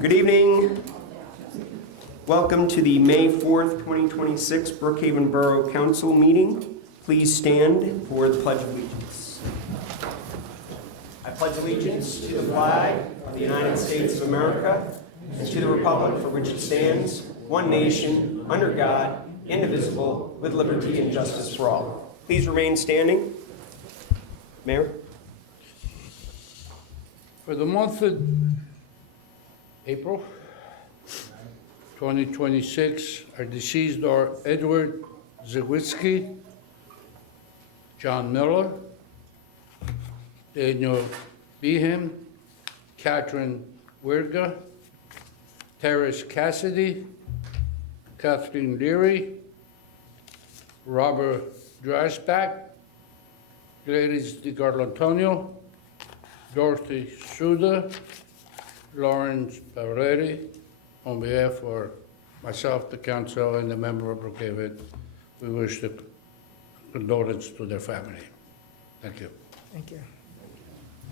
Good evening. Welcome to the May 4th, 2026 Brookhaven Borough Council meeting. Please stand for the Pledge of Allegiance. I pledge allegiance to the flag of the United States of America and to the republic for which it stands, one nation, under God, indivisible, with liberty and justice for all. Please remain standing. Mayor? For the month of April 2026, our deceased are Edward Zawitsky, John Miller, Daniel Behan, Catherine Wirga, Terrace Cassidy, Kathleen Leary, Robert Drasback, Gladys DiCarlo Antonio, Dorothy Suda, Lawrence Barretti. On behalf of myself, the council, and the member of Brookhaven, we wish to condolence to their family. Thank you. Thank you.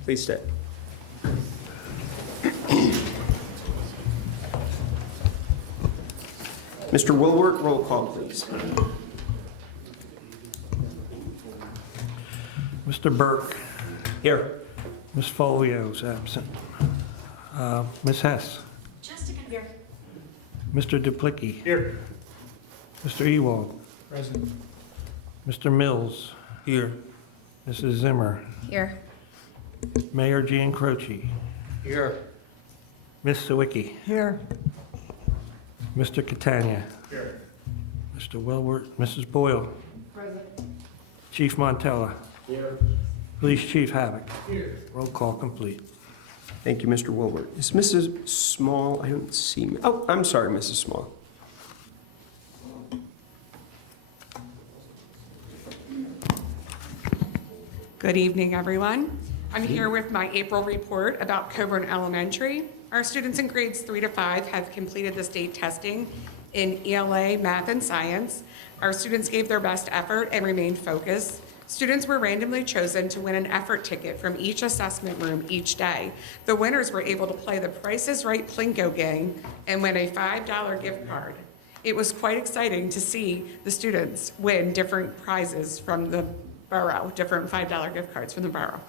Please stay. Mr. Wilwert, roll call, please. Mr. Burke. Here. Ms. Folio is absent. Ms. Hess. Jessica here. Mr. Duplicki. Here. Mr. Ewald. Present. Mr. Mills. Here. Mrs. Zimmer. Here. Mayor Giancroce. Here. Ms. Sawicki. Here. Mr. Catania. Here. Mr. Wilwert. Mrs. Boyle. Present. Chief Montella. Here. Police Chief Havoc. Here. Roll call complete. Thank you, Mr. Wilbert. Is Mrs. Small? I don't see. Oh, I'm sorry, Mrs. Small. Good evening, everyone. I'm here with my April report about Coburn Elementary. Our students in grades 3 to 5 have completed the state testing in ELA, math, and science. Our students gave their best effort and remained focused. Students were randomly chosen to win an effort ticket from each assessment room each day. The winners were able to play the Price is Right Plinko game and win a $5 gift card. It was quite exciting to see the students win different prizes from the borough, different $5 gift cards from the borough.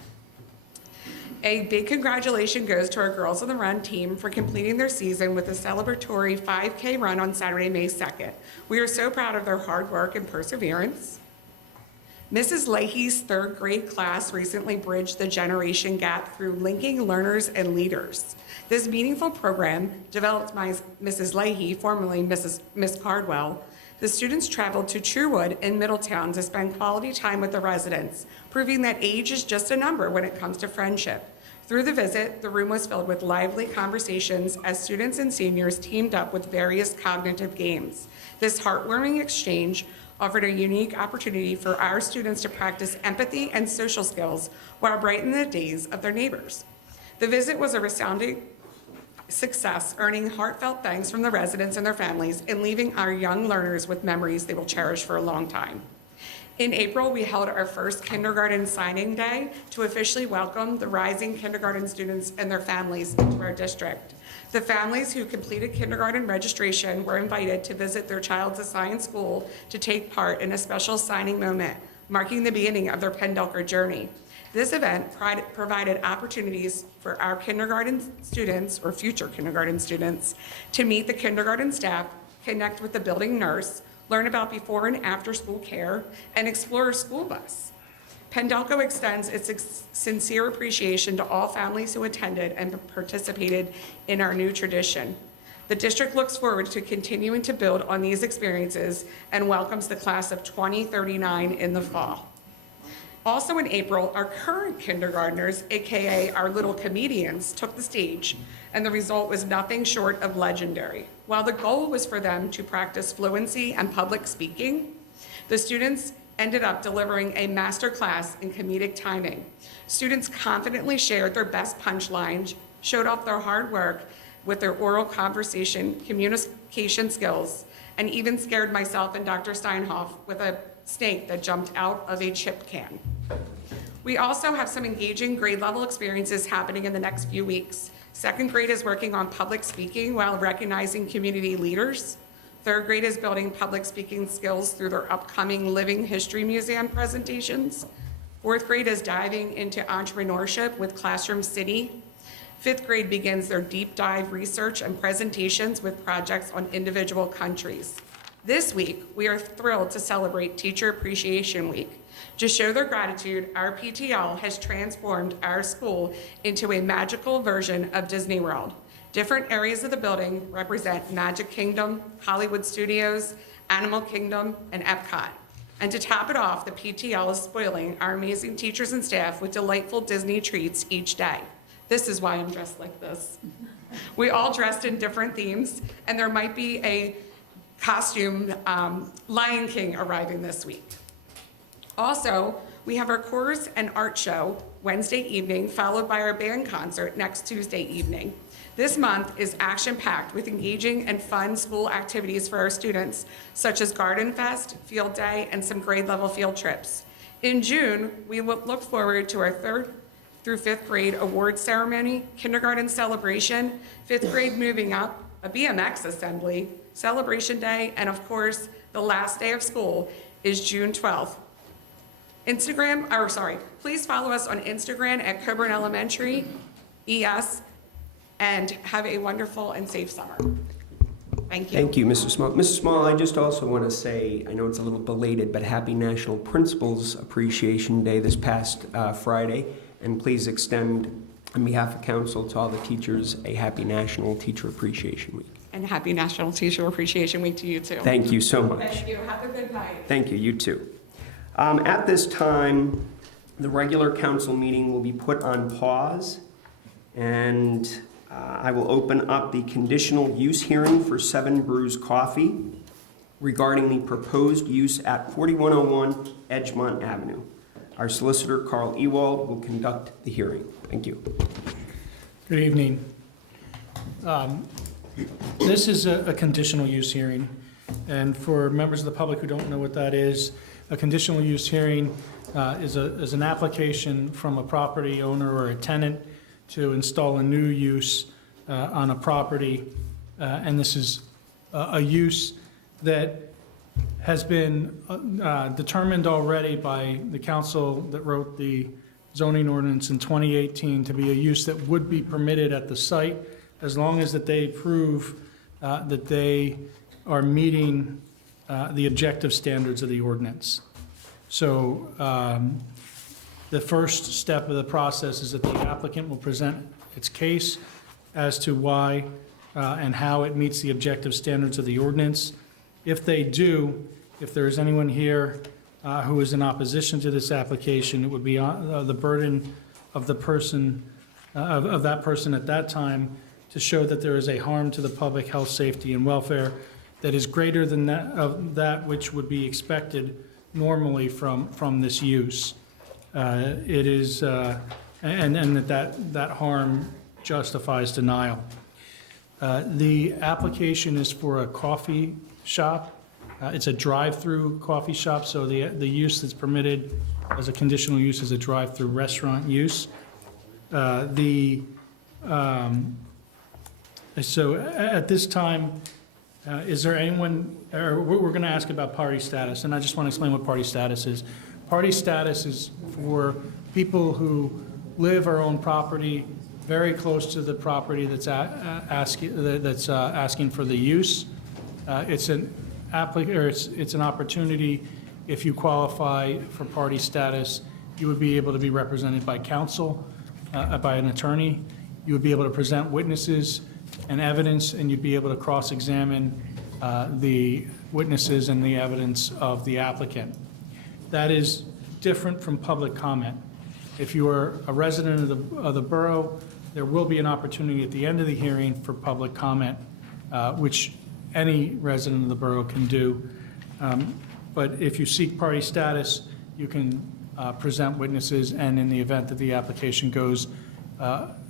A big congratulations goes to our Girls on the Run team for completing their season with a celebratory 5K run on Saturday, May 2nd. We are so proud of their hard work and perseverance. Mrs. Leahy's third grade class recently bridged the generation gap through linking learners and leaders. This meaningful program, developed by Mrs. Leahy, formerly Miss Cardwell, the students traveled to Truewood in Middletown to spend quality time with the residents, proving that age is just a number when it comes to friendship. Through the visit, the room was filled with lively conversations as students and seniors teamed up with various cognitive games. This heartwarming exchange offered a unique opportunity for our students to practice empathy and social skills while brightening the days of their neighbors. The visit was a resounding success, earning heartfelt thanks from the residents and their families and leaving our young learners with memories they will cherish for a long time. In April, we held our first kindergarten signing day to officially welcome the rising kindergarten students and their families into our district. The families who completed kindergarten registration were invited to visit their child's assigned school to take part in a special signing moment, marking the beginning of their Pendelker journey. This event provided opportunities for our kindergarten students, or future kindergarten students, to meet the kindergarten staff, connect with the building nurse, learn about before and after school care, and explore a school bus. Pendelco extends its sincere appreciation to all families who attended and participated in our new tradition. The district looks forward to continuing to build on these experiences and welcomes the class of 2039 in the fall. Also in April, our current kindergartners, AKA our little comedians, took the stage, and the result was nothing short of legendary. While the goal was for them to practice fluency and public speaking, the students ended up delivering a master class in comedic timing. Students confidently shared their best punchlines, showed off their hard work with their oral conversation, communication skills, and even scared myself and Dr. Steinhoff with a snake that jumped out of a chip can. We also have some engaging grade level experiences happening in the next few weeks. Second grade is working on public speaking while recognizing community leaders. Third grade is building public speaking skills through their upcoming Living History Museum presentations. Fourth grade is diving into entrepreneurship with Classroom City. Fifth grade begins their deep dive research and presentations with projects on individual countries. This week, we are thrilled to celebrate Teacher Appreciation Week. To show their gratitude, our PTL has transformed our school into a magical version of Disney World. Different areas of the building represent Magic Kingdom, Hollywood Studios, Animal Kingdom, and Epcot. And to top it off, the PTL is spoiling our amazing teachers and staff with delightful Disney treats each day. This is why I'm dressed like this. We all dressed in different themes, and there might be a costume Lion King arriving this week. Also, we have our chorus and art show Wednesday evening, followed by our band concert next Tuesday evening. This month is action-packed with engaging and fun school activities for our students, such as Garden Fest, Field Day, and some grade-level field trips. In June, we look forward to our 3rd through 5th grade award ceremony, kindergarten celebration, 5th grade moving up, a BMX assembly, celebration day, and of course, the last day of school is June 12th. Please follow us on Instagram at Coburn Elementary, ES, and have a wonderful and safe summer. Thank you. Thank you, Mrs. Small. Mrs. Small, I just also want to say, I know it's a little belated, but happy National Principals Appreciation Day this past Friday. And please extend, on behalf of council, to all the teachers, a happy National Teacher Appreciation Week. And happy National Teacher Appreciation Week to you too. Thank you so much. Thank you. Have a good night. Thank you. You too. At this time, the regular council meeting will be put on pause, and I will open up the conditional use hearing for 7 Brews Coffee regarding the proposed use at 4101 Edgemont Avenue. Our solicitor, Carl Ewald, will conduct the hearing. Thank you. Good evening. This is a conditional use hearing, and for members of the public who don't know what that is, a conditional use hearing is an application from a property owner or a tenant to install a new use on a property, and this is a use that has been determined already by the council that wrote the zoning ordinance in 2018 to be a use that would be permitted at the site as long as that they prove that they are meeting the objective standards of the ordinance. So the first step of the process is that the applicant will present its case as to why and how it meets the objective standards of the ordinance. If they do, if there's anyone here who is in opposition to this application, it would be the burden of the person, of that person at that time to show that there is a harm to the public health, safety, and welfare that is greater than that, of that which would be expected normally from this use. It is, and that harm justifies denial. The application is for a coffee shop. It's a drive-through coffee shop, so the use that's permitted as a conditional use is a drive-through restaurant use. So at this time, is there anyone, or we're going to ask about party status, and I just want to explain what party status is. Party status is for people who live or own property very close to the property that's asking for the use. It's an opportunity, if you qualify for party status, you would be able to be represented by counsel, by an attorney. You would be able to present witnesses and evidence, and you'd be able to cross-examine the witnesses and the evidence of the applicant. That is different from public comment. If you are a resident of the borough, there will be an opportunity at the end of the hearing for public comment, which any resident of the borough can do. But if you seek party status, you can present witnesses, and in the event that the application goes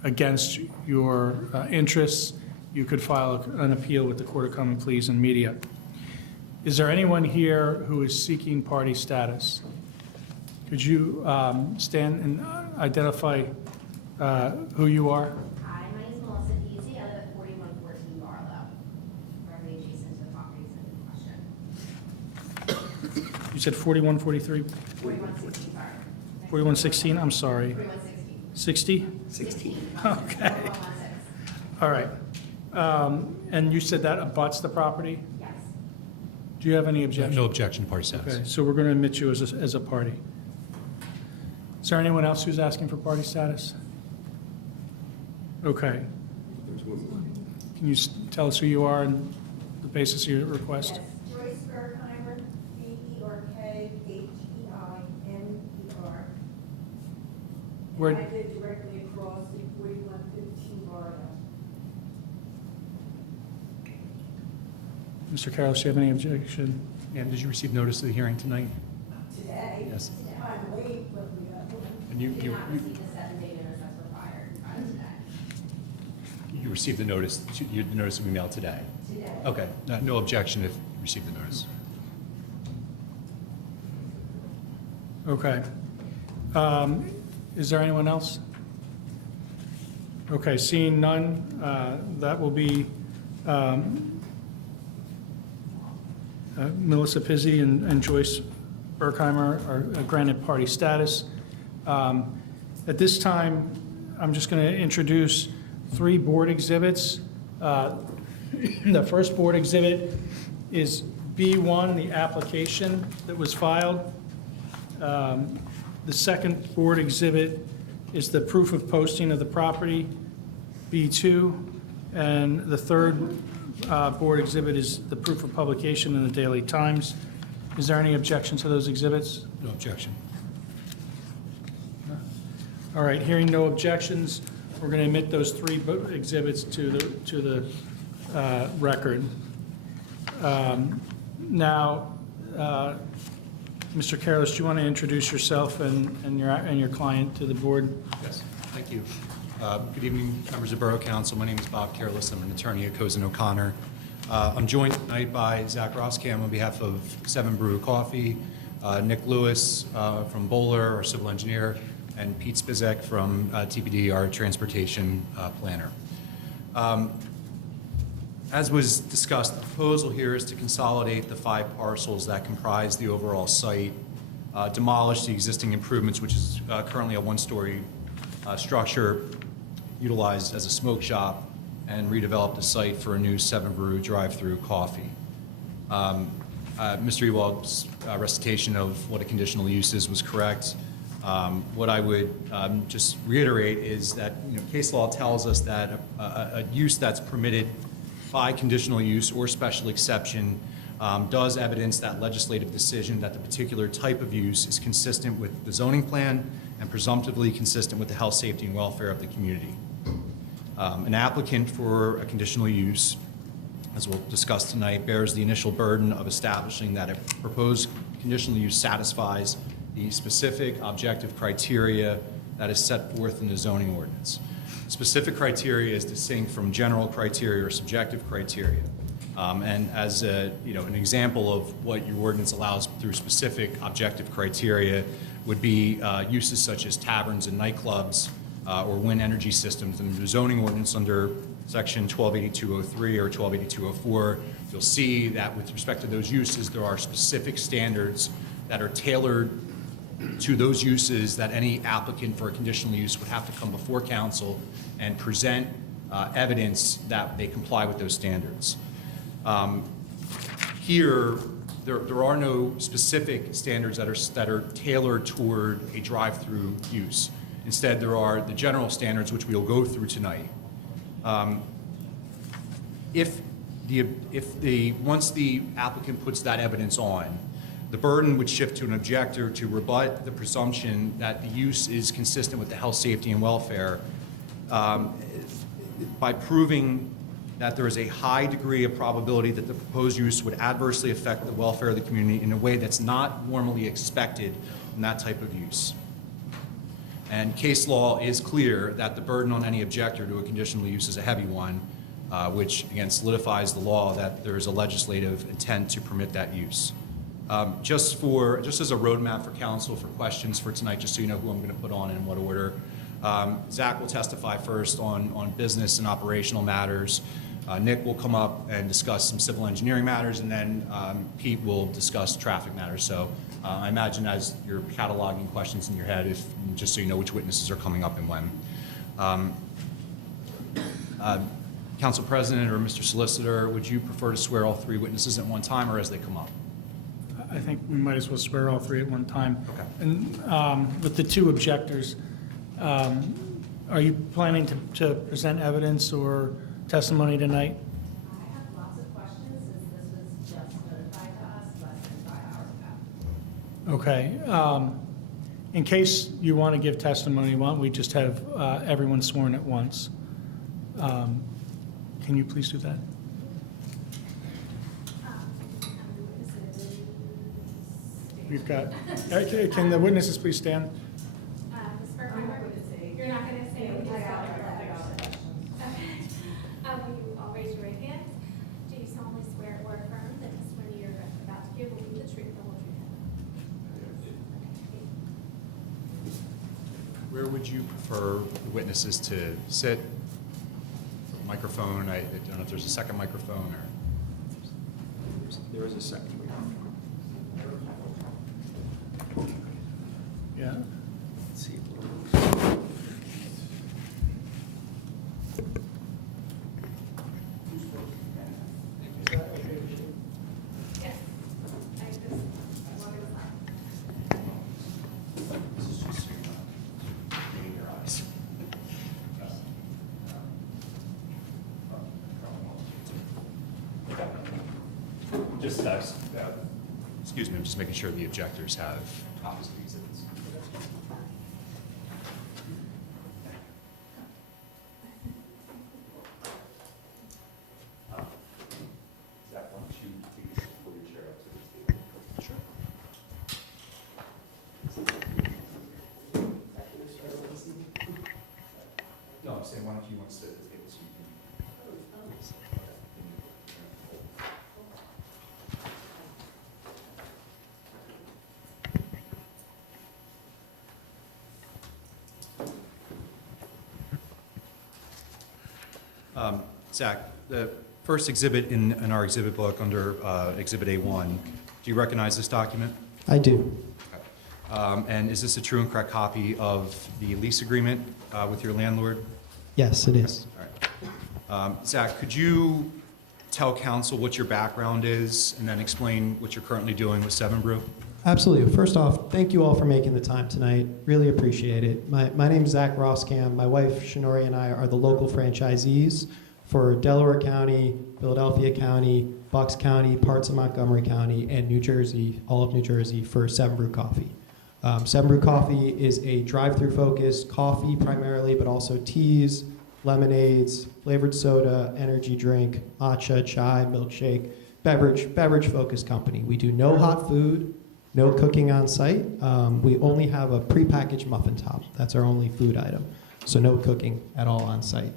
against your interests, you could file an appeal with the Court of Common Pleas and Media. Is there anyone here who is seeking party status? Could you stand and identify who you are? Hi, my name is Melissa You said 4143? 4160, sorry. 4116, I'm sorry. 4160. 60? 16. Okay, 4116. all right. And you said that abuts the property? Yes. Do you have any objection? No objection, party status. Okay, so we're going to admit you as a party. Is there anyone else who's asking for party status? Okay. Can you tell us who you are and the basis of your request? Yes, Joyce Berkheimer, B-E-R-K-H-E-I-M-E-R. Where- I live directly across the 4115 Borough. Mr. Carroll, do you have any objection? Ma'am, did you receive notice of the hearing tonight? Today, Yes. I'm late, but we got one. And You did not receive the 7-day notice that's required prior to today. you received the notice, the notice we mailed today? Today. Okay, no objection if you received the notice. Okay. Is there anyone else? Okay, seeing none, that will be Melissa Pizzi and Joyce Berkheimer are granted party status. At this time, I'm just going to introduce 3 board exhibits. The first board exhibit is B1, the application that was filed. The second board exhibit is the proof of posting of the property, B2. And the third board exhibit is the proof of publication in the Daily Times. Is there any objection to those exhibits? No objection. All right, hearing no objections, we're going to admit those 3 exhibits to the record. Now, Mr. Careless, do you want to introduce yourself and your client to the board? Yes, thank you. Good evening, members of Borough Council. My name is Bob Careless. I'm an attorney at Cozen O'Connor. I'm joined tonight by Zach Roskam on behalf of 7 Brew Coffee, Nick Lewis from Bowler, our civil engineer, and Pete Spizek from TPD, our transportation planner. As was discussed, the proposal here is to consolidate the 5 parcels that comprise the overall site, demolish the existing improvements, which is currently a 1-story structure utilized as a smoke shop, and redevelop the site for a new 7 Brew drive-through coffee. Mr. Ewald's recitation of what a conditional use is was correct. What I would just reiterate is that case law tells us that a use that's permitted by conditional use or special exception does evidence that legislative decision that the particular type of use is consistent with the zoning plan and presumptively consistent with the health, safety, and welfare of the community. An applicant for a conditional use, as we'll discuss tonight, bears the initial burden of establishing that a proposed conditional use satisfies the specific objective criteria that is set forth in the zoning ordinance. Specific criteria is distinct from general criteria or subjective criteria. And as an example of what your ordinance allows through specific objective criteria would be uses such as taverns and nightclubs or wind energy systems. In the zoning ordinance under section 128203 or 128204, you'll see that with respect to those uses, there are specific standards that are tailored to those uses that any applicant for a conditional use would have to come before council and present evidence that they comply with those standards. Here, there are no specific standards that are tailored toward a drive-through use. Instead, there are the general standards, which we'll go through tonight. Once the applicant puts that evidence on, the burden would shift to an objector to rebut the presumption that the use is consistent with the health, safety, and welfare by proving that there is a high degree of probability that the proposed use would adversely affect the welfare of the community in a way that's not normally expected in that type of use. And case law is clear that the burden on any objector to a conditional use is a heavy one, which again solidifies the law that there is a legislative intent to permit that use. Just as a roadmap for council for questions for tonight, just so you know who I'm going to put on and in what order. Zach will testify first on business and operational matters. Nick will come up and discuss some civil engineering matters, and then Pete will discuss traffic matters. So I imagine as you're cataloging questions in your head, just so you know which witnesses are coming up and when. Council President or Mr. Solicitor, would you prefer to swear all 3 witnesses at one time or as they come up? I think we might as well swear all 3 at one time. Okay. And with the 2 objectors, are you planning to present evidence or testimony tonight? I have lots of questions since this was just notified to us less than 5 hours ago. Okay. In case you want to give testimony, why don't we just have everyone sworn at once? Can you please do that? We've got, can the witnesses please stand? You're not going to say what you said. Will you all raise your right hand? Do you solemnly swear or affirm that the testimony you're about to give will be the truth, the whole truth? Where would you prefer the witnesses to sit? Microphone, I don't know if there's a second microphone or... There is a second. Yeah. Let's see. Yes. I just wanted to sign. This is just so you're not reading your eyes. Excuse me, I'm just making sure the objectors have copies of the exhibits. Zach, why don't you please pull your chair up to the table? Sure. No, I'm saying, why don't you want to sit at the table so you can... Zach, the first exhibit in our exhibit book under Exhibit A1, do you recognize this document? I do. And is this a true and correct copy of the lease agreement with your landlord? Yes, it is. All right. Zach, could you tell council what your background is and then explain what you're currently doing with 7 Brew? Absolutely. First off, thank you all for making the time tonight. Really appreciate it. My name is Zach Roskam. My wife, Shanori, and I are the local franchisees for Delaware County, Philadelphia County, Bucks County, parts of Montgomery County, and New Jersey, all of New Jersey, for 7 Brew Coffee. 7 Brew Coffee is a drive-through focused coffee primarily, but also teas, lemonades, flavored soda, energy drink, matcha, chai, milkshake, beverage focused company. We do no hot food, no cooking on site. We only have a prepackaged muffin top. That's our only food item. So no cooking at all on site.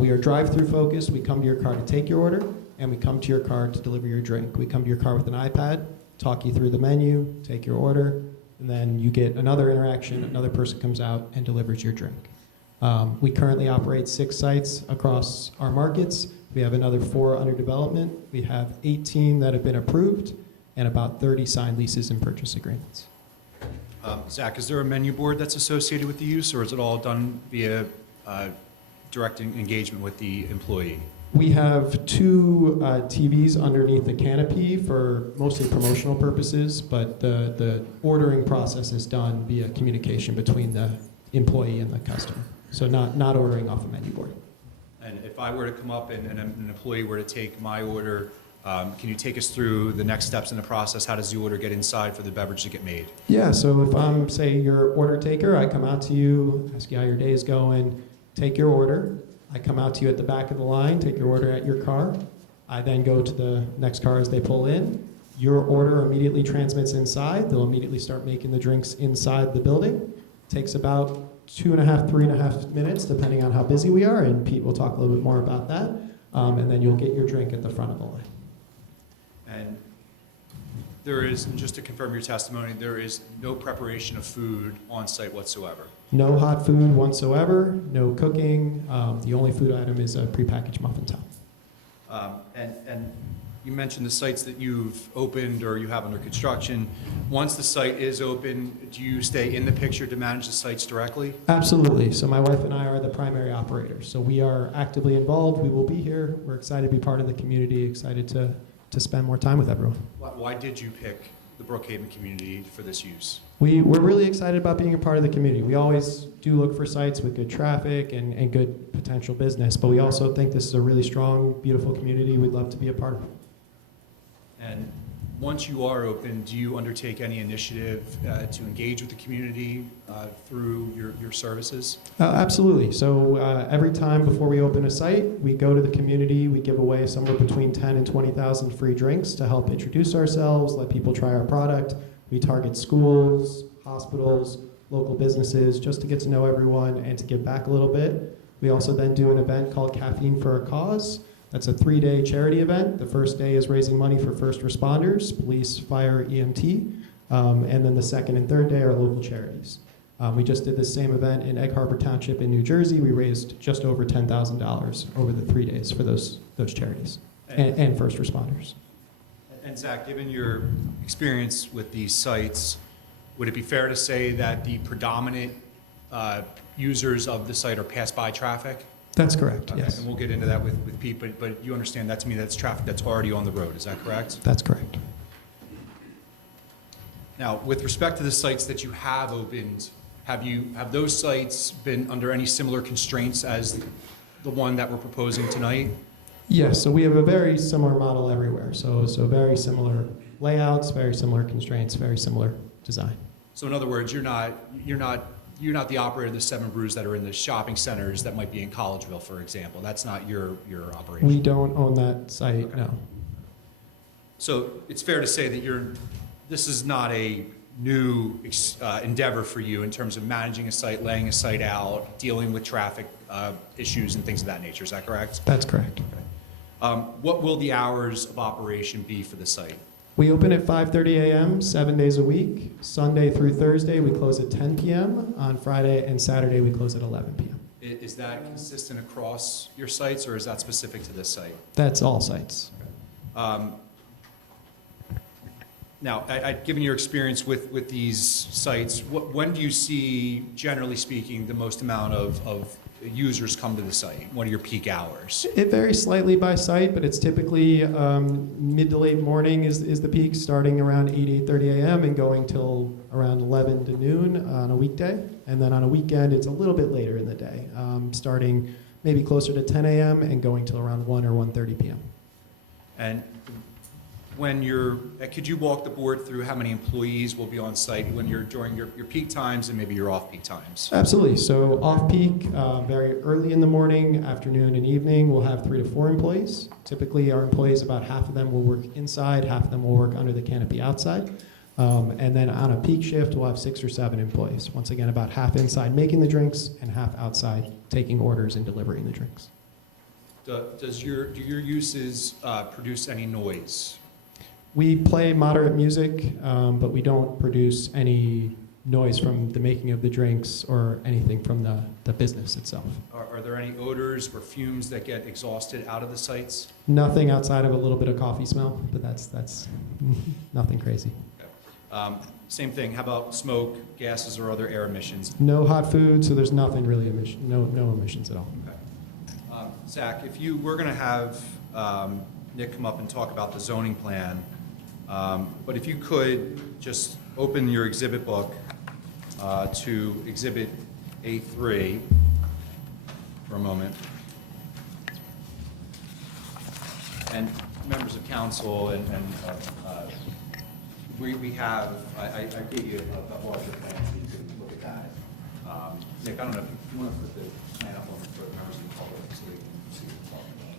We are drive-through focused. We come to your car to take your order, and we come to your car to deliver your drink. We come to your car with an iPad, talk you through the menu, take your order, and then you get another interaction. Another person comes out and delivers your drink. We currently operate 6 sites across our markets. We have another 4 under development. We have 18 that have been approved, and about 30 signed leases and purchase agreements. Zach, is there a menu board that's associated with the use, or is it all done via direct engagement with the employee? We have 2 TVs underneath the canopy for mostly promotional purposes, but the ordering process is done via communication between the employee and the customer. So not ordering off a menu board. And if I were to come up and an employee were to take my order, can you take us through the next steps in the process? How does the order get inside for the beverage to get made? Yeah, so if I'm, say, your order taker, I come out to you, ask you how your day is going, take your order. I come out to you at the back of the line, take your order at your car. I then go to the next car as they pull in. Your order immediately transmits inside. They'll immediately start making the drinks inside the building. Takes about 2.5, 3.5 minutes, depending on how busy we are, and Pete will talk a little bit more about that. And then you'll get your drink at the front of the line. And there is, just to confirm your testimony, there is no preparation of food on site whatsoever. No hot food whatsoever, no cooking. The only food item is a prepackaged muffin top. And you mentioned the sites that you've opened or you have under construction. Once the site is open, do you stay in the picture to manage the sites directly? Absolutely. So my wife and I are the primary operators. So we are actively involved. We will be here. We're excited to be part of the community, excited to spend more time with everyone. Why did you pick the Brookhaven community for this use? We're really excited about being a part of the community. We always do look for sites with good traffic and good potential business, but we also think this is a really strong, beautiful community we'd love to be a part of. And once you are open, do you undertake any initiative to engage with the community through your services? Absolutely. So every time before we open a site, we go to the community, we give away somewhere between 10 and 20,000 free drinks to help introduce ourselves, let people try our product. We target schools, hospitals, local businesses, just to get to know everyone and to give back a little bit. We also then do an event called Caffeine for a Cause. That's a 3-day charity event. The first day is raising money for first responders, police, fire, EMT. And then the second and third day are local charities. We just did the same event in Egg Harbor Township in New Jersey. We raised just over $10,000 over the 3 days for those charities and first responders. And Zach, given your experience with these sites, would it be fair to say that the predominant users of the site are pass-by traffic? That's correct, Okay, yes. and we'll get into that with Pete, but you understand that to me, that's traffic that's already on the road, is that correct? That's correct. Now, with respect to the sites that you have opened, have those sites been under any similar constraints as the one that we're proposing tonight? Yes, so we have a very similar model everywhere. So very similar layouts, very similar constraints, very similar design. So in other words, you're not the operator of the 7 brews that are in the shopping centers that might be in Collegeville, for example. That's not your operation. We don't own that site, Okay. no. So it's fair to say that this is not a new endeavor for you in terms of managing a site, laying a site out, dealing with traffic issues and things of that nature. Is that correct? That's correct. What will the hours of operation be for the site? We open at 5:30 a.m., 7 days a week. Sunday through Thursday, we close at 10 p.m. On Friday and Saturday, we close at 11 p.m. Is that consistent across your sites, or is that specific to this site? That's all sites. Now, given your experience with these sites, when do you see, generally speaking, the most amount of users come to the site? What are your peak hours? It varies slightly by site, but it's typically mid to late morning is the peak, starting around 8:30 a.m. and going till around 11 to noon on a weekday. And then on a weekend, it's a little bit later in the day, starting maybe closer to 10 a.m. and going till around 1 or 1:30 p.m. And could you walk the board through how many employees will be on site when you're during your peak times and maybe your off-peak times? Absolutely. So off-peak, very early in the morning, afternoon, and evening, we'll have 3 to 4 employees. Typically, our employees, about half of them will work inside, half of them will work under the canopy outside. And then on a peak shift, we'll have 6 or 7 employees. Once again, about half inside making the drinks and half outside taking orders and delivering the drinks. Do your uses produce any noise? We play moderate music, but we don't produce any noise from the making of the drinks or anything from the business itself. Are there any odors or fumes that get exhausted out of the sites? Nothing outside of a little bit of coffee smell, but that's nothing crazy. Okay. Same thing, how about smoke, gases, or other air emissions? No hot food, so there's nothing really no emissions at all. Okay. Zach, if you were going to have Nick come up and talk about the zoning plan, but if you could just open your exhibit book to Exhibit A3 for a moment. And members of council we have, I gave you a larger plan so you could look at that. Nick, I don't know if you want to put the plan up on for the members of the public so they can see what we're talking about.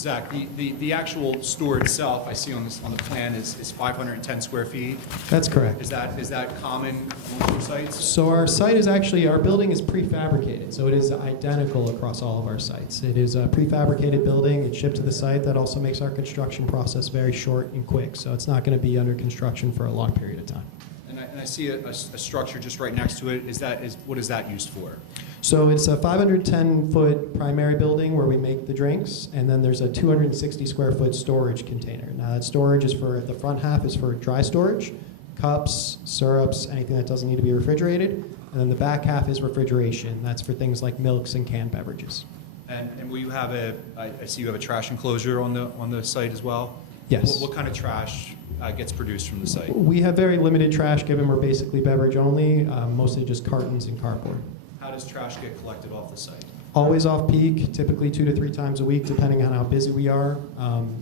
Zach, the actual store itself, I see on the plan, is 510 square feet. That's correct. Is that common among your sites? So our site is actually, our building is prefabricated, so it is identical across all of our sites. It is a prefabricated building, it's shipped to the site. That also makes our construction process very short and quick, so it's not going to be under construction for a long period of time. And I see a structure just right next to it. What is that used for? So it's a 510-foot primary building where we make the drinks, and then there's a 260-square-foot storage container. Now that storage is for, the front half is for dry storage, cups, syrups, anything that doesn't need to be refrigerated, and then the back half is refrigeration. That's for things like milks and canned beverages. And will you have I see you have a trash enclosure on the site as well? Yes. What kind of trash gets produced from the site? We have very limited trash, given we're basically beverage only, mostly just cartons and cardboard. How does trash get collected off the site? Always off peak, typically 2 to 3 times a week, depending on how busy we are.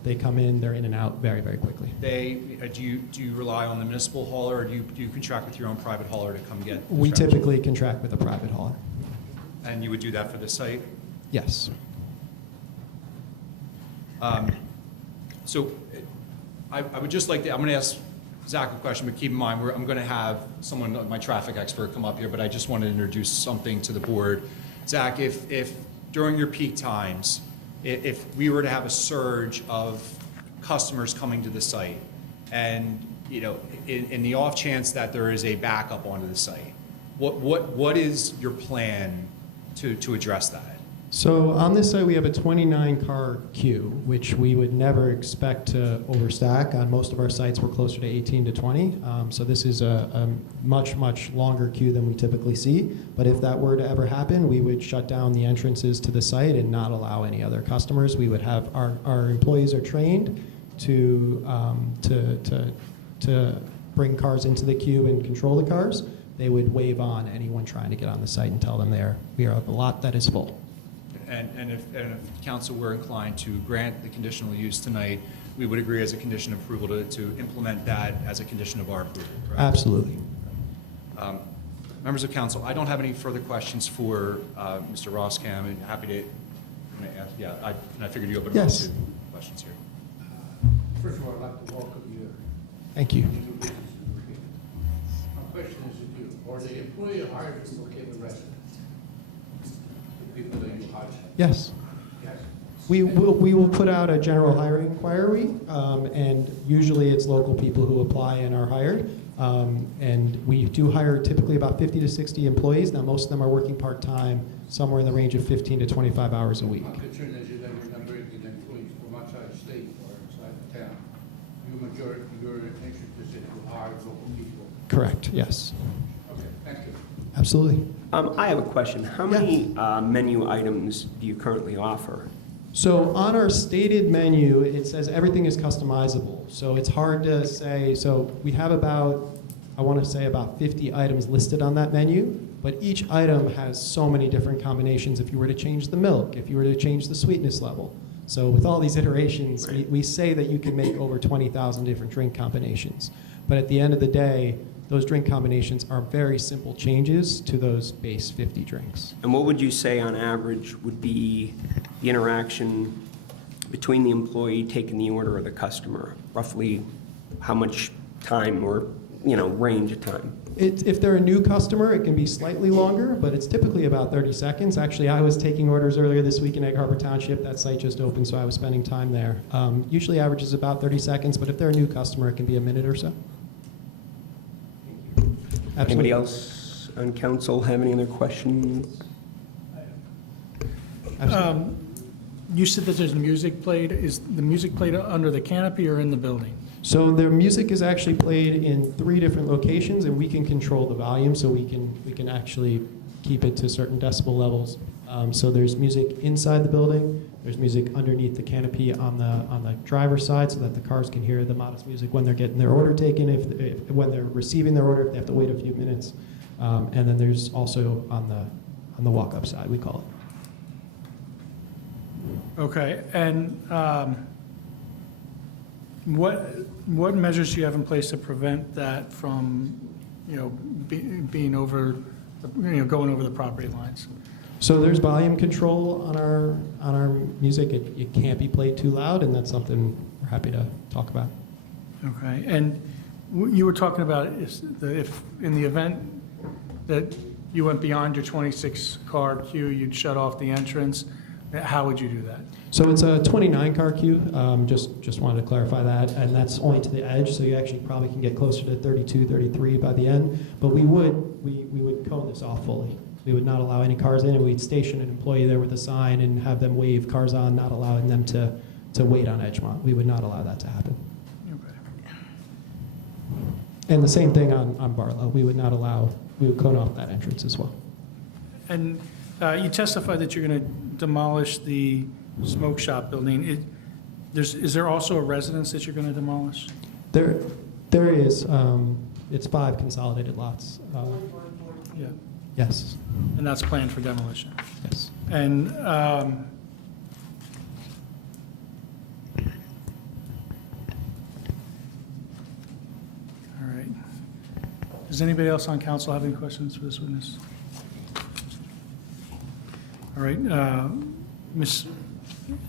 They come in, they're in and out very, very quickly. Do you rely on the municipal hauler, or do you contract with your own private hauler to come get the We trash? typically contract with a private hauler. And you would do that for the site? Yes. So I would just like to, I'm going to ask Zach a question, but keep in mind, I'm going to have someone, my traffic expert, come up here, but I just want to introduce something to the board. Zach, if during your peak times, if we were to have a surge of customers coming to the site, and in the off chance that there is a backup onto the site, what is your plan to address that? So on this site, we have a 29-car queue, which we would never expect to overstack. On most of our sites, we're closer to 18 to 20. So this is a much, much longer queue than we typically see. But if that were to ever happen, we would shut down the entrances to the site and not allow any other customers. We would have, our employees are trained to bring cars into the queue and control the cars. They would wave on anyone trying to get on the site and tell them we are a lot that is full. And if council were inclined to grant the conditional use tonight, we would agree as a condition of approval to implement that as a condition of our approval, correct? Absolutely. Members of council, I don't have any further questions for Mr. Roskam. I'm happy to ask. Yeah, I figured you opened up Yes. to questions here. First of all, I'd like to welcome you Thank you. to new business in Brookhaven. My question is to you, are the employee hired from Brookhaven residents? The people that you hire? Yes. Yes. We will put out a general hiring inquiry, and usually it's local people who apply and are hired. And we do hire typically about 50 to 60 employees. Now, most of them are working part-time, somewhere in the range of 15 to 25 hours a week. My concern is that you're not bringing employees from outside the state or outside the town. Your interest is that you hire local people. Correct, yes. Okay, thank you. Absolutely. I have a question. How many menu items do you currently offer? So on our stated menu, it says everything is customizable. So it's hard to say, so we have about 50 items listed on that menu, but each item has so many different combinations if you were to change the milk, if you were to change the sweetness level. So with all these iterations, we say that you can make over 20,000 different drink combinations. But at the end of the day, those drink combinations are very simple changes to those base 50 drinks. And what would you say on average would be the interaction between the employee taking the order or the customer? Roughly how much time or, range of time? If they're a new customer, it can be slightly longer, but it's typically about 30 seconds. Actually, I was taking orders earlier this week in Egg Harbor Township. That site just opened, so I was spending time there. Usually averages about 30 seconds, but if they're a new customer, it can be a minute or so. Anybody else on council have any other questions? Absolutely. You said that there's music played. Is the music played under the canopy or in the building? So their music is actually played in 3 different locations, and we can control the volume, so we can actually keep it to certain decibel levels. So there's music inside the building. There's music underneath the canopy on the driver's side, so that the cars can hear the modest music when they're getting their order taken, when they're receiving their order, if they have to wait a few minutes. And then there's also on the walk-up side, we call it. Okay, and what measures do you have in place to prevent that from, being over, going over the property lines? So there's volume control on our music. It can't be played too loud, and that's something we're happy to talk about. Okay, and you were talking about if in the event that you went beyond your 26-car queue, you'd shut off the entrance. How would you do that? So it's a 29-car queue. Just wanted to clarify that, and that's only to the edge. So you actually probably can get closer to 32, 33 by the end. But we would cone this off fully. We would not allow any cars in, and we'd station an employee there with a sign and have them wave cars on, not allowing them to wait on Edgemont. We would not allow that to happen. Okay. And the same thing on Barlow. We would cone off that entrance as well. And you testified that you're going to demolish the smoke shop building. Is there also a residence that you're going to demolish? There is. It's 5 consolidated lots. Yeah. Yes. And that's planned for demolition. Yes. And all right. Does anybody else on council have any questions for this witness? All right, Miss,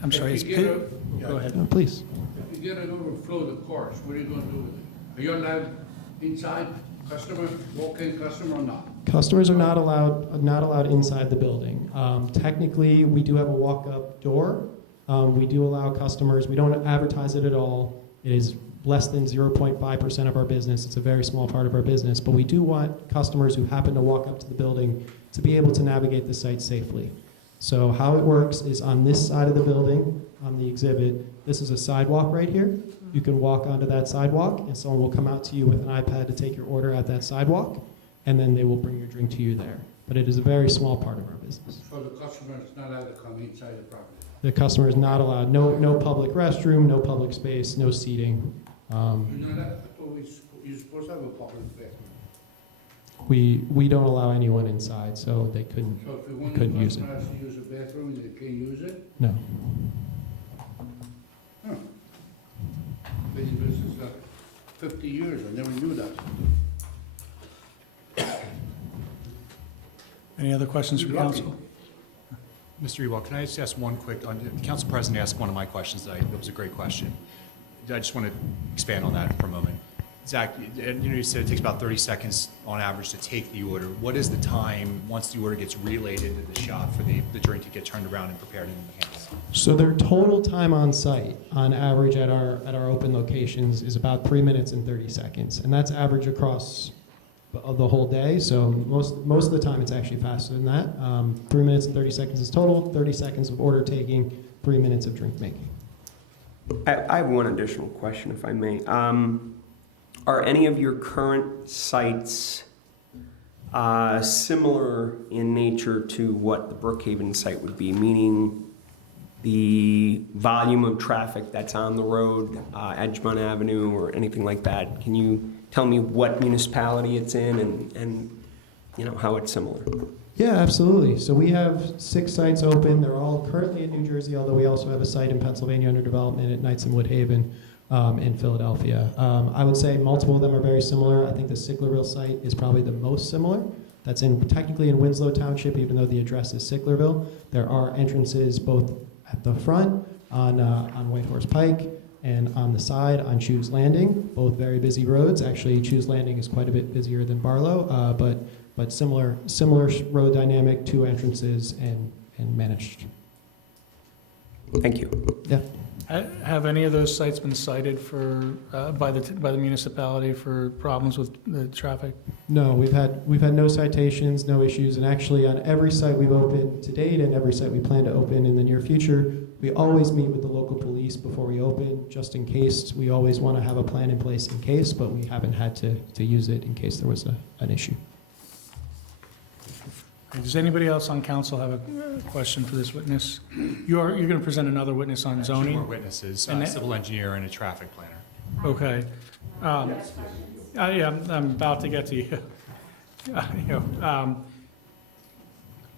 I'm sorry. If you get a- Go ahead. No, please. If you get an overflow of the cars, what are you gonna do with it? Are you allowed inside, customer, walk-in customer or not? Customers are not allowed inside the building. Technically, we do have a walk-up door. We do allow customers. We don't advertise it at all. It is less than 0.5% of our business. It's a very small part of our business, but we do want customers who happen to walk up to the building to be able to navigate the site safely. So how it works is on this side of the building, on the exhibit, this is a sidewalk right here. You can walk onto that sidewalk, and someone will come out to you with an iPad to take your order at that sidewalk, and then they will bring your drink to you there. But it is a very small part of our business. So the customer is not allowed to come inside the property? The customer is not allowed, no public restroom, no public space, no seating. You're not allowed, I thought you're supposed to have a public bathroom. We don't allow anyone inside, so they couldn't So if you want couldn't the use it. customer has to use a bathroom, they can't use it? No. Huh. Been in business 50 years, I never knew that. Any other questions from You're lucky. council? Mr. Ewald, can I just ask one quick, the council president asked one of my questions that was a great question. I just want to expand on that for a moment. Zach, you said it takes about 30 seconds on average to take the order. What is the time, once the order gets relayed into the shop, for the drink to get turned around and prepared in the hands? So their total time on site, on average at our open locations, is about 3 minutes and 30 seconds. And that's average across the whole day. So most of the time it's actually faster than that. 3 minutes and 30 seconds is total, 30 seconds of order taking, 3 minutes of drink making. I have one additional question, if I may. Are any of your current sites similar in nature to what the Brookhaven site would be? Meaning the volume of traffic that's on the road, Edgemont Avenue or anything like that? Can you tell me what municipality it's in and how it's similar? Yeah, absolutely. So we have 6 sites open. They're all currently in New Jersey, although we also have a site in Pennsylvania under development at Knights and Woodhaven in Philadelphia. I would say multiple of them are very similar. I think the Sicklerville site is probably the most similar. That's technically in Winslow Township, even though the address is Sicklerville. There are entrances both at the front on White Horse Pike and on the side on Shoes Landing, both very busy roads. Actually, Shoes Landing is quite a bit busier than Barlow, but similar road dynamic, 2 entrances and managed. Thank you. Yeah. Have any of those sites been cited by the municipality for problems with the traffic? No, we've had no citations, no issues, and actually on every site we've opened to date and every site we plan to open in the near future, we always meet with the local police before we open, just in case. We always want to have a plan in place in case, but we haven't had to use it in case there was an issue. Does anybody else on council have a question for this witness? You're going to present another witness on 2 more zoning? witnesses, And a that- civil engineer and a traffic planner. Okay. I'm about to get to you.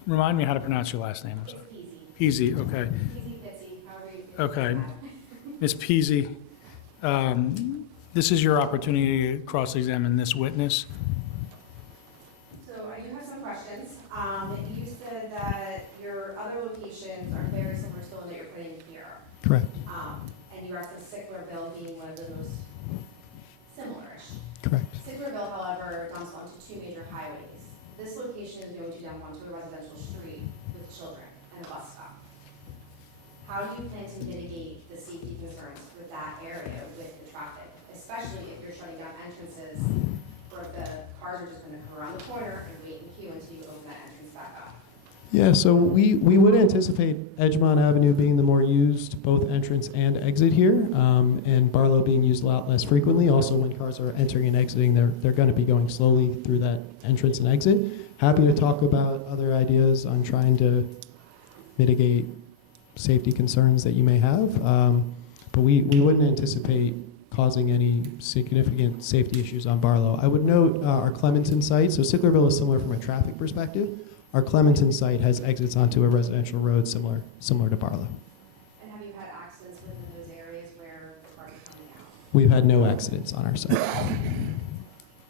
Remind me how to pronounce your last name. I'm sorry. Peasy, okay. Okay. Ms. Peasy, this is your opportunity to cross-examine this witness. So I do have some questions. You said that Correct. And you referenced Sicklerville being one of the most similar-ish. Correct. Sicklerville, however, dumps onto two major highways. This location is going to dump onto a residential street with children and a bus stop. How do you plan to mitigate the safety concerns for that area with the traffic, especially if you're shutting down entrances where the cars are just going to come around the corner and wait in queue until you open that entrance back up? Yeah, so we would anticipate Edgemont Avenue being the more used, both entrance and exit here, and Barlow being used a lot less frequently. Also, when cars are entering and exiting, they're going to be going slowly through that entrance and exit. Happy to talk about other ideas on trying to mitigate safety concerns that you may have, but we wouldn't anticipate causing any significant safety issues on Barlow. I would note our Clementon site, so Sicklerville is similar from a traffic perspective. Our Clementon site has exits onto a residential road similar to Barlow. And have you had accidents within those areas where the cars are coming out? We've had no accidents on our site. And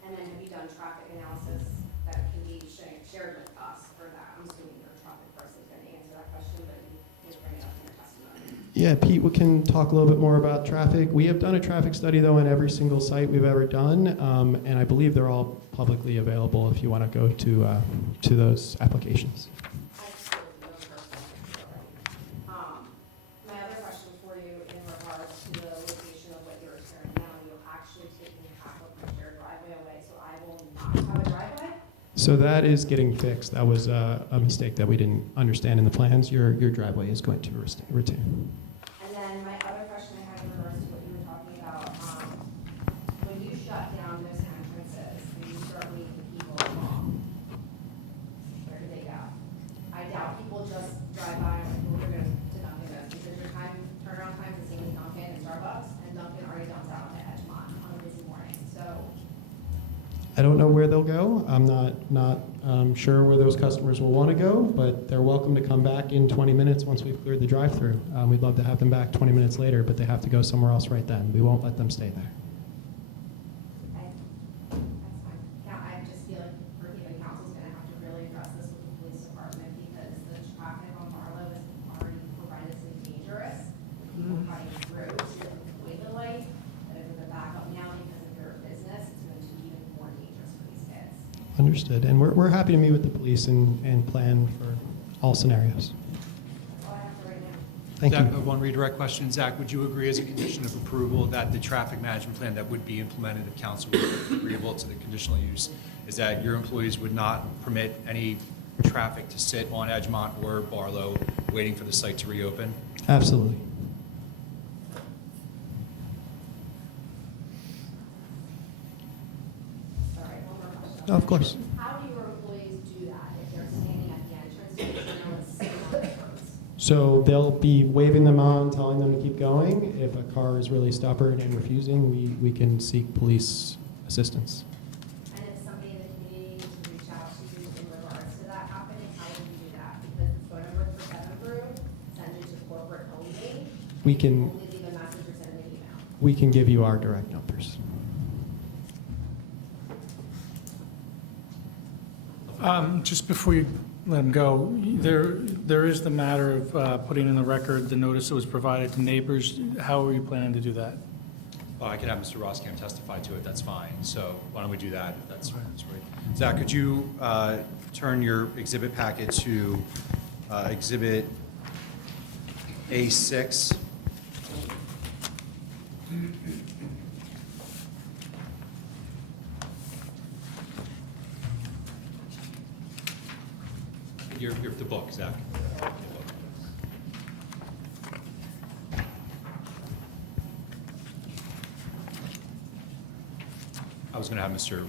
then have you done traffic analysis that can be shared with us for that? I'm assuming you're a traffic person going to answer that question, but you can bring it up in your testimony. Yeah, Pete, we can talk a little bit more about traffic. We have done a traffic study, though, on every single site we've ever done, and I believe they're all publicly available if you want to go to those applications. My other question for you in regards to the location of what you're tearing down, you're actually taking half of my shared driveway away, so I will not have a driveway? So that is getting fixed. That was a mistake that we didn't understand in the plans. Your driveway is going to retain. And then my other question I had in regards to what you were talking about, when you shut down those entrances and you start leaving people along, where do they go? I doubt people just drive by and like, well, we're going to Dunkin' because your turnaround time is the same as Dunkin' and Starbucks, and Dunkin' already dumps out on the Edgemont on a busy morning. So I don't know where they'll go. I'm not sure where those customers will want to go, but they're welcome to come back in 20 minutes once we've cleared the drive-through. We'd love to have them back 20 minutes later, but they have to go somewhere else right then. We won't let them stay there. that's fine. Yeah, I just feel like Brookhaven Council's going to have to really address this with the police department because the traffic on Barlow is already horrendously dangerous. People cutting through to avoid the light, but if it's a backup now because of their business, it's going to be even more dangerous for these kids. Understood. And we're happy to meet with the police and plan for all scenarios. That's all I have for right now. Thank Zach, you. one redirect question. Zach, would you agree as a condition of approval that the traffic management plan that would be implemented if council were agreeable to the conditional use is that your employees would not permit any traffic to sit on Edgemont or Barlow waiting for the site to reopen? Absolutely. Sorry, one more question. No, of course. How do your employees do that if they're standing at the entrance and you know it's sitting on the roads? So they'll be waving them on, telling them to keep going. If a car is really stubborn and refusing, we can seek police assistance. And if somebody in the community needs to reach out to you in regards to that happening, how would you do that? Because the phone number for 7 Brew, send it to corporate only. We can Only leave a message or send an email. we can give you our direct numbers. Just before you let them go, there is the matter of putting in the record the notice that was provided to neighbors. How are you planning to do that? Well, I can have Mr. Roskam testify to it, that's fine. So why don't we do that, if that's right. Zach, could you turn your exhibit packet to Exhibit A6? You're the book, Zach. I was going to have Mr.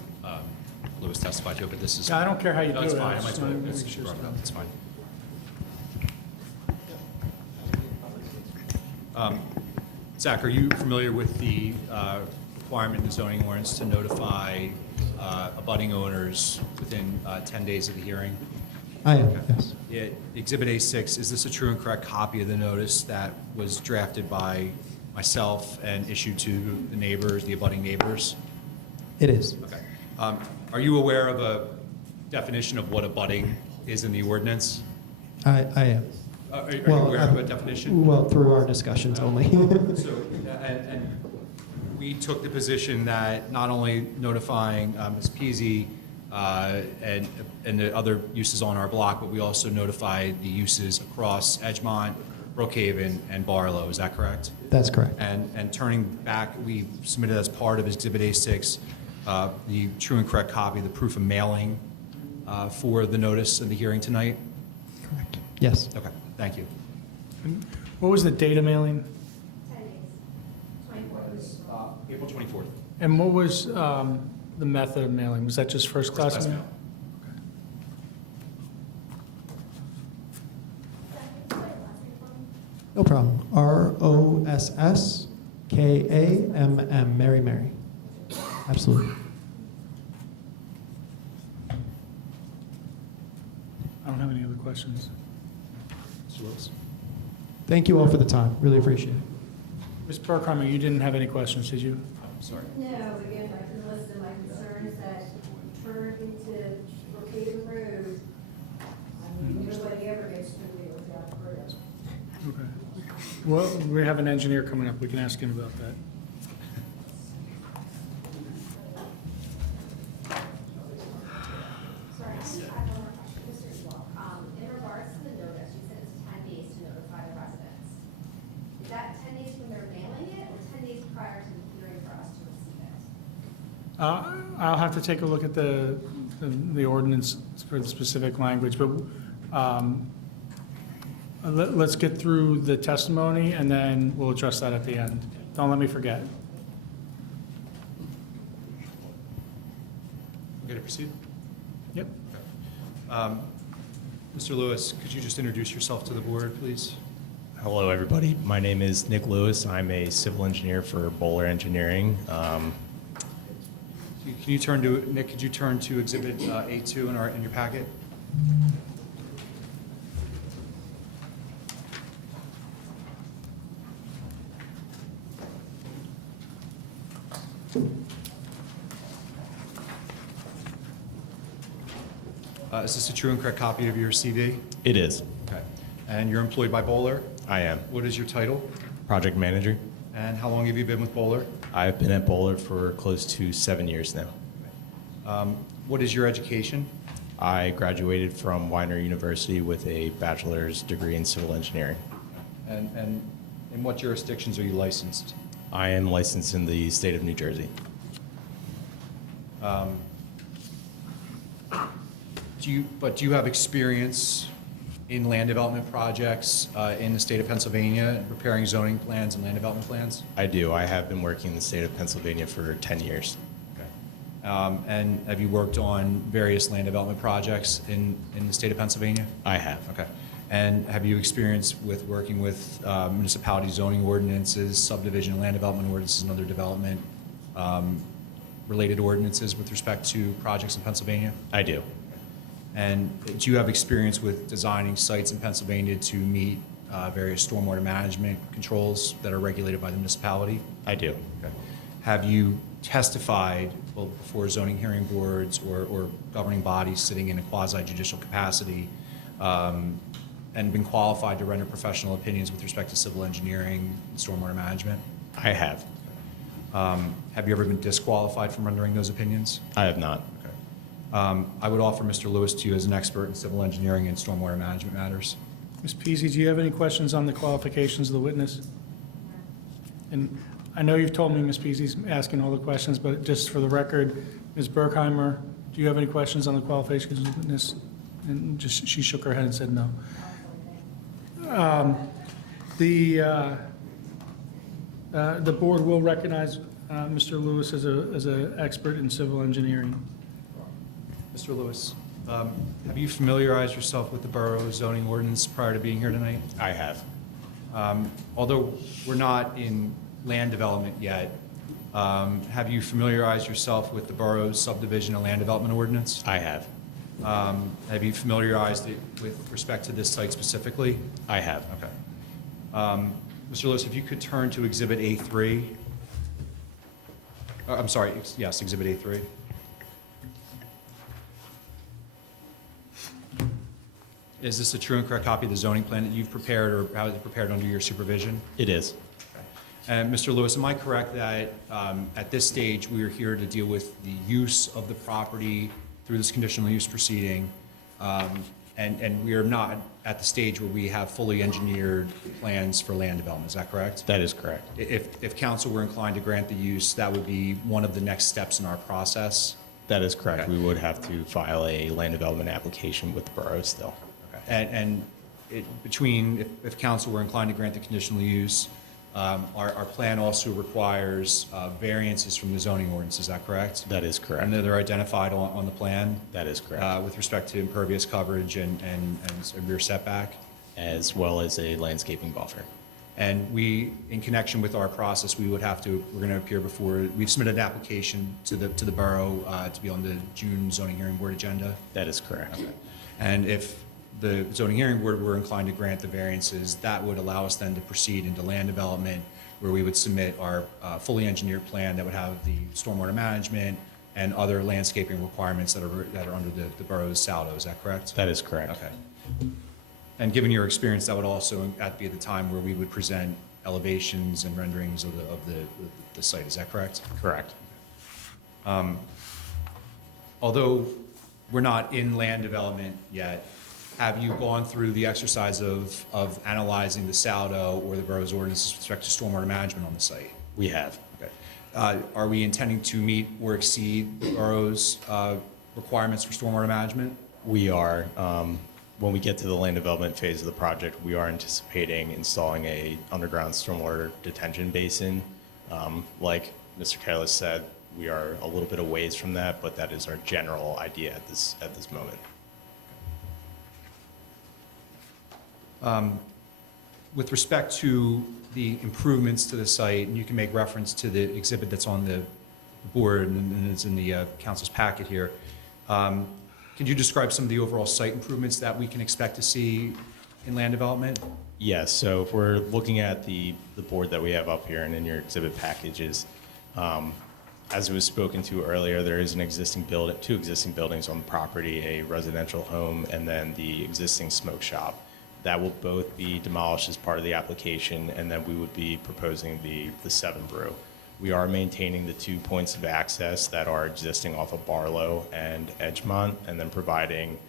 Lewis testify to it, but this is. Yeah, I don't care how you No, do it's it. fine. I I might just as well. wanna make It's sure brought it up. It's fine. Zach, are you familiar with the requirement in the zoning ordinance to notify abutting owners within 10 days of the hearing? I am, yes. Exhibit A6, is this a true and correct copy of the notice that was drafted by myself and issued to the neighbors, the abutting neighbors? It is. Okay. Are you aware of a definition of what abutting is in the ordinance? I am. Are you Well, aware of a definition? Well, through our discussions only. So, and we took the position that not only notifying Ms. Peasy and the other uses on our block, but we also notified the uses across Edgemont, Brookhaven, and Barlow. Is that correct? That's correct. And turning back, we submitted as part of Exhibit A6 the true and correct copy, the proof of mailing for the notice of the hearing tonight. Correct. Yes. Okay, thank you. What was the date of mailing? 10 days, 24. April 24th. And what was the method of mailing? Was that just first class First class mail? No problem. ROSSKAMM, Mary Mary. Absolutely. I don't have any other questions. Mr. Lewis? Thank you all for the time. Really appreciate it. Ms. Burkheimer, you didn't have any questions, did you? Sorry. No, again, I can list my concerns that turn into Brookhaven Road. I mean, nobody ever gets to me without a bridge. Okay. Well, we have an engineer coming up. We can ask him about that. Sorry, I have one more question, Mr. Ewell. In regards to the notice, you said it's 10 days to notify the residents. Is that 10 days when they're mailing it, or 10 days prior to the hearing for us to receive it? I'll have to take a look at the ordinance for the specific language, but let's get through the testimony, and then we'll address that at the end. Don't let me forget. Okay to proceed? Yep. Mr. Lewis, could you just introduce yourself to the board, please? Hello, everybody. My name is Nick Lewis. I'm a civil engineer for Bowler Engineering. Can you turn to, Nick, could you turn to Exhibit A2 in your packet? Is this a true and correct copy of your CV? It is. Okay. And you're employed by Bowler? I am. What is your title? Project manager. And how long have you been with Bowler? I've been at Bowler for close to 7 years now. What is your education? I graduated from Weiner University with a bachelor's degree in civil engineering. And in what jurisdictions are you licensed? I am licensed in the state of New Jersey. Do you have experience in land development projects in the state of Pennsylvania, preparing zoning plans and land development plans? I do. I have been working in the state of Pennsylvania for 10 years. Okay. And have you worked on various land development projects in the state of Pennsylvania? I have. Okay. And have you experienced with working with municipality zoning ordinances, subdivision and land development ordinances, and other development related ordinances with respect to projects in Pennsylvania? I do. And do you have experience with designing sites in Pennsylvania to meet various stormwater management controls that are regulated by the municipality? I do. Okay. Have you testified before zoning hearing boards or governing bodies sitting in a quasi-judicial capacity and been qualified to render professional opinions with respect to civil engineering and stormwater management? I have. Have you ever been disqualified from rendering those opinions? I have not. I would offer Mr. Lewis to you as an expert in civil engineering and stormwater management matters. Ms. Peasy, do you have any questions on the qualifications of the witness? And I know you've told me Ms. Peasy's asking all the questions, but just for the record, Ms. Burkheimer, do you have any questions on the qualifications of the witness? And just, she shook her head and said no. The board will recognize Mr. Lewis as an expert in civil engineering. Mr. Lewis, have you familiarized yourself with the borough zoning ordinance prior to being here tonight? I have. Although we're not in land development yet, have you familiarized yourself with the borough's subdivision and land development ordinance? I have. Have you familiarized it with respect to this site specifically? I have. Okay. Mr. Lewis, if you could turn to Exhibit A3. I'm sorry, yes, Exhibit A3. Is this a true and correct copy of the zoning plan that you've prepared, or how is it prepared under your supervision? It is. And Mr. Lewis, am I correct that at this stage, we are here to deal with the use of the property through this conditional use proceeding, and we are not at the stage where we have fully engineered plans for land development, is that correct? That is correct. If council were inclined to grant the use, that would be one of the next steps in our process? That is correct. Okay. We would have to file a land development application with the borough still. And if council were inclined to grant the conditional use, our plan also requires variances from the zoning ordinance, is that correct? That is correct. And they're identified on the plan? That is correct. With respect to impervious coverage and rear setback? As well as a landscaping buffer. And we, in connection with our process, we're going to appear before, we've submitted an application to the borough to be on the June zoning hearing board agenda? That is correct. Okay. And if the zoning hearing board were inclined to grant the variances, that would allow us then to proceed into land development, where we would submit our fully engineered plan that would have the stormwater management and other landscaping requirements that are under the borough's SALDO, is that correct? That is correct. Okay. And given your experience, that would also be at the time where we would present elevations and renderings of the site, is that correct? Correct. Although we're not in land development yet, have you gone through the exercise of analyzing the SALDO or the borough's ordinance with respect to stormwater management on the site? We have. Okay. Are we intending to meet or exceed the borough's requirements for stormwater management? We are. When we get to the land development phase of the project, we are anticipating installing a underground stormwater detention basin. Like Mr. Careless said, we are a little bit a ways from that, but that is our general idea at this moment. With respect to the improvements to the site, and you can make reference to the exhibit that's on the board and it's in the council's packet here, can you describe some of the overall site improvements that we can expect to see in land development? Yes, so if we're looking at the board that we have up here and in your exhibit packages, as it was spoken to earlier, there is an existing building, two existing buildings on the property, a residential home and then the existing smoke shop. That will both be demolished as part of the application, and then we would be proposing the 7 brew. We are maintaining the 2 points of access that are existing off of Barlow and Edgemont, and then providing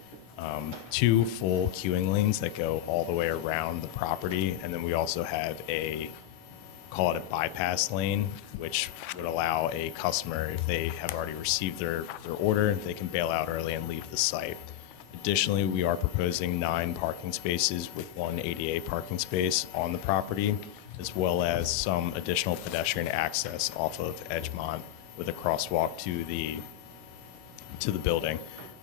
2 full queuing lanes that go all the way around the property. And then we also have call it a bypass lane, which would allow a customer, if they have already received their order, they can bail out early and leave the site. Additionally, we are proposing 9 parking spaces with 1 ADA parking space on the property, as well as some additional pedestrian access off of Edgemont with a crosswalk to the building.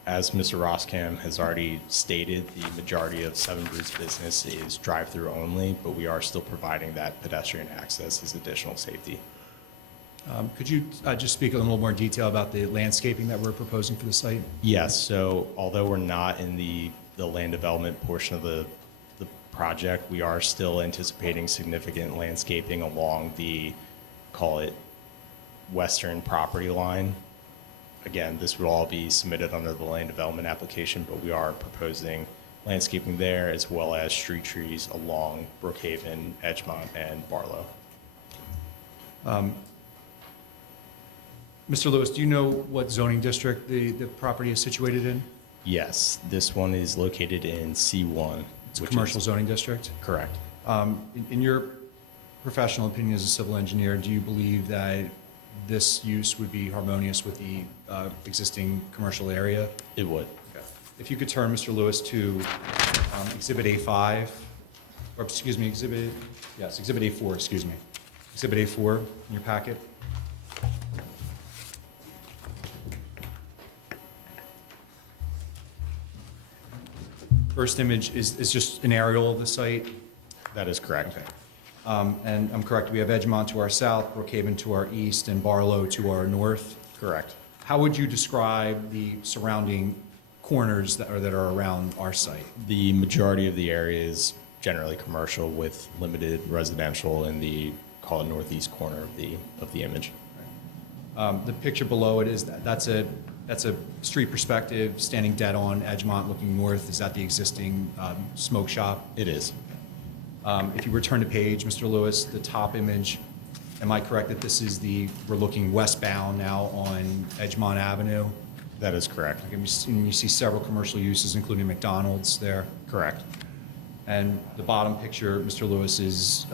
As Mr. Roskam has already stated, the majority of 7 Brews business is drive-through only, but we are still providing that pedestrian access as additional safety. Could you just speak a little more detail about the landscaping that we're proposing for the site? Yes, so although we're not in the land development portion of the project, we are still anticipating significant landscaping along the, call it, western property line. Again, this would all be submitted under the land development application, but we are proposing landscaping there as well as street trees along Brookhaven, Edgemont, and Barlow. Mr. Lewis, do you know what zoning district the property is situated in? Yes, this one is located in C1. It's a commercial zoning district? Correct. In your professional opinion as a civil engineer, do you believe that this use would be harmonious with the existing commercial area? It would. Okay. If you could turn, Mr. Lewis, to Exhibit A5, or excuse me, Exhibit A4, excuse me. Exhibit A4 in your packet. First image is just an aerial of the site. That is correct. Okay. And I'm correct, we have Edgemont to our south, Brookhaven to our east, and Barlow to our north. Correct. How would you describe the surrounding corners that are around our site? The majority of the area is generally commercial with limited residential in the, call it, northeast corner of the image. The picture below it is that's That's a street perspective, standing dead on Edgemont, looking north. Is that the existing smoke shop? It is. If you return to page, Mr. Lewis, the top image, am I correct that this is we're looking westbound now on Edgemont Avenue? That is correct. And you see several commercial uses, including McDonald's there. Correct. And the bottom picture, Mr. Lewis, is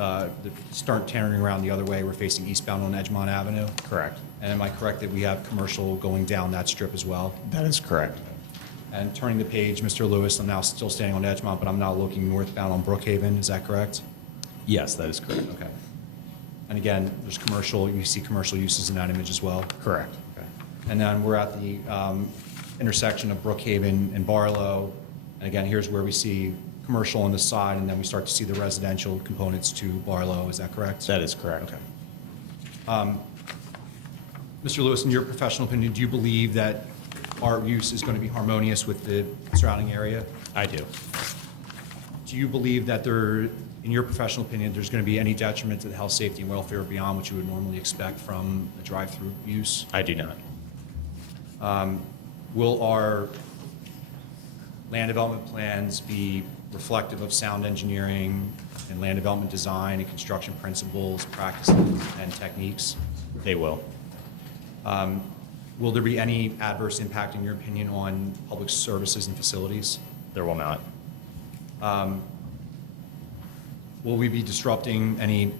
start turning around the other way. We're facing eastbound on Edgemont Avenue. Correct. And am I correct that we have commercial going down that strip as well? That is correct. And turning the page, Mr. Lewis, I'm now still standing on Edgemont, but I'm now looking northbound on Brookhaven. Is that correct? Yes, that is correct. Okay. And again, there's commercial, you see commercial uses in that image as well? Correct. Okay. And then we're at the intersection of Brookhaven and Barlow. And again, here's where we see commercial on the side, and then we start to see the residential components to Barlow. Is that correct? That is correct. Okay. Mr. Lewis, in your professional opinion, do you believe that our use is going to be harmonious with the surrounding area? I do. Do you believe that there, in your professional opinion, there's going to be any detriment to the health, safety, and welfare beyond what you would normally expect from a drive-through use? I do not. Will our land development plans be reflective of sound engineering and land development design and construction principles, practices, and techniques? They will. Will there be any adverse impact, in your opinion, on public services and facilities? There will not. Will we be disrupting any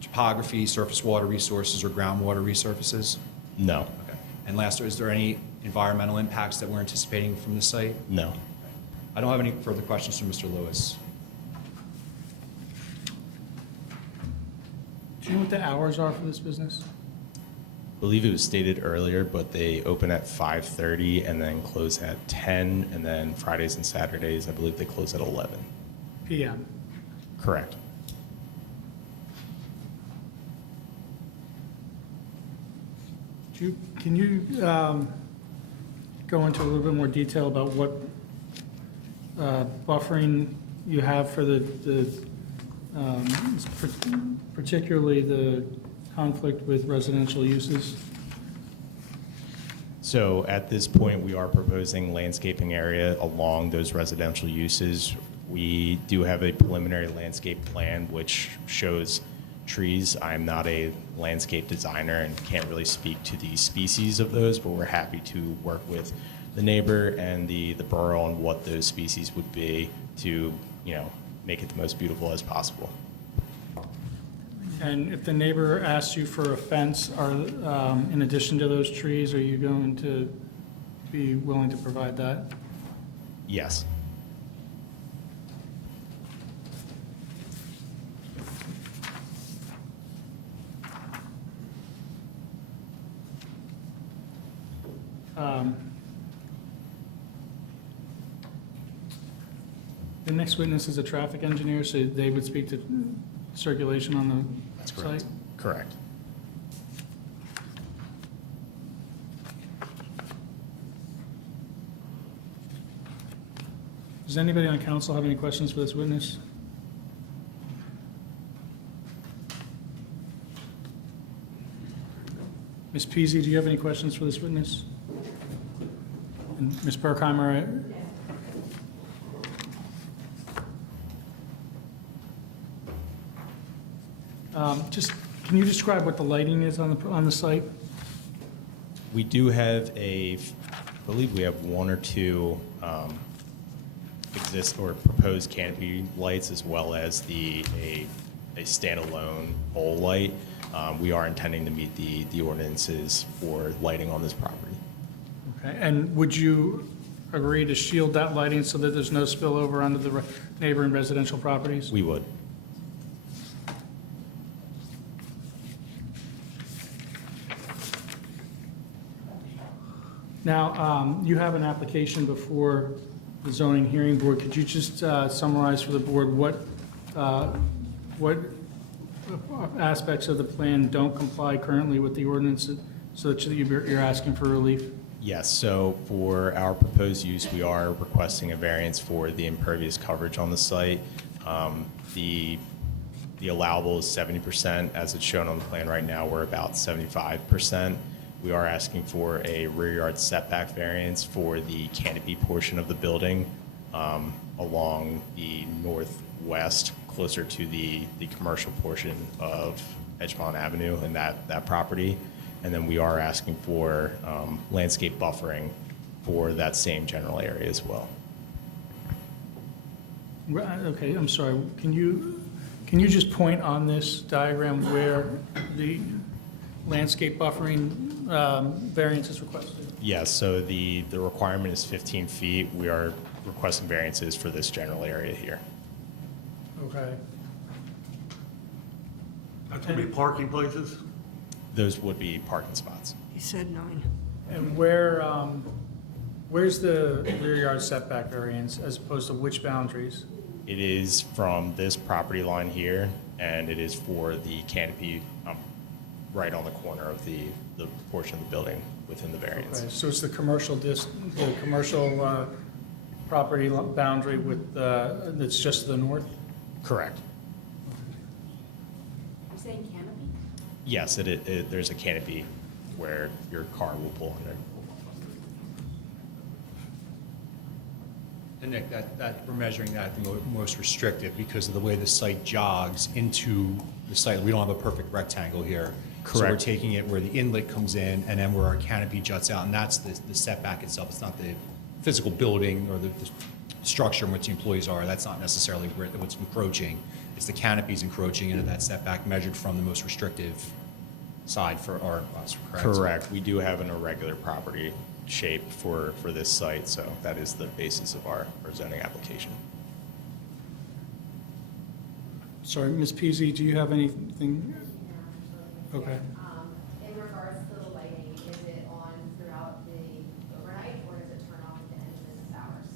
topography, surface water resources, or groundwater resurfaces? No. Okay. And last, is there any environmental impacts that we're anticipating from the site? No. I don't have any further questions for Mr. Lewis. Do you know what the hours are for this business? I believe it was stated earlier, but they open at 5:30 and then close at 10, and then Fridays and Saturdays, I believe they close at 11. PM. Correct. Can you go into a little bit more detail about what buffering you have for particularly the conflict with residential uses? So at this point, we are proposing landscaping area along those residential uses. We do have a preliminary landscape plan which shows trees. I'm not a landscape designer and can't really speak to the species of those, but we're happy to work with the neighbor and the borough on what those species would be to, make it the most beautiful as possible. And if the neighbor asks you for a fence, in addition to those trees, are you going to be willing to provide that? Yes. The next witness is a traffic engineer, so they would speak to circulation on the That's correct. site? Correct. Does anybody on council have any questions for this witness? Ms. Peasy, do you have any questions for this witness? And Ms. Berkheimer? Can you describe what the lighting is on the site? We do have I believe we have one or two exist or proposed canopy lights, as well as a standalone pole light. We are intending to meet the ordinances for lighting on this property. Okay, and would you agree to shield that lighting so that there's no spillover onto the neighboring residential properties? We would. Now, you have an application before the zoning hearing board. Could you just summarize for the board what aspects of the plan don't comply currently with the ordinance so that you're asking for relief? Yes, so for our proposed use, we are requesting a variance for the impervious coverage on the site. The allowable is 70%. As it's shown on the plan right now, we're about 75%. We are asking for a rear yard setback variance for the canopy portion of the building along the northwest, closer to the commercial portion of Edgemont Avenue and that property. And then we are asking for landscape buffering for that same general area as well. Okay, I'm sorry, can you just point on this diagram where the landscape buffering variance is requested? Yes, so the requirement is 15 feet. We are requesting variances for this general area here. Okay. That's going to be parking places? Those would be parking spots. He said 9. And where's the rear yard setback variance as opposed to which boundaries? It is from this property line here, and it is for the canopy right on the corner of the portion of the building within the variance. Okay, so it's the commercial property boundary with, that's just to the north? Correct. You're saying canopy? Yes, there's a canopy where your car will pull under. And Nick, we're measuring that the most restrictive because of the way the site jogs into the site. We don't have a perfect rectangle here. So we're Correct. taking it where the inlet comes in and then where our canopy juts out, and that's the setback itself. It's not the physical building or the structure in which the employees are. That's not necessarily what's encroaching. It's the canopies encroaching into that setback measured from the most restrictive side for our us, correct? Correct. We do have an irregular property shape for this site, so that is the basis of our zoning application. Sorry, Ms. Peasy, do you have anything? Okay. In regards to the lighting, is it on throughout the overnight, or does it turn off at the end of business hours?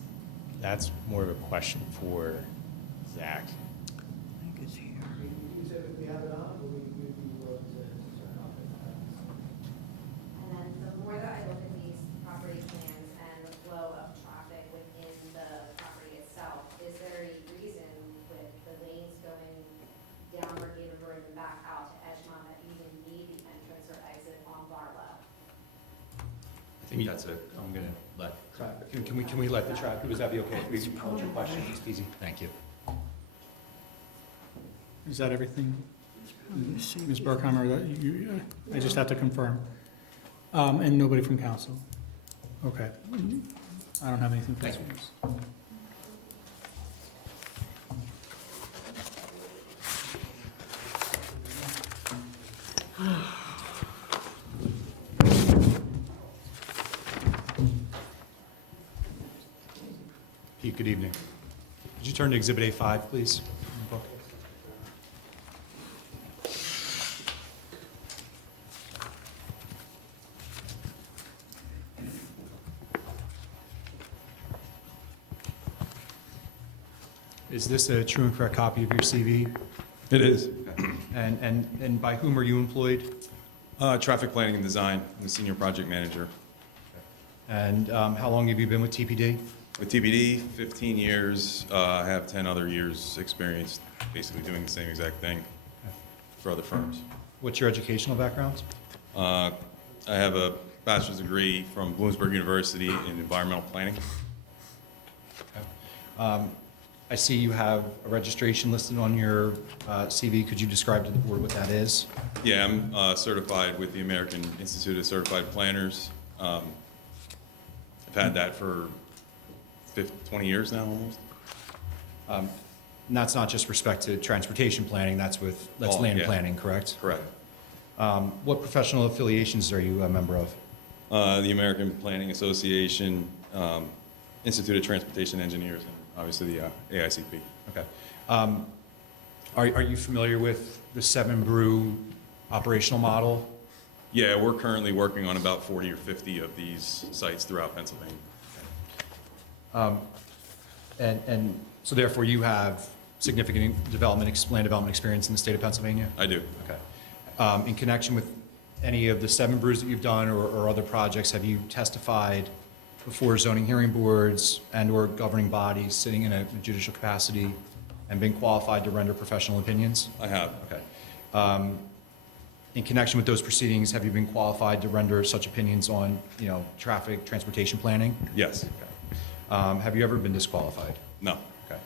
That's more of a question for Zach. And then the more that I look at these property plans and the flow of traffic within the property itself, is there a reason with the lanes going down Brookhaven Borough and back out to Edgemont that you even need the entrance or exit on Barlow? I think that's I'm gonna let traffic, can we let the traffic, would that be okay? Can we hold your question, Ms. Peasy? Thank you. Is that everything? Ms. Berkheimer, I just have to confirm. And nobody from council? Okay. I don't have anything for Thank this. Pete, good evening. Could you turn to Exhibit A5, please? Is this a true and correct copy of your CV? It is. And by whom are you employed? Traffic planning and design. I'm the senior project manager. And how long have you been with TPD? With TBD, 15 years. I have 10 other years experience basically doing the same exact thing for other firms. What's your educational background? I have a bachelor's degree from Bloomsburg University in environmental planning. I see you have a registration listed on your CV. Could you describe to the board what that is? Yeah, I'm certified with the American Institute of Certified Planners. I've had that for 20 years now almost. And that's not just respect to transportation planning, that's land yeah. planning, correct? Correct. What professional affiliations are you a member of? The American Planning Association, Institute of Transportation Engineers, and obviously the AICP. Okay. Are you familiar with the 7 brew operational model? Yeah, we're currently working on about 40 or 50 of these sites throughout Pennsylvania. And so therefore you have significant land development experience in the state of Pennsylvania? I do. Okay. In connection with any of the 7 brews that you've done or other projects, have you testified before zoning hearing boards and/or governing bodies sitting in a judicial capacity and been qualified to render professional opinions? I have. Okay. In connection with those proceedings, have you been qualified to render such opinions on, traffic, transportation planning? Yes. Have you ever been disqualified? No. Okay.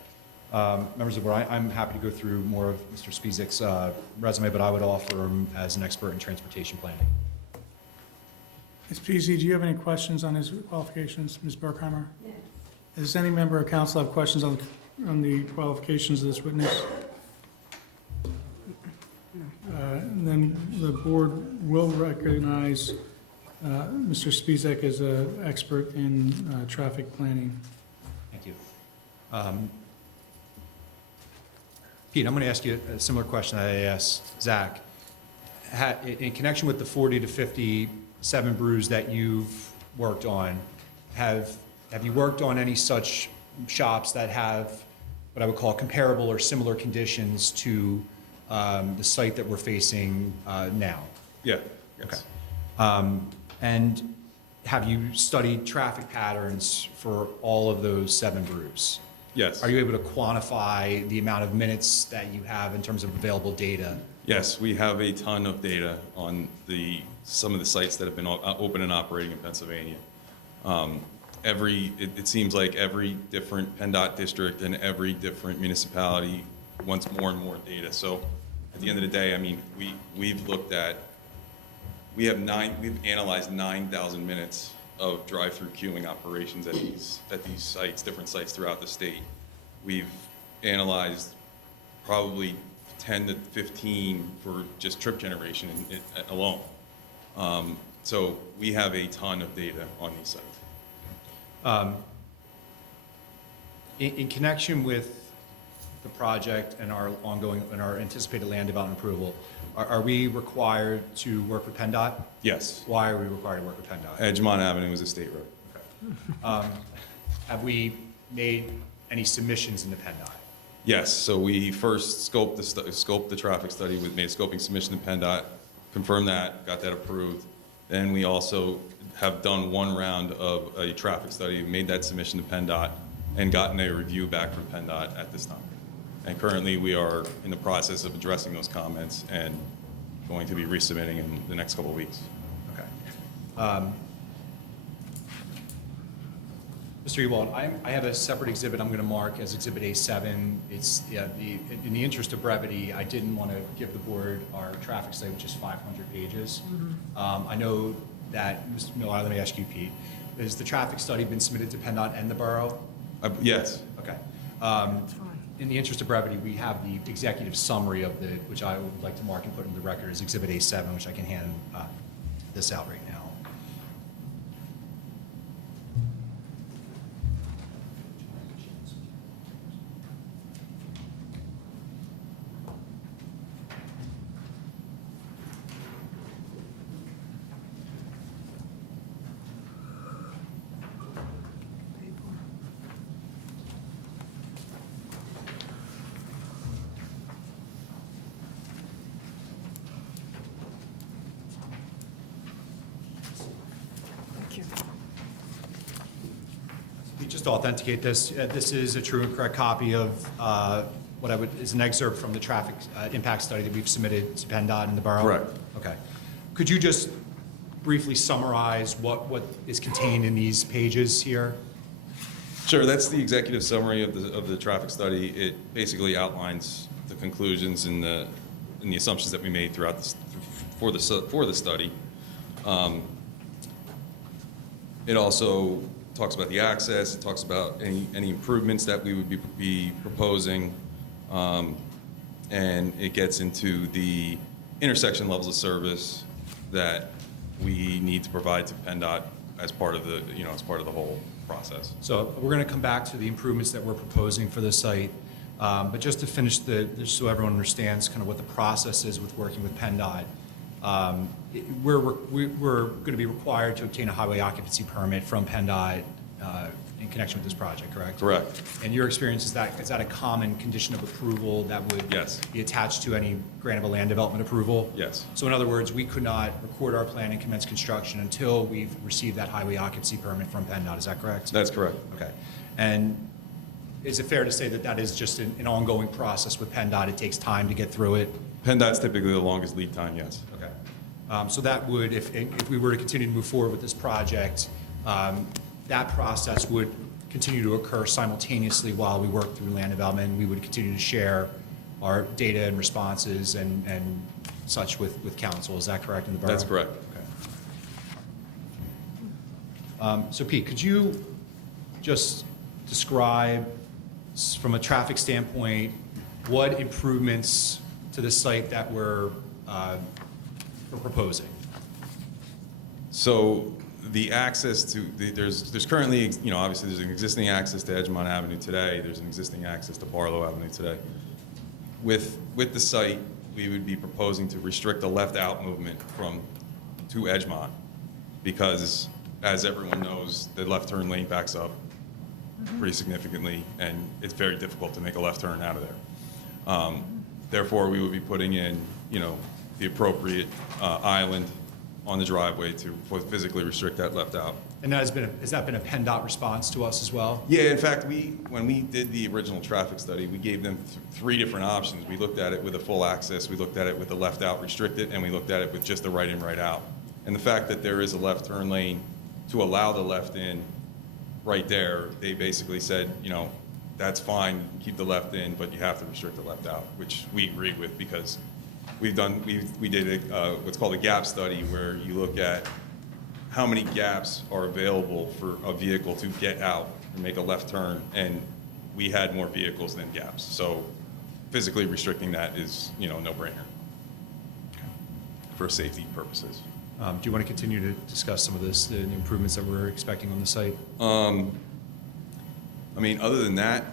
Members of the board, I'm happy to go through more of Mr. Spizik's resume, but I would offer him as an expert in transportation planning. Ms. Peasy, do you have any questions on his qualifications, Ms. Berkheimer? Does any member of council have questions on the qualifications of this witness? And then the board will recognize Mr. Spizek as an expert in traffic planning. Thank you. Pete, I'm going to ask you a similar question that I asked Zach. In connection with the 40 to 57 brews that you've worked on, have you worked on any such shops that have what I would call comparable or similar conditions to the site that we're facing now? Yeah. Okay. And have you studied traffic patterns for all of those 7 brews? Yes. Are you able to quantify the amount of minutes that you have in terms of available data? Yes, we have a ton of data on some of the sites that have been open and operating in Pennsylvania. It seems like every different PennDOT district and every different municipality wants more and more data. So at the end of the day, I mean, we've analyzed 9,000 minutes of drive-through queuing operations at these sites, different sites throughout the state. We've analyzed probably 10 to 15 for just trip generation alone. So we have a ton of data on these sites. In connection with the project and our anticipated land development approval, are we required to work with PennDOT? Yes. Why are we required to work with PennDOT? Edgemont Avenue is a state road. Okay. Have we made any submissions into PennDOT? Yes, so we first scoped the traffic study, we made a scoping submission to PennDOT, confirmed that, got that approved. Then we also have done one round of a traffic study, made that submission to PennDOT, and gotten a review back from PennDOT at this time. And currently, we are in the process of addressing those comments and going to be resubmitting in the next couple of weeks. Okay. Mr. Ewald, I have a separate exhibit I'm going to mark as Exhibit A7. In the interest of brevity, I didn't want to give the board our traffic study, which is 500 pages. I know that, Mr. Miller, let me ask you, Pete, has the traffic study been submitted to PennDOT and the borough? Yes. Okay. In the interest of brevity, we have the executive summary of which I would like to mark and put in the record as Exhibit A7, which I can hand this out right now. Just to authenticate this, this is a true and correct copy of is an excerpt from the traffic impact study that we've submitted to PennDOT and the borough? Correct. Okay. Could you just briefly summarize what is contained in these pages here? Sure, that's the executive summary of the traffic study. It basically outlines the conclusions and the assumptions that we made throughout for the study. It also talks about the access. It talks about any improvements that we would be proposing, and it gets into the intersection levels of service that we need to provide to PennDOT as part of the whole process. So we're going to come back to the improvements that we're proposing for this site, but just to finish just so everyone understands kind of what the process is with working with PennDOT. We're going to be required to obtain a highway occupancy permit from PennDOT in connection with this project, correct? Correct. And your experience is that a common condition of approval that would Yes. be attached to any grant of a land development approval? Yes. So in other words, we could not record our plan and commence construction until we've received that highway occupancy permit from PennDOT, is that correct? That's correct. Okay. And is it fair to say that is just an ongoing process with PennDOT? It takes time to get through it? PennDOT's typically the longest lead time, yes. Okay. So that would, if we were to continue to move forward with this project, that process would continue to occur simultaneously while we work through land development. We would continue to share our data and responses and such with council. Is that correct in the borough? That's correct. Okay. So Pete, could you just describe, from a traffic standpoint, what improvements to the site that we're proposing? So the access to, there's currently, obviously there's an existing access to Edgemont Avenue today. There's an existing access to Barlow Avenue today. With the site, we would be proposing to restrict the left-out movement to Edgemont because, as everyone knows, the left turn lane backs up pretty significantly, and it's very difficult to make a left turn out of there. Therefore, we would be putting in, the appropriate island on the driveway to physically restrict that left out. And has that been a PennDOT response to us as well? Yeah, in fact, when we did the original traffic study, we gave them three different options. We looked at it with a full access, we looked at it with the left out restricted, and we looked at it with just the right in, right out. And the fact that there is a left turn lane to allow the left in right there, they basically said, that's fine, keep the left in, but you have to restrict the left out, which we agreed with because we did what's called a gap study where you look at how many gaps are available for a vehicle to get out and make a left turn, and we had more vehicles than gaps. So physically restricting that is, no-brainer for safety purposes. Do you want to continue to discuss some of the improvements that we're expecting on the site? Other than that,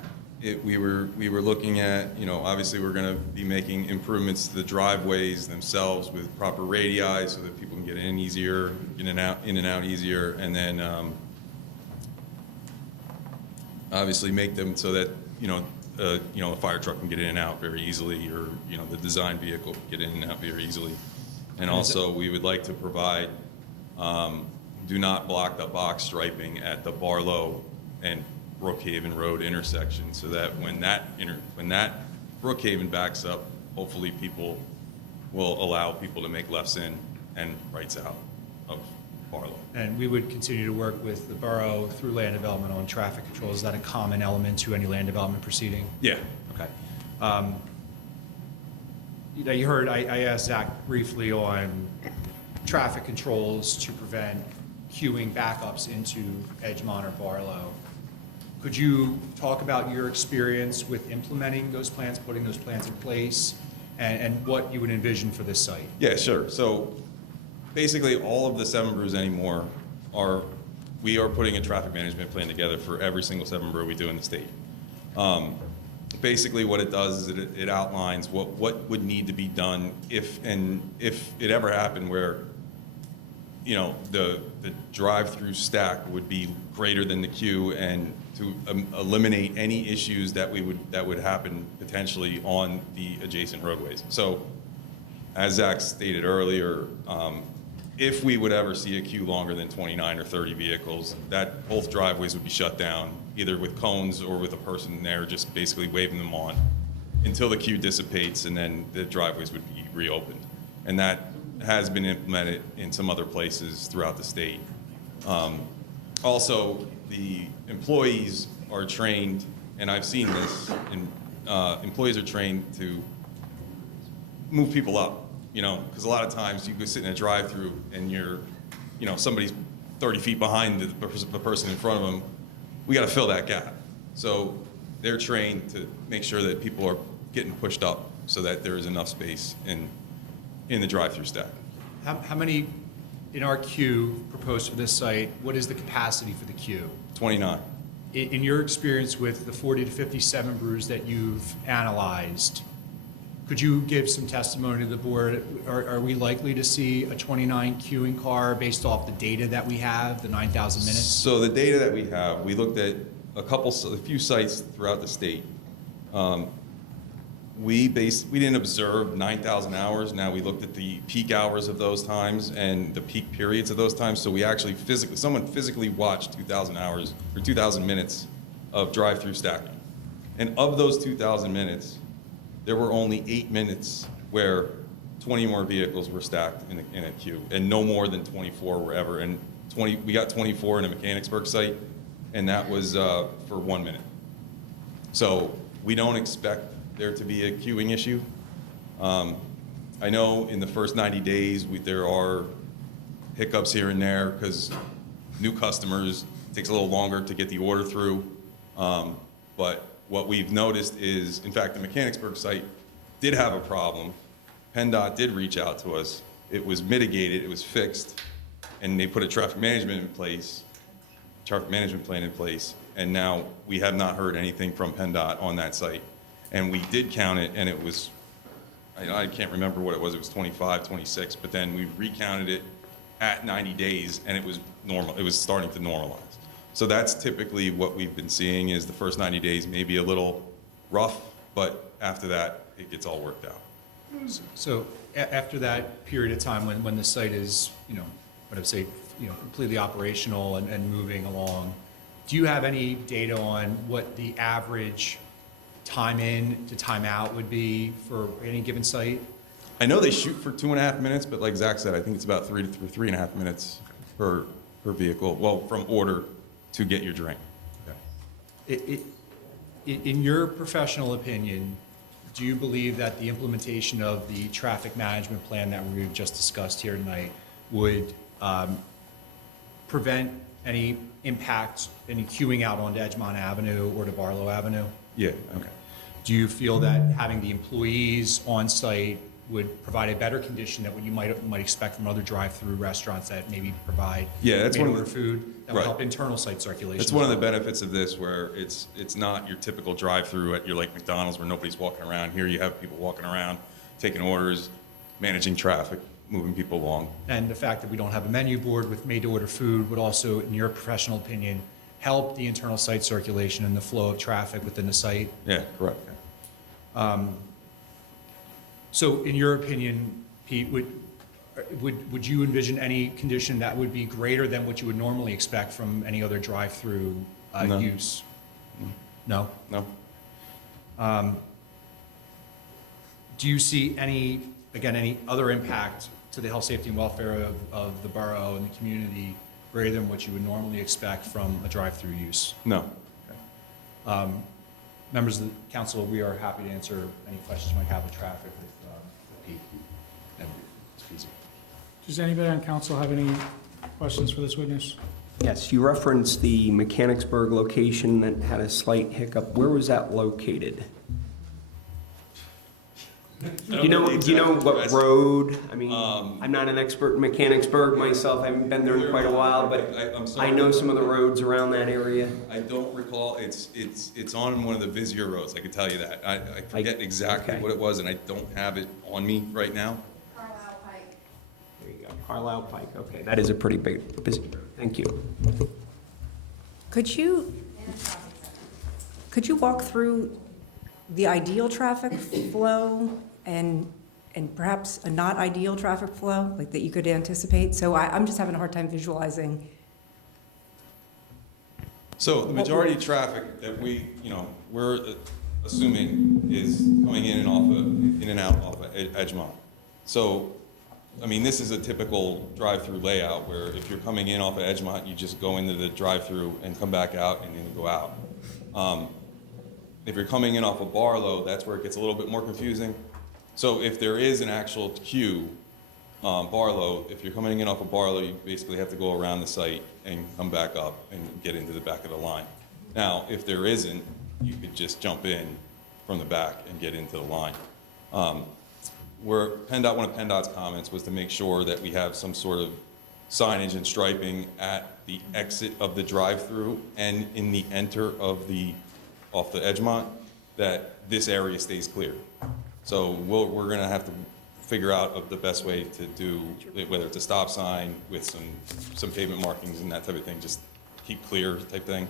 we were looking at, obviously we're going to be making improvements to the driveways themselves with proper radii so that people can get in easier, in and out easier, and then obviously make them so that a fire truck can get in and out very easily, or the design vehicle can get in and out very easily. And also, we would like to provide do not block the box striping at the Barlow and Brookhaven Road intersection, so that when that Brookhaven backs up, hopefully people will allow people to make lefts in and rights out of Barlow. And we would continue to work with the borough through land development on traffic control. Is that a common element to any land development proceeding? Yeah. Okay. You heard I asked Zach briefly on traffic controls to prevent queuing backups into Edgemont or Barlow. Could you talk about your experience with implementing those plans, putting those plans in place, and what you would envision for this site? Yeah, sure. So basically all of the 7 brews anymore we are putting a traffic management plan together for every single 7 brew we do in the state. Basically what it does is it outlines what would need to be done if it ever happened where the drive-through stack would be greater than the queue, and to eliminate any issues that would happen potentially on the adjacent roadways. So as Zach stated earlier, if we would ever see a queue longer than 29 or 30 vehicles, that both driveways would be shut down, either with cones or with a person there just basically waving them on until the queue dissipates, and then the driveways would be reopened. And that has been implemented in some other places throughout the state. Also, the employees are trained, and I've seen this, employees are trained to move people up, because a lot of times you go sit in a drive-through and somebody's 30 feet behind the person in front of them. We got to fill that gap. So they're trained to make sure that people are getting pushed up so that there is enough space in the drive-through stack. How many in our queue proposed for this site? What is the capacity for the queue? 29. In your experience with the 40 to 57 brews that you've analyzed, could you give some testimony to the board? Are we likely to see a 29 queuing car based off the data that we have, the 9,000 minutes? So the data that we have, we looked at a few sites throughout the state. We didn't observe 9,000 hours. Now we looked at the peak hours of those times and the peak periods of those times. So we actually someone physically watched 2,000 hours or 2,000 minutes of drive-through stacking. And of those 2,000 minutes, there were only 8 minutes where 20 more vehicles were stacked in a queue, and no more than 24 were ever. And we got 24 in a Mechanicsburg site, and that was for 1 minute. So we don't expect there to be a queuing issue. I know in the first 90 days, there are hiccups here and there because new customers, it takes a little longer to get the order through. But what we've noticed is, in fact, the Mechanicsburg site did have a problem. PennDOT did reach out to us. It was mitigated, it was fixed, and they put a traffic management plan in place, and now we have not heard anything from PennDOT on that site. And we did count it, and it was, I can't remember what it was 25, 26, but then we recounted it at 90 days, and it was normal, it was starting to normalize. So that's typically what we've been seeing, is the first 90 days may be a little rough, but after that, it gets all worked out. So after that period of time when the site is, what I would say, completely operational and moving along, do you have any data on what the average time in to time out would be for any given site? I know they shoot for 2.5 minutes, but like Zach said, I think it's about 3 to 3.5 minutes per vehicle. Well, from order to get your drink. Okay. In your professional opinion, do you believe that the implementation of the traffic management plan that we've just discussed here tonight would prevent any impact, any queuing out onto Edgemont Avenue or to Barlow Avenue? Yeah. Okay. Do you feel that having the employees on site would provide a better condition than what you might expect from other drive-through restaurants that maybe provide That's one of made-order the food that would help internal site circulation? That's one of the benefits of this, where it's not your typical drive-through at your like McDonald's where nobody's walking around. Here you have people walking around, taking orders, managing traffic, moving people along. And the fact that we don't have a menu board with made-to-order food would also, in your professional opinion, help the internal site circulation and the flow of traffic within the site? Yeah, correct. So in your opinion, Pete, would you envision any condition that would be greater than what you would normally expect from any other drive-through No. use? No? No. Do you see any other impact to the health, safety, and welfare of the borough and the community greater than what you would normally expect from a drive-through use? No. Members of the council, we are happy to answer any questions you might have with traffic with Pete. And it's easy. Does anybody on council have any questions for this witness? Yes, you referenced the Mechanicsburg location that had a slight hiccup. Where was that located? Do you know what road? I mean, I'm not an expert in Mechanicsburg myself. I haven't been there in quite a while, but I'm sorry. I know some of the roads around that area. I don't recall. It's on one of the busier roads. I can tell you that. I forget exactly what it was, and I don't have it on me right now. Carlisle Pike. There you go, Carlisle Pike. Okay, that is a pretty big, busy road. Thank you. Could you walk through the ideal traffic flow and perhaps a not ideal traffic flow, like that you could anticipate? So I'm just having a hard time visualizing. So the majority of traffic that we're assuming is coming in and out off of Edgemont. So, I mean, this is a typical drive-through layout where if you're coming in off of Edgemont, you just go into the drive-through and come back out and then you go out. If you're coming in off of Barlow, that's where it gets a little bit more confusing. So if there is an actual queue, Barlow, if you're coming in off of Barlow, you basically have to go around the site and come back up and get into the back of the line. Now, if there isn't, you could just jump in from the back and get into the line. One of PennDOT's comments was to make sure that we have some sort of signage and striping at the exit of the drive-through and in the enter of off the Edgemont, that this area stays clear. So we're going to have to figure out the best way to do, whether it's a stop sign with some pavement markings and that type of thing, just keep clear type thing.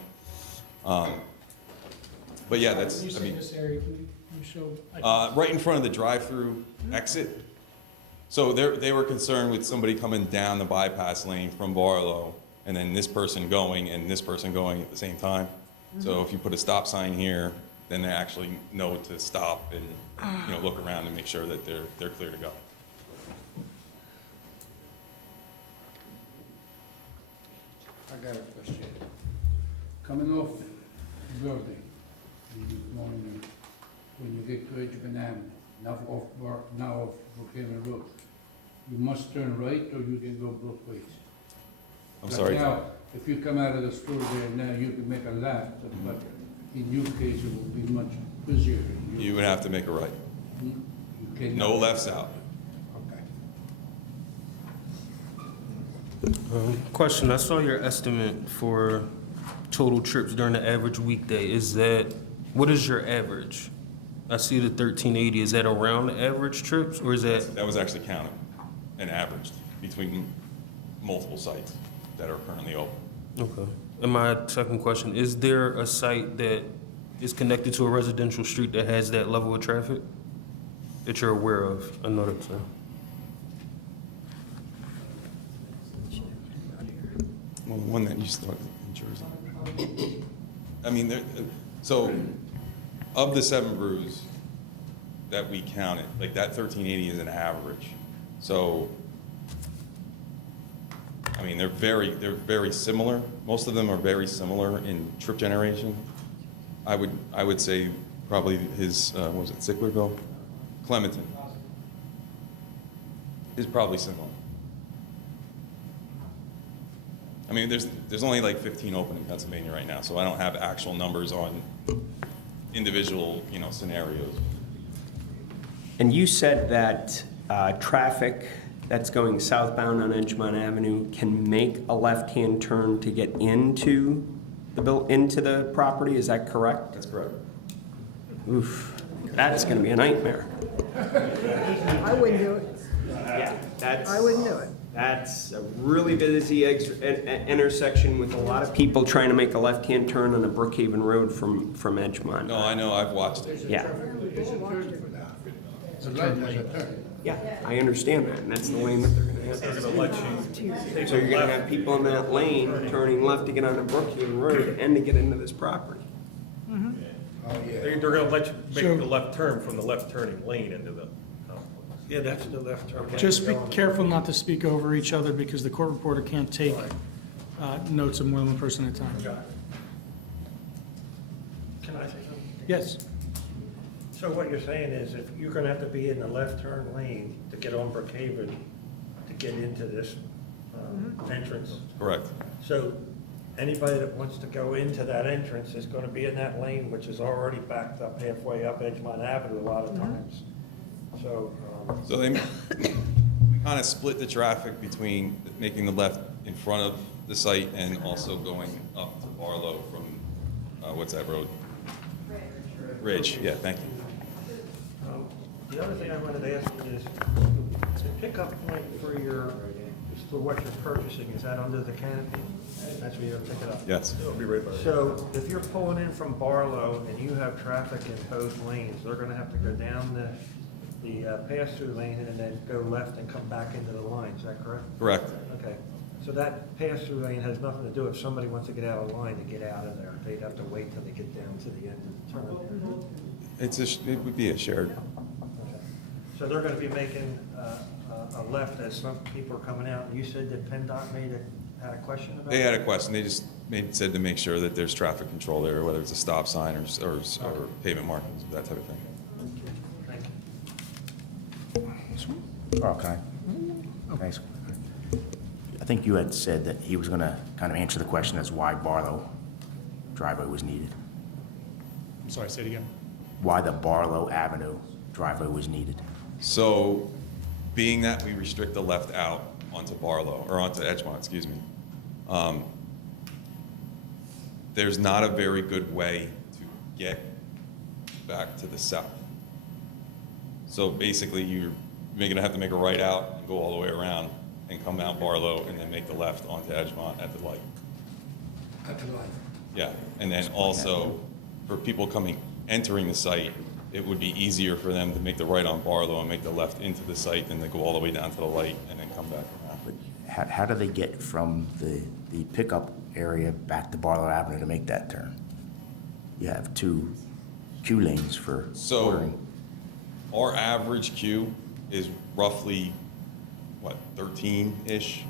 But yeah, that's, When you I say mean, this area, can you show? right in front of the drive-through exit. So they were concerned with somebody coming down the bypass lane from Barlow and then this person going and this person going at the same time. So if you put a stop sign here, then they actually know to stop and look around and make sure that they're clear to go. got a question. Coming off building, this morning, when you get to Edgemont Ave, now off Brookhaven Road, you must turn right or you can go both ways. I'm Like sorry. now, if you come out of the store there now, you can make a left, but in your case, it will be much busier. You would have to make a right. You cannot- No lefts out. Okay. Question, I saw your estimate for total trips during the average weekday. What is your average? I see the 1380. Is that around the average trips or is that? That was actually counted and averaged between multiple sites that are currently open. Okay. And my second question, is there a site that is connected to a residential street that has that level of traffic that you're aware of? I know that's Well, the one that you started in Jersey. I mean, so of the 7 brews that we counted, like that 1380 is an average. So, I mean, they're very similar. Most of them are very similar in trip generation. I would say probably his, what was it, Sicklerville? Clementon is probably similar. I mean, there's only like 15 open in Pennsylvania right now, so I don't have actual numbers on individual, scenarios. And you said that traffic that's going southbound on Edgemont Avenue can make a left-hand turn to get into the property, is that correct? That's correct. Oof, that's gonna be a nightmare. I wouldn't do it. Yeah, I wouldn't do it. That's a really busy intersection with a lot of people trying to make a left-hand turn on the Brookhaven Road from Edgemont. No, I know, I've watched it. Yeah. The light has a turn. Yeah, I understand that, and that's the lane that they're gonna have. They're gonna let you. So you're gonna have people in that lane turning left to get onto Brookhaven Road and to get into this property. Oh, yeah. They're gonna let you make the left turn from the left turning lane into the. Yeah, that's the left turn. Just be careful not to speak over each other because the court reporter can't take notes of more than one person at a time. Can I say something? Yes. So what you're saying is if you're gonna have to be in the left turn lane to get on Brookhaven to get into this entrance. Correct. So anybody that wants to go into that entrance is gonna be in that lane, which is already backed up halfway up Edgemont Avenue a lot of times. So, So we kind of split the traffic between making the left in front of the site and also going up to Barlow from, what's that road? Ridge, yeah, thank you. the other thing I wanted to ask you is, the pickup point for what you're purchasing, is that under the canopy? That's where you're gonna pick it up? Yes. It'll be right by there. So if you're pulling in from Barlow and you have traffic in both lanes, they're gonna have to go down the pass-through lane and then go left and come back into the line, is that correct? Correct. Okay, so that pass-through lane has nothing to do if somebody wants to get out of the line to get out of there. They'd have to wait till they get down to the end of the turn. It would be a shared. So they're gonna be making a left as some people are coming out. You said that PennDOT had a question about it? They had a question, they just said to make sure that there's traffic control there, whether it's a stop sign or pavement markings, that type of thing. Thank you. Okay. Thanks. I think you had said that he was going to kind of answer the question as why Barlow driveway was needed. I'm sorry, say it again. Why the Barlow Avenue driveway was needed. So, being that we restrict the left out onto Barlow, or onto Edgemont, excuse me, there's not a very good way to get back to the south. So basically, you're gonna have to make a right out and go all the way around and come out Barlow and then make the left onto Edgemont at the light. At the light. Yeah, and then also, for people entering the site, it would be easier for them to make the right on Barlow and make the left into the site than to go all the way down to the light and then come back around. But how do they get from the pickup area back to Barlow Avenue to make that turn? You have two queue lanes for ordering. Our average queue is roughly, what, 13-ish?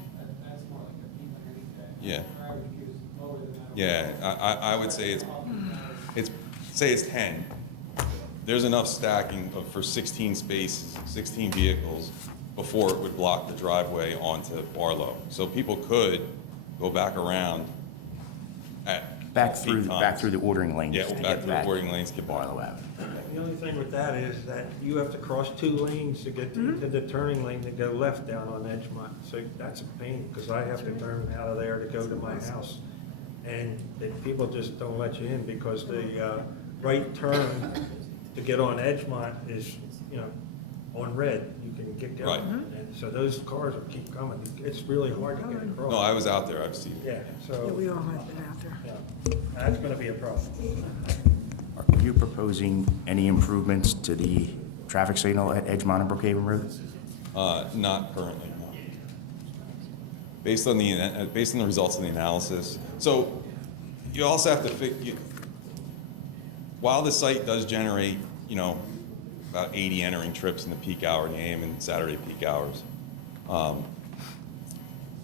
That's more like 1,500 each day. Yeah. Our average queue Yeah, I would say say it's 10. There's enough stacking for 16 spaces, 16 vehicles before it would block the driveway onto Barlow. So people could go back around at Back peak times. through the ordering lanes. Yeah, to back get through the back ordering lanes to to get back. Barlow Avenue. The only thing with that is that you have to cross 2 lanes to get to the turning lane to go left down on Edgemont. So that's a pain, because I have to turn out of there to go to my house. And people just don't let you in because the right turn to get on Edgemont is, on red. You can get going. Right. And so those cars will keep coming. It's really hard to get across. No, I was out there, I've seen it. Yeah, so. Yeah, we all have been out there. Yeah, that's gonna be a problem. Are you proposing any improvements to the traffic signal at Edgemont and Brookhaven Road? Not currently, no. Based on the results of the analysis. So you also have to while the site does generate, about 80 entering trips in the peak hour, in the AM and Saturday peak hours, about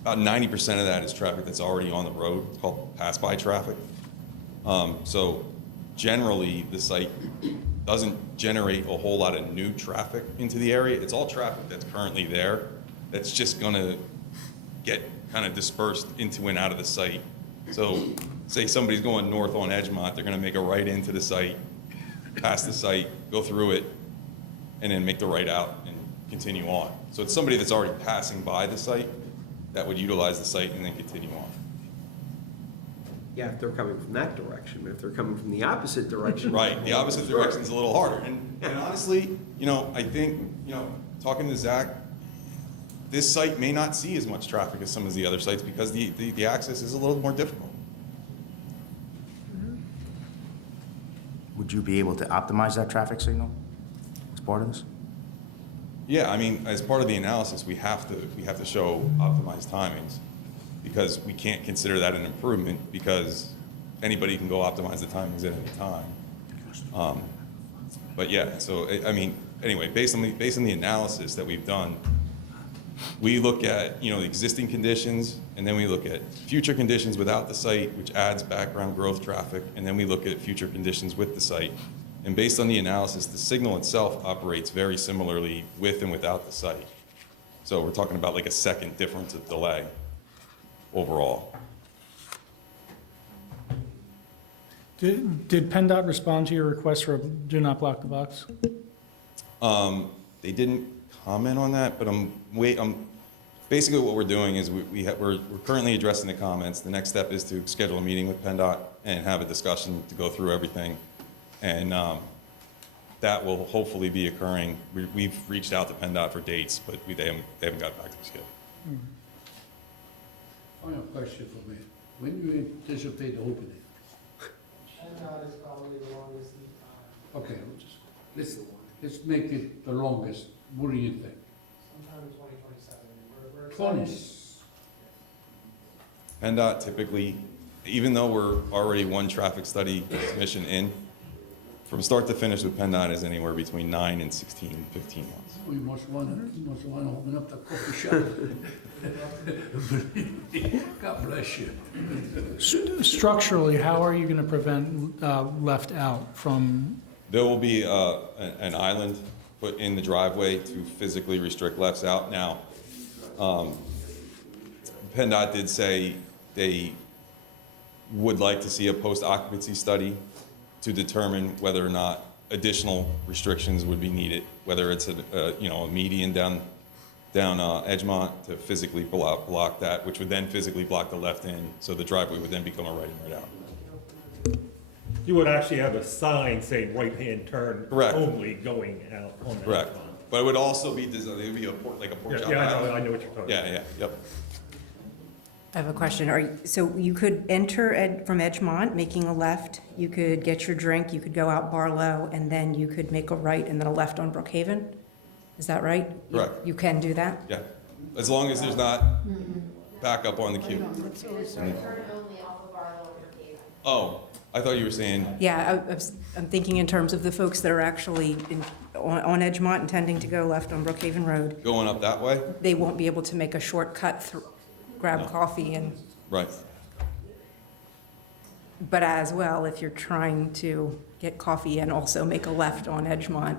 90% of that is traffic that's already on the road. It's called pass-by traffic. So generally, the site doesn't generate a whole lot of new traffic into the area. It's all traffic that's currently there that's just going to get kind of dispersed into and out of the site. So say somebody's going north on Edgemont, they're going to make a right into the site, pass the site, go through it, and then make the right out and continue on. So it's somebody that's already passing by the site that would utilize the site and then continue on. Yeah, if they're coming from that direction, but if they're coming from the opposite direction. Right, the opposite direction is a little harder. And honestly, I think, talking to Zach, this site may not see as much traffic as some of the other sites because the access is a little more difficult. Would you be able to optimize that traffic signal as part of this? Yeah, I mean, as part of the analysis, we have to show optimized timings because we can't consider that an improvement because anybody can go optimize the timings at any time. But yeah, so I mean, anyway, based on the analysis that we've done, we look at the existing conditions, and then we look at future conditions without the site, which adds background growth traffic, and then we look at future conditions with the site. And based on the analysis, the signal itself operates very similarly with and without the site. So we're talking about like a second difference of delay overall. Did PennDOT respond to your request for a do not block the box? They didn't comment on that, but basically what we're doing is we're currently addressing the comments. The next step is to schedule a meeting with PennDOT and have a discussion to go through everything. And that will hopefully be occurring. We've reached out to PennDOT for dates, but they haven't got back to the schedule. Final question for me. When do you anticipate opening? PennDOT is probably the longest lead time. Okay, let's make it the longest. What do you think? Sometime in 2027. We're 20. excited. PennDOT typically, even though we're already one traffic study submission in, from start to finish with PennDOT is anywhere between 9 and 16, 15 months. We must want to open up the coffee shop. God bless you. Structurally, how are you going to prevent left out from? There will be an island put in the driveway to physically restrict lefts out. Now, PennDOT did say they would like to see a post-occupancy study to determine whether or not additional restrictions would be needed, whether it's a median down Edgemont to physically block that, which would then physically block the left end, so the driveway would then become a right in, right out. You would actually have a sign saying right-hand turn Correct. only going out on that. Correct. But it would also be designed, it would be like a pork chop island. I know what you're talking about. Yeah, yep. I have a question. So you could enter from Edgemont, making a left, you could get your drink, you could go out Barlow, and then you could make a right and then a left on Brookhaven? Is that right? Correct. You can do that? Yeah, as long as there's not backup on the queue. Turn only off of Barlow or Brookhaven. Oh, I thought you were saying, Yeah, I'm thinking in terms of the folks that are actually on Edgemont intending to go left on Brookhaven Road. going up that way? They won't be able to make a shortcut, grab coffee and... Right. But as well, if you're trying to get coffee and also make a left on Edgemont,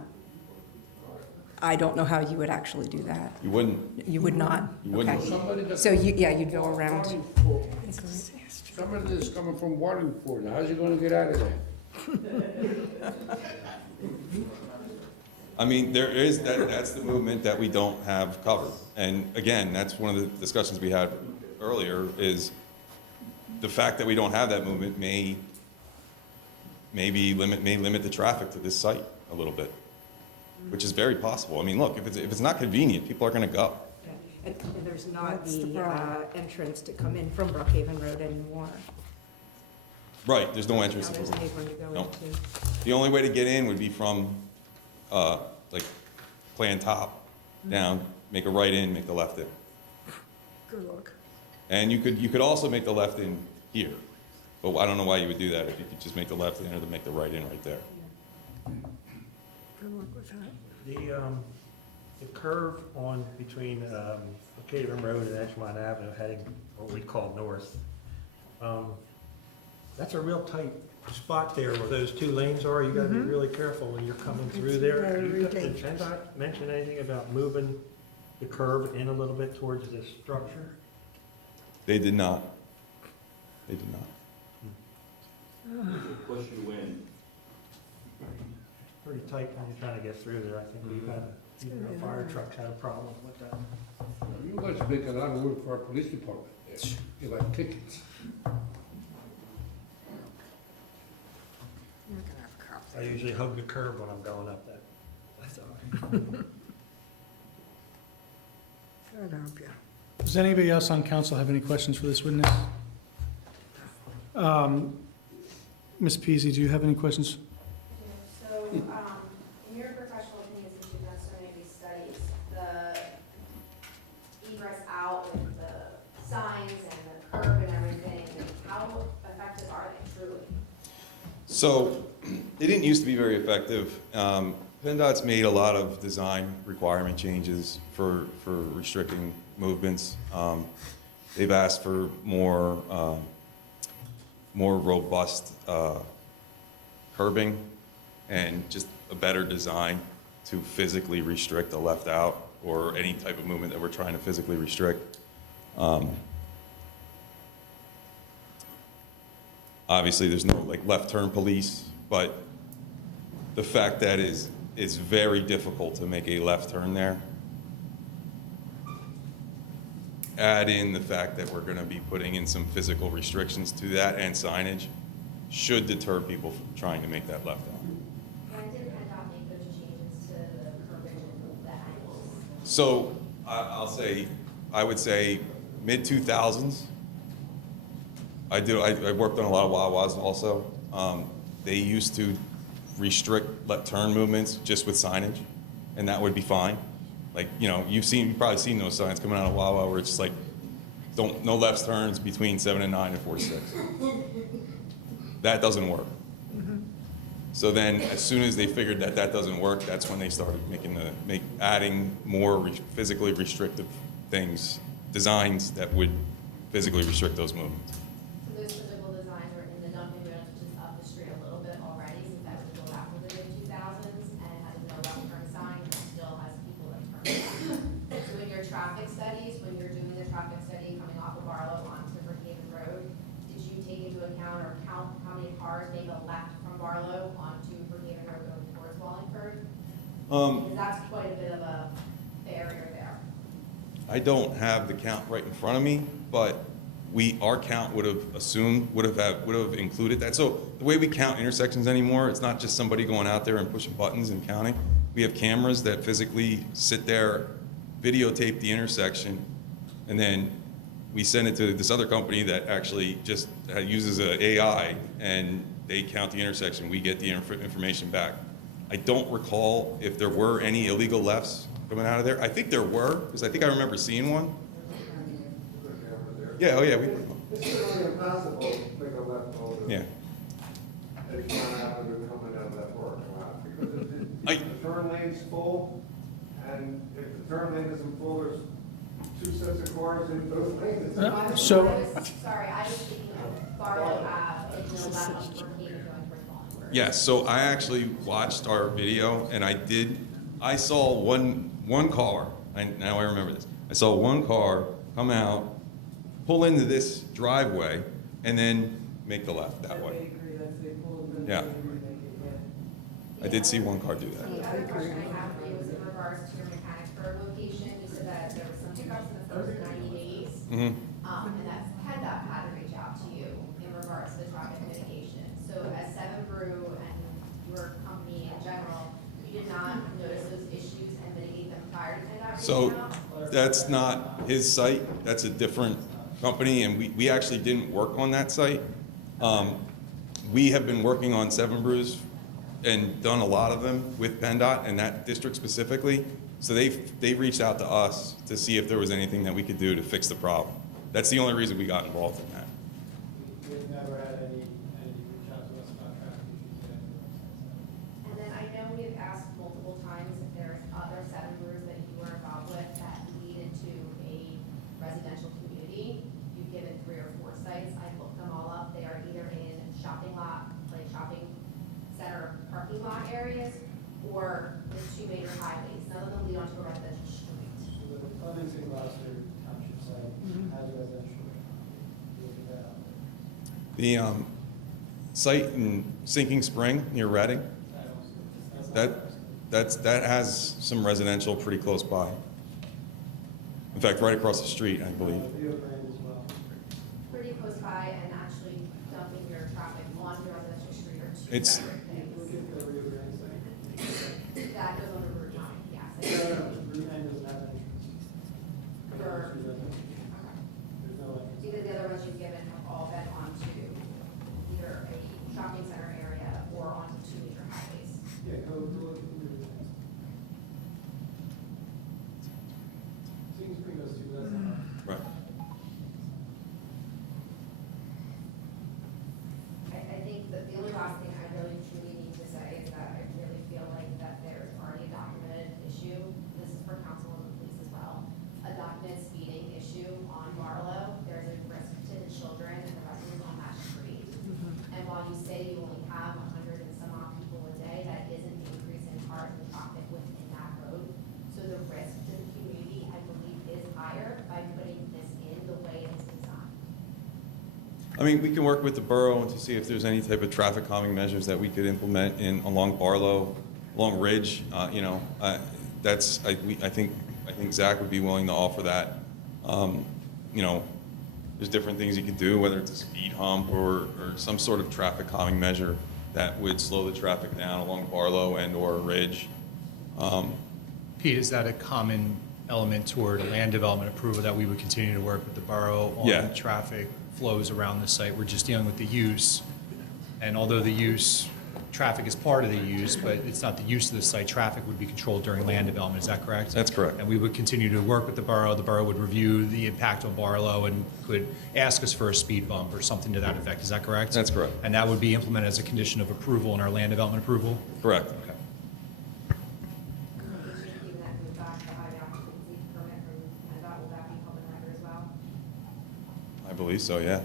I don't know how you would actually do that. You wouldn't. You would not? You wouldn't. Okay. Somebody that So you, yeah, you'd go around. Somebody that's coming from Wallingford, how's he gonna get out of there? I mean, there is, that's the movement that we don't have covered. And again, that's one of the discussions we had earlier, is the fact that we don't have that movement may limit the traffic to this site a little bit, which is very possible. I mean, look, if it's not convenient, people are gonna go. And there's not the entrance to come in from Brookhaven Road anymore. Right, there's no entrance. Now there's an apron to go No. into. The only way to get in would be from, like, Plan Top down, make a right in, make the left in. Good luck. And you could also make the left in here, but I don't know why you would do that if you could just make the left in or to make the right in right there. Good luck with that. The curve on between Brookhaven Road and Edgemont Avenue heading what we call north, that's a real tight spot there where those two lanes are. You gotta be really careful when you're coming through there. Did PennDOT mention anything about moving the curve in a little bit towards the structure? They did not. They did not. Push you in. Pretty tight when you're trying to get through there. I think we've had, even a fire truck had a problem with that. You guys make a lot of work for our police department. You like tickets. I usually hug the curb when I'm going up that. That's all right. God help you. Does anybody else on council have any questions for this witness? Ms. Peasy, do you have any questions? So, in your professional opinion, since you've done so many of these studies, the egress out with the signs and the curb and everything, how effective are they truly? So, it didn't used to be very effective. PennDOT's made a lot of design requirement changes for restricting movements. They've asked for more robust curbing and just a better design to physically restrict the left out or any type of movement that we're trying to physically restrict. Obviously, there's no like left turn police, but the fact that it's very difficult to make a left turn there. Add in the fact that we're going to be putting in some physical restrictions to that and signage should deter people from trying to make that left out. When did PennDOT make those changes to the curbing and the angles? So I would say mid-2000s. I worked on a lot of Wawas also. They used to restrict left turn movements just with signage, and that would be fine. Like, you know, you've probably seen those signs coming out of Wawa where it's just like, no left turns between 7 and 9 and 4 to 6. That doesn't work. So then, as soon as they figured that doesn't work, that's when they started adding more physically restrictive things, designs that would physically restrict those movements. So those physical designs are in the Dunkin' Donuts, which is up the street a little bit already, since that was built after the mid-2000s, and it has no left turn sign, and still has people that turn left. So in your traffic studies, when you're doing the traffic study coming off of Barlow onto Brookhaven Road, did you take into account or count how many cars make a left from Barlow onto Brookhaven Road going towards Wallingford? Because that's quite a bit of a barrier there. I don't have the count right in front of me, but our count would have included that. So the way we count intersections anymore, it's not just somebody going out there and pushing buttons and counting. We have cameras that physically sit there, videotape the intersection, and then we send it to this other company that actually just uses an AI, and they count the intersection. We get the information back. I don't recall if there were any illegal lefts coming out of there. I think there were, because I think I remember seeing one. Yeah, oh yeah. It's really impossible to make a left over. Yeah. Edgemont Avenue coming out of that parking lot, because if the turn lane's full, and if the turn lane isn't full, there's two sets of cars in both lanes. So- Sorry, I was thinking of Barlow Ave, no left on Brookhaven going towards Bolingbrook. Yes, so I actually watched our video, and I saw one car, now I remember this. I saw one car come out, pull into this driveway, and then make the left that way. Yeah. I did see one car do that. The other question I have for you is in regards to your Mechanicsburg location. You said that there was some hiccups in the first 90 days. Mhm. And that PennDOT had to reach out to you in regards to the traffic mitigation. So as Seven Brew and your company in general, you did not notice those issues and mitigate them prior to PennDOT So reaching out? that's not his site, that's a different company, and we actually didn't work on that site. We have been working on Seven Brews and done a lot of them with PennDOT and that district specifically. So they reached out to us to see if there was anything that we could do to fix the problem. That's the only reason we got involved in that. We've never had any reach out to us about traffic issues yet. And then I know we have asked multiple times if there's other Seven Brews that you were involved with that lead into a residential community. You've given 3 or 4 sites. I looked them all up. They are either in shopping lot, like shopping center parking lot areas, or the 2 major highways. None of them lead onto a residential street. So the Clemens and Gloucester Township site has residential. We'll get that out there. The site in Sinking Spring near Reading, that has some residential pretty close by. In fact, right across the street, I believe. Rio Grande as well. Pretty close by, and actually dumping your traffic onto a residential street or 2 It's- separate things. Look at the Rio Grande site. That goes under Route 9, yes. Route 9 doesn't have an entrance. For- There's no entrance. Because the other ones you've given have all been onto either a shopping center area or onto 2 major highways. Yeah, go look at the Rio Grande. Sing Spring goes to, that's not. Right. I think that the only last thing I really truly need to say is that I really feel like that there's already a documented issue. This is for council and the police as well. A documented speeding issue on Barlow. There's a risk to the children and the residents on that street. And while you say you only have 100 and some odd people a day, that is an increase in cars and traffic within that road. So the risk to the community, I believe, is higher by putting this in the way it's designed. I mean, we can work with the borough to see if there's any type of traffic calming measures that we could implement along Barlow, along Ridge. I think Zach would be willing to offer that. There's different things you could do, whether it's a speed hump or some sort of traffic calming measure that would slow the traffic down along Barlow and/or Ridge. Pete, is that a common element toward land development approval that we would continue to work with the borough on Yeah. the traffic flows around the site? We're just dealing with the use, and although the use, traffic is part of the use, but it's not the use of the site. Traffic would be controlled during land development, is that correct? That's correct. And we would continue to work with the borough. The borough would review the impact on Barlow and could ask us for a speed bump or something to that effect, is that correct? That's correct. And that would be implemented as a condition of approval in our land development approval? Correct. Okay. Given that move back the highway occupancy permit from PennDOT, will that be public record as well? I believe so, yeah.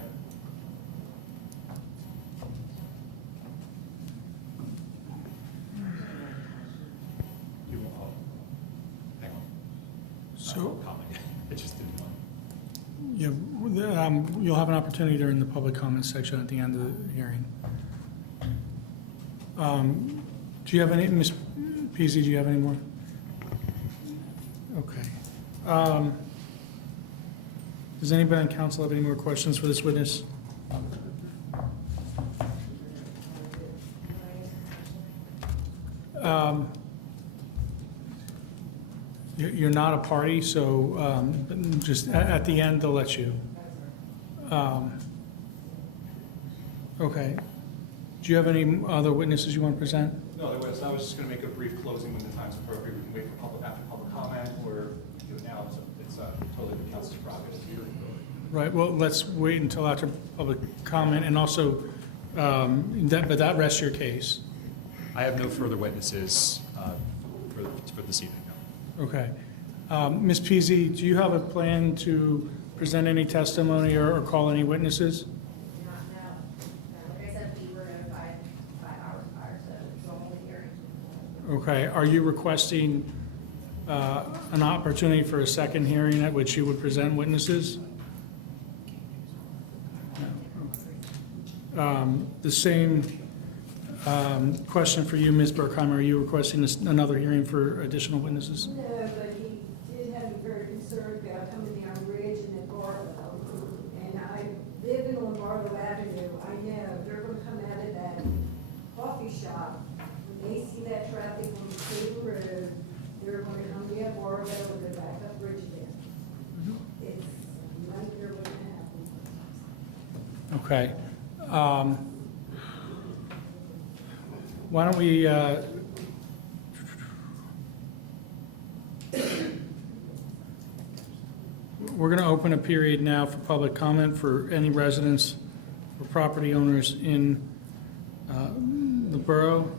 Hang on. So, I just didn't want. yeah, you'll have an opportunity during the public comment section at the end of the hearing. Do you have any, Ms. Peasy, do you have any more? Okay. Does anybody on council have any more questions for this witness? You're not a party, so just at the end, they'll let you. Okay. Do you have any other witnesses you want to present? No, I was just going to make a brief closing when the time's appropriate. We can wait for after public comment, or do it now. It's totally the council's prerogative. Right, well, let's wait until after public comment, and also, but that rests your case. I have no further witnesses for this evening. No. Okay. Ms. Peasy, do you have a plan to present any testimony or call any witnesses? Not, no. Like I said, Okay, are you requesting an opportunity for a second hearing at which you would present witnesses? The same question for you, Ms. Berkheimer. Are you requesting another hearing for additional witnesses? No, but he did have me very concerned about coming down Ridge and then Barlow. And I live on Barlow Avenue. I know they're gonna come out of that coffee shop. When they see that traffic on the Cleveland Road, they're gonna come down Barlow and go back up Ridge again. It's a nightmare what's gonna happen. Okay. Why don't we, we're going to open a period now for public comment for any residents or property owners in the borough.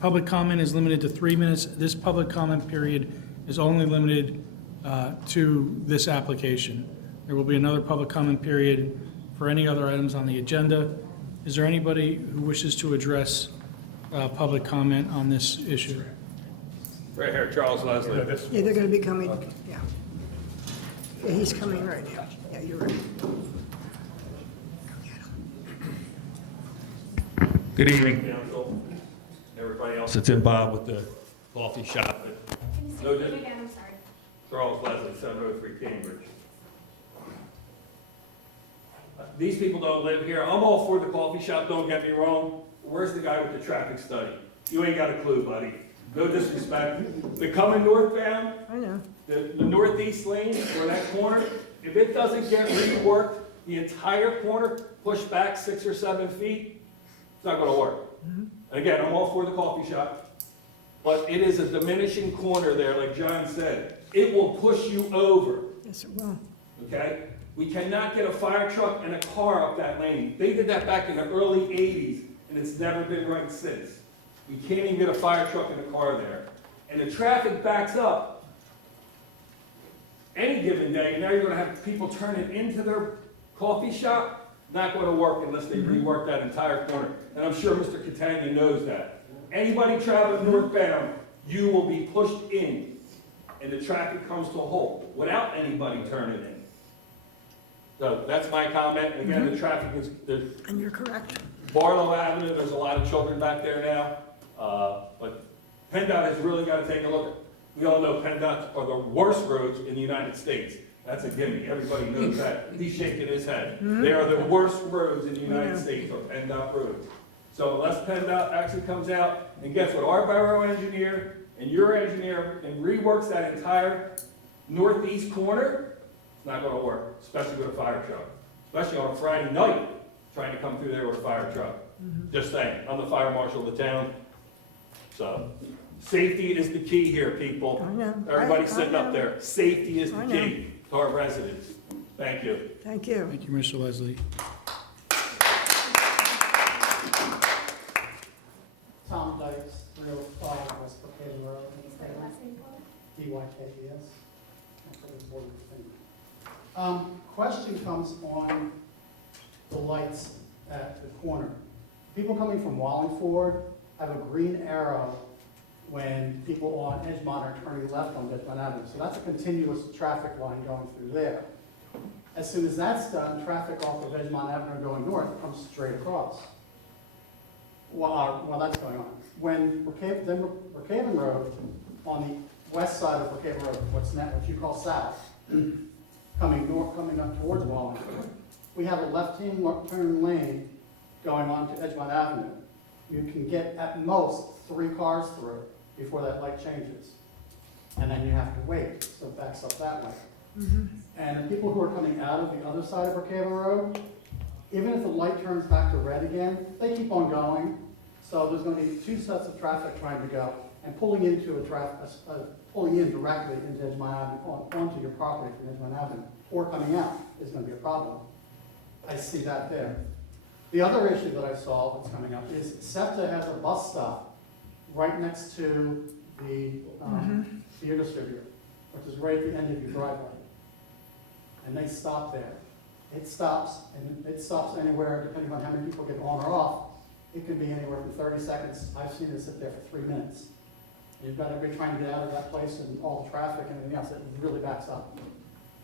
Public comment is limited to 3 minutes. This public comment period is only limited to this application. There will be another public comment period for any other items on the agenda. Is there anybody who wishes to address public comment on this issue? Right here, Charles Leslie. Yeah, they're gonna be coming, yeah. Yeah, he's coming right now. Yeah, you're right. Good evening, council. Everybody else that's involved with the coffee shop. Can you say No, your name just- again? I'm sorry. Charles Leslie, 703 Cambridge. These people don't live here. I'm all for the coffee shop, don't get me wrong. Where's the guy with the traffic study? You ain't got a clue, buddy. No disrespect. They're coming northbound, I know. the northeast lane, or that corner, if it doesn't get reworked, the entire corner, pushed back 6 or 7 feet, it's not gonna work. Again, I'm all for the coffee shop, but it is a diminishing corner there, like John said. It will push you over, Yes, it will. okay? We cannot get a fire truck and a car up that lane. They did that back in the early 80s, and it's never been right since. We can't even get a fire truck and a car there. And the traffic backs up any given day, and now you're gonna have people turning into their coffee shop. Not gonna work unless they rework that entire corner. And I'm sure Mr. Catania knows that. Anybody traveling northbound, you will be pushed in, and the traffic comes to a halt without anybody turning in. So that's my comment. And again, the traffic is, And you're correct. Barlow Avenue, there's a lot of children back there now. But PennDOT has really got to take a look at, we all know PennDOT are the worst roads in the United States. That's a gimme, everybody knows that. He's shaking his head. They are the worst roads in the United States, are PennDOT roads. So unless PennDOT actually comes out and gets with our borough engineer and your engineer and reworks that entire northeast corner, it's not gonna work, especially with a fire truck. Especially on a Friday night, trying to come through there with a fire truck. Just saying, I'm the fire marshal of the town. So, safety is the key here, people. I know. Everybody I sitting know. up there, safety is the I know. key to our residents. Thank you. Thank you. Thank you, Mr. Leslie. Tom Dykes, 305 West Brookhaven Road, Can you spell your last name for me? DYKES. That's what the board was thinking. Question comes on the lights at the corner. People coming from Wallingford have a green arrow when people on Edgemont are turning left on Edgemont Avenue. So that's a continuous traffic line going through there. As soon as that's done, traffic off of Edgemont Avenue going north comes straight across. While that's going on. When Brookhaven Road, on the west side of Brookhaven Road, what you call south, coming up towards Wallingford, we have a left-hand turn lane going on to Edgemont Avenue. You can get at most 3 cars through before that light changes. And then you have to wait, so it backs up that way. And the people who are coming out of the other side of Brookhaven Road, even if the light turns back to red again, they keep on going. So there's going to be 2 sets of traffic trying to go, and pulling in directly into Edgemont Avenue, onto your property from Edgemont Avenue, or coming out is going to be a problem. I see that there. The other issue that I saw that's coming up is SEPTA has a bus stop right next to the beer distributor, which is right at the end of your driveway. And they stop there. it stops, and it stops anywhere, depending on how many people get on or off. It can be anywhere from 30 seconds. I've seen it sit there for 3 minutes. You've got everybody trying to get out of that place and all the traffic and everything else. It really backs up.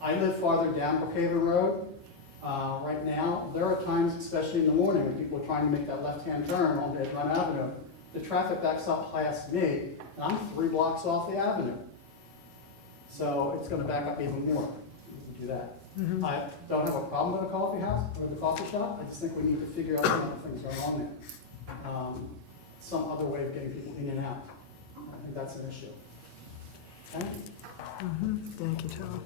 I live farther down Brookhaven Road. Right now, there are times, especially in the morning, when people are trying to make that left-hand turn on Edgemont Avenue, the traffic backs up past me, and I'm 3 blocks off the avenue. So it's going to back up even more if you do that. I don't have a problem with a coffee house or the coffee shop. I just think we need to figure out some other things going on there. Some other way of getting people in and out. I think that's an issue. Thank you. Thank you, Tom.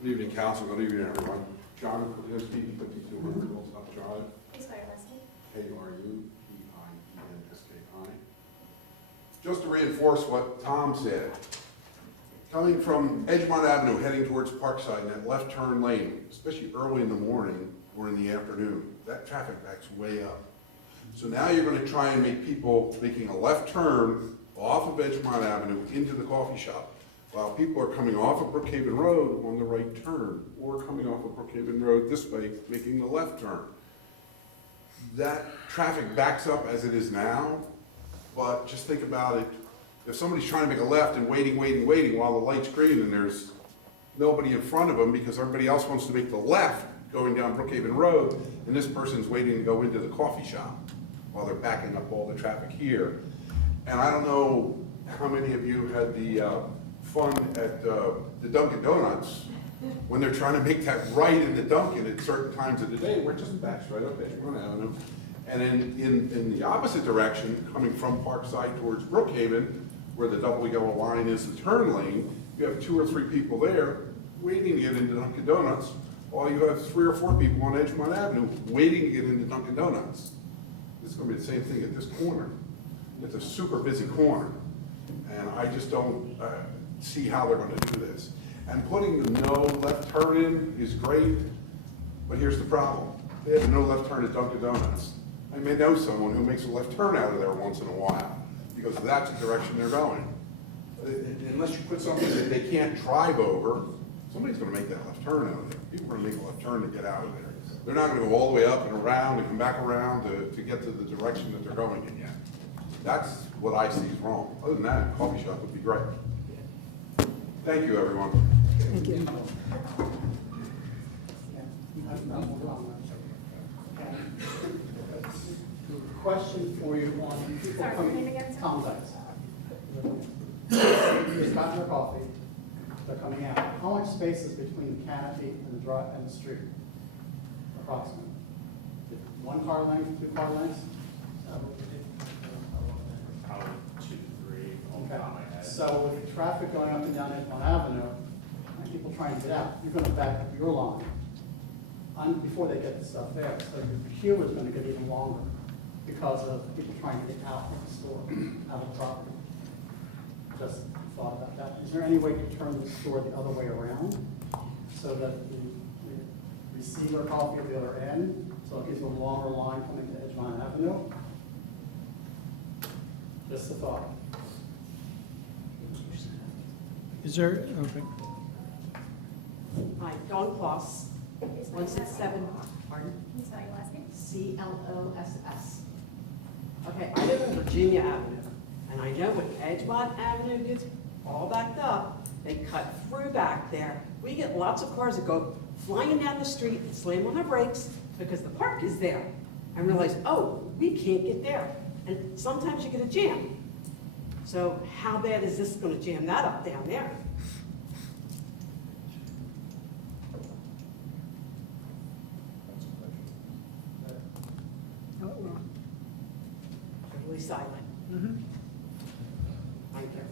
Good evening, council. Good evening, everyone. John Kudzinski, 5200 Hilltop Drive. Please spell your last name. K-R-U-P-I-E-N-S-K-I. Just to reinforce what Tom said, coming from Edgemont Avenue heading towards Parkside in that left turn lane, especially early in the morning or in the afternoon, that traffic backs way up. So now you're going to try and make people making a left turn off of Edgemont Avenue into the coffee shop, while people are coming off of Brookhaven Road on the right turn, or coming off of Brookhaven Road this way, making the left turn. That traffic backs up as it is now, but just think about it. If somebody's trying to make a left and waiting while the light's green and there's nobody in front of them because everybody else wants to make the left going down Brookhaven Road, and this person's waiting to go into the coffee shop while they're backing up all the traffic here. And I don't know how many of you had the fun at the Dunkin' Donuts when they're trying to make that right in the Dunkin' at certain times of the day where it just backs right up Edgemont Avenue. And in the opposite direction, coming from Parkside towards Brookhaven, where the double yellow line is the turn lane, you have 2 or 3 people there waiting to get into Dunkin' Donuts, while you have 3 or 4 people on Edgemont Avenue waiting to get into Dunkin' Donuts. It's going to be the same thing at this corner. It's a super busy corner, and I just don't see how they're going to do this. And putting the no left turn in is great, but here's the problem. They have no left turn at Dunkin' Donuts. I may know someone who makes a left turn out of there once in a while, because that's the direction they're going. Unless you put something that they can't drive over, somebody's going to make that left turn out of there. People are going to make a left turn to get out of there. They're not going to go all the way up and around and come back around to get to the direction that they're going in yet. That's what I see is wrong. Other than that, a coffee shop would be great. Thank you, everyone. Thank you. Question for you on people Sorry, coming. name again, sir? Tom Dykes. Just gotten their coffee. They're coming out. How much space is between the canopy and the drive and the street? Approximately. 1 car length, 2 car lengths? Probably 2 to 3 on Okay. top of my head. So with traffic going up and down Edgemont Avenue, and people trying to get out, you're gonna back up your line before they get the stuff there. So your queue is gonna get even longer because of people trying to get out of the store, out of the property. Just thought about that. Is there any way to turn the store the other way around so that we receive our coffee at the other end, so it gives a longer line coming to Edgemont Avenue? Just a thought. Is there, okay. Hi, Dawn Kloss, 167, pardon? Can you spell your last name? C-L-O-S-S. Okay, I live on Virginia Avenue, and I know when Edgemont Avenue gets all backed up, they cut through back there. We get lots of cars that go flying down the street and slam on their brakes because the park is there, and realize, oh, we can't get there. And sometimes you get a jam. So how bad is this gonna jam that up down there? Oh, well. Totally silent. Thank you.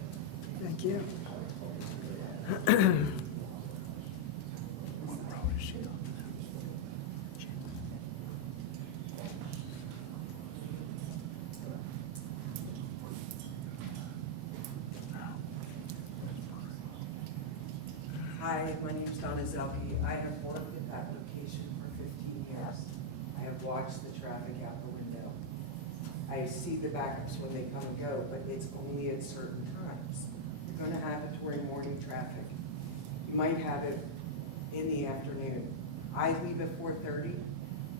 Thank you. Hi, my name's Donna Zelke. I have worked at that location for 15 years. I have watched the traffic out the window. I see the backups when they come and go, but it's only at certain times. You're gonna have it during morning traffic. You might have it in the afternoon. I leave at 4:30.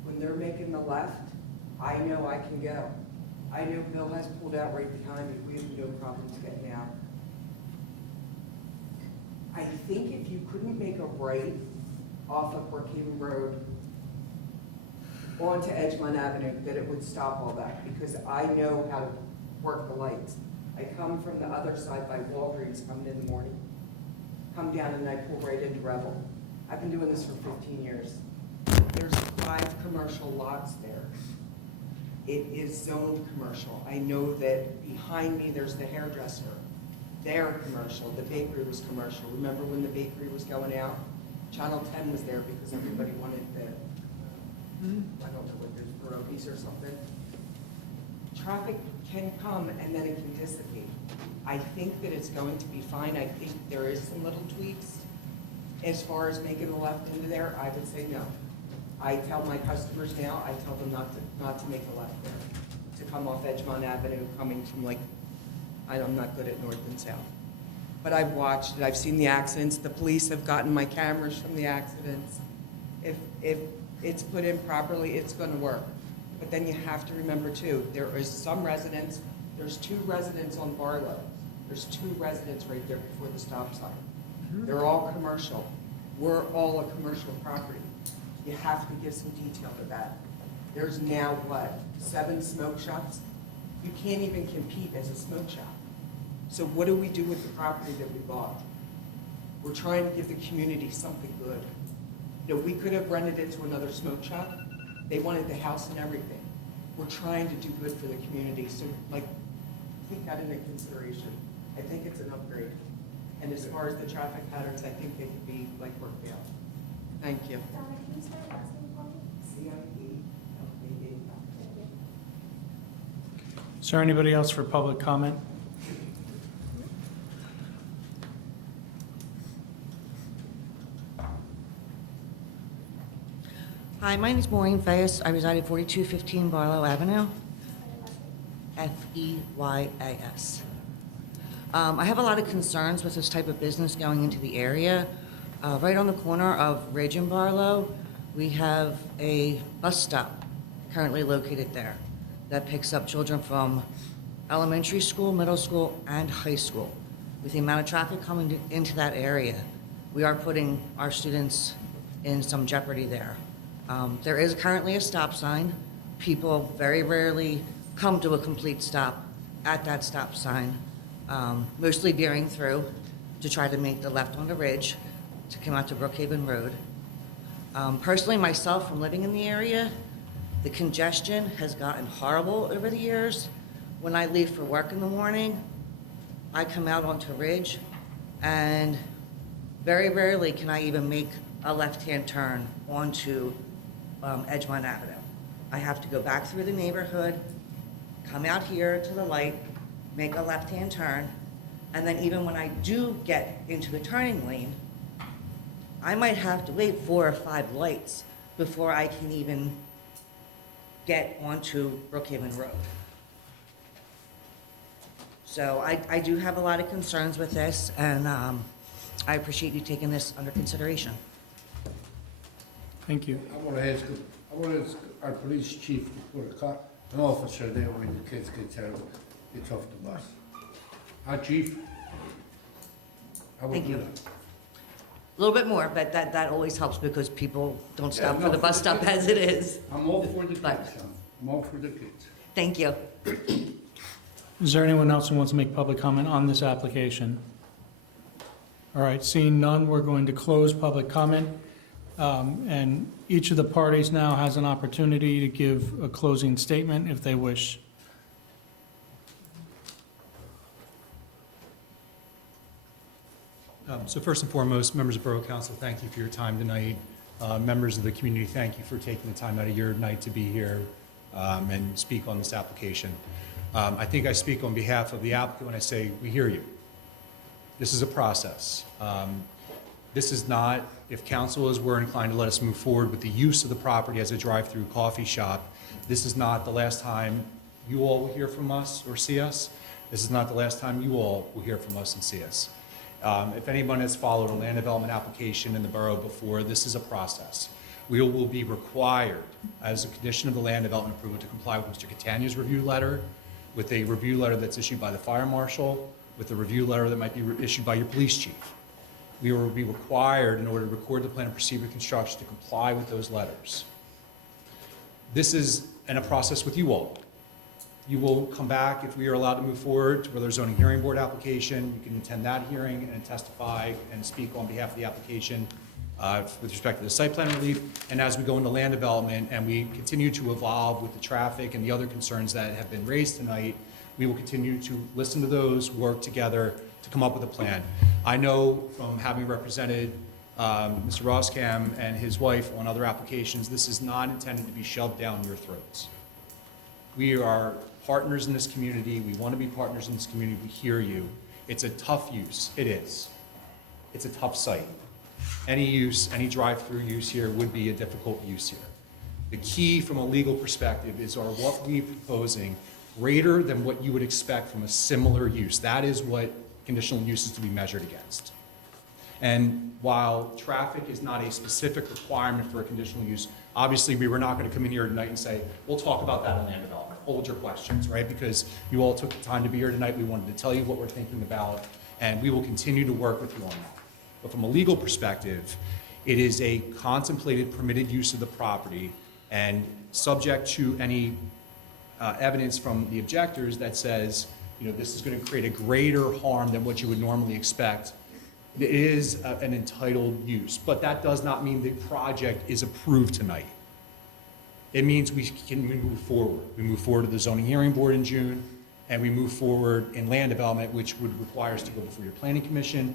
When they're making the left, I know I can go. I know Bill has pulled out right behind me. We have no problems getting out. I think if you couldn't make a right off of Brookhaven Road onto Edgemont Avenue, that it would stop all that, because I know how to work the lights. I come from the other side by Walgreens, coming in the morning, come down and I pull right into Rebel. I've been doing this for 15 years. There's 5 commercial lots there. It is zoned commercial. I know that behind me, there's the hairdresser. They're commercial. The bakery was commercial. Remember when the bakery was going out? Channel 10 was there because everybody wanted the, I don't know what there's, pierogies or something. Traffic can come and then it can dissipate. I think that it's going to be fine. I think there is some little tweaks. As far as making the left into there, I would say no. I tell my customers now, I tell them not to make a left there, to come off Edgemont Avenue, coming from like, I'm not good at north and south. But I've watched it, I've seen the accidents, the police have gotten my cameras from the accidents. If it's put in properly, it's gonna work. But then you have to remember too, there is some residents, there's 2 residents on Barlow. There's 2 residents right there before the stop sign. They're all commercial. We're all a commercial property. You have to give some detail to that. There's now, what, 7 smoke shops? You can't even compete as a smoke shop. So what do we do with the property that we bought? We're trying to give the community something good. You know, we could have rented it to another smoke shop. They wanted the house and everything. We're trying to do good for the community, so like, take that into consideration. I think it's an upgrade. And as far as the traffic patterns, I think they could be like worked out. Thank you. Donna, can you spell your last name for me? C-I-E-L-A-D. Is there anybody else for public comment? Hi, my name is Maureen Fayes. I reside at 4215 Barlow Avenue. F-E-Y-A-S. I have a lot of concerns with this type of business going into the area. Right on the corner of Ridge and Barlow, we have a bus stop currently located there that picks up children from elementary school, middle school, and high school. With the amount of traffic coming into that area, we are putting our students in some jeopardy there. There is currently a stop sign. People very rarely come to a complete stop at that stop sign, mostly veering through to try to make the left on the Ridge to come out to Brookhaven Road. Personally, myself, from living in the area, the congestion has gotten horrible over the years. When I leave for work in the morning, I come out onto Ridge, and very rarely can I even make a left-hand turn onto Edgemont Avenue. I have to go back through the neighborhood, come out here to the light, make a left-hand turn, and then even when I do get into the turning lane, I might have to wait 4 or 5 lights before I can even get onto Brookhaven Road. So I do have a lot of concerns with this, and I appreciate you taking this under consideration. Thank you. I want to ask our police chief to put an officer there when the kids get off the bus. Our chief? I would Thank do you. that. A little bit more, but that always helps because people don't stop for no, the bus stop as it is. I'm all for the kids, son. I'm all for the kids. Thank you. Is there anyone else who wants to make public comment on this application? All right, seeing none, we're going to close public comment. And each of the parties now has an opportunity to give a closing statement if they wish. So first and foremost, members of Borough Council, thank you for your time tonight. Members of the community, thank you for taking the time out of your night to be here and speak on this application. I think I speak on behalf of the applicant when I say we hear you. This is a process. This is not, if council were inclined to let us move forward with the use of the property as a drive-through coffee shop, this is not the last time you all will hear from us or see us. This is not the last time you all will hear from us and see us. If anyone has followed a land development application in the borough before, this is a process. We will be required, as a condition of the land development approval, to comply with Mr. Catania's review letter, with a review letter that's issued by the fire marshal, with a review letter that might be issued by your police chief. We will be required, in order to record the plan of procedure construction, to comply with those letters. This is in a process with you all. You will come back if we are allowed to move forward to whether zoning hearing board application. You can attend that hearing and testify and speak on behalf of the application with respect to the site plan relief. And as we go into land development and we continue to evolve with the traffic and the other concerns that have been raised tonight, we will continue to listen to those, work together to come up with a plan. I know from having represented Mr. Roskam and his wife on other applications, this is not intended to be shoved down your throats. We are partners in this community. We want to be partners in this community. We hear you. It's a tough use. It is. It's a tough site. Any use, any drive-through use here would be a difficult use here. The key from a legal perspective is, are what we're proposing greater than what you would expect from a similar use? That is what conditional use is to be measured against. And while traffic is not a specific requirement for a conditional use, obviously we were not going to come in here tonight and say, we'll talk about that in land development. Hold your questions, right? Because you all took the time to be here tonight. We wanted to tell you what we're thinking about, and we will continue to work with you on that. But from a legal perspective, it is a contemplated permitted use of the property, and subject to any evidence from the objectors that says, this is going to create a greater harm than what you would normally expect. It is an entitled use, but that does not mean the project is approved tonight. It means we can move forward. We move forward to the zoning hearing board in June, and we move forward in land development, which would require us to go before your planning commission,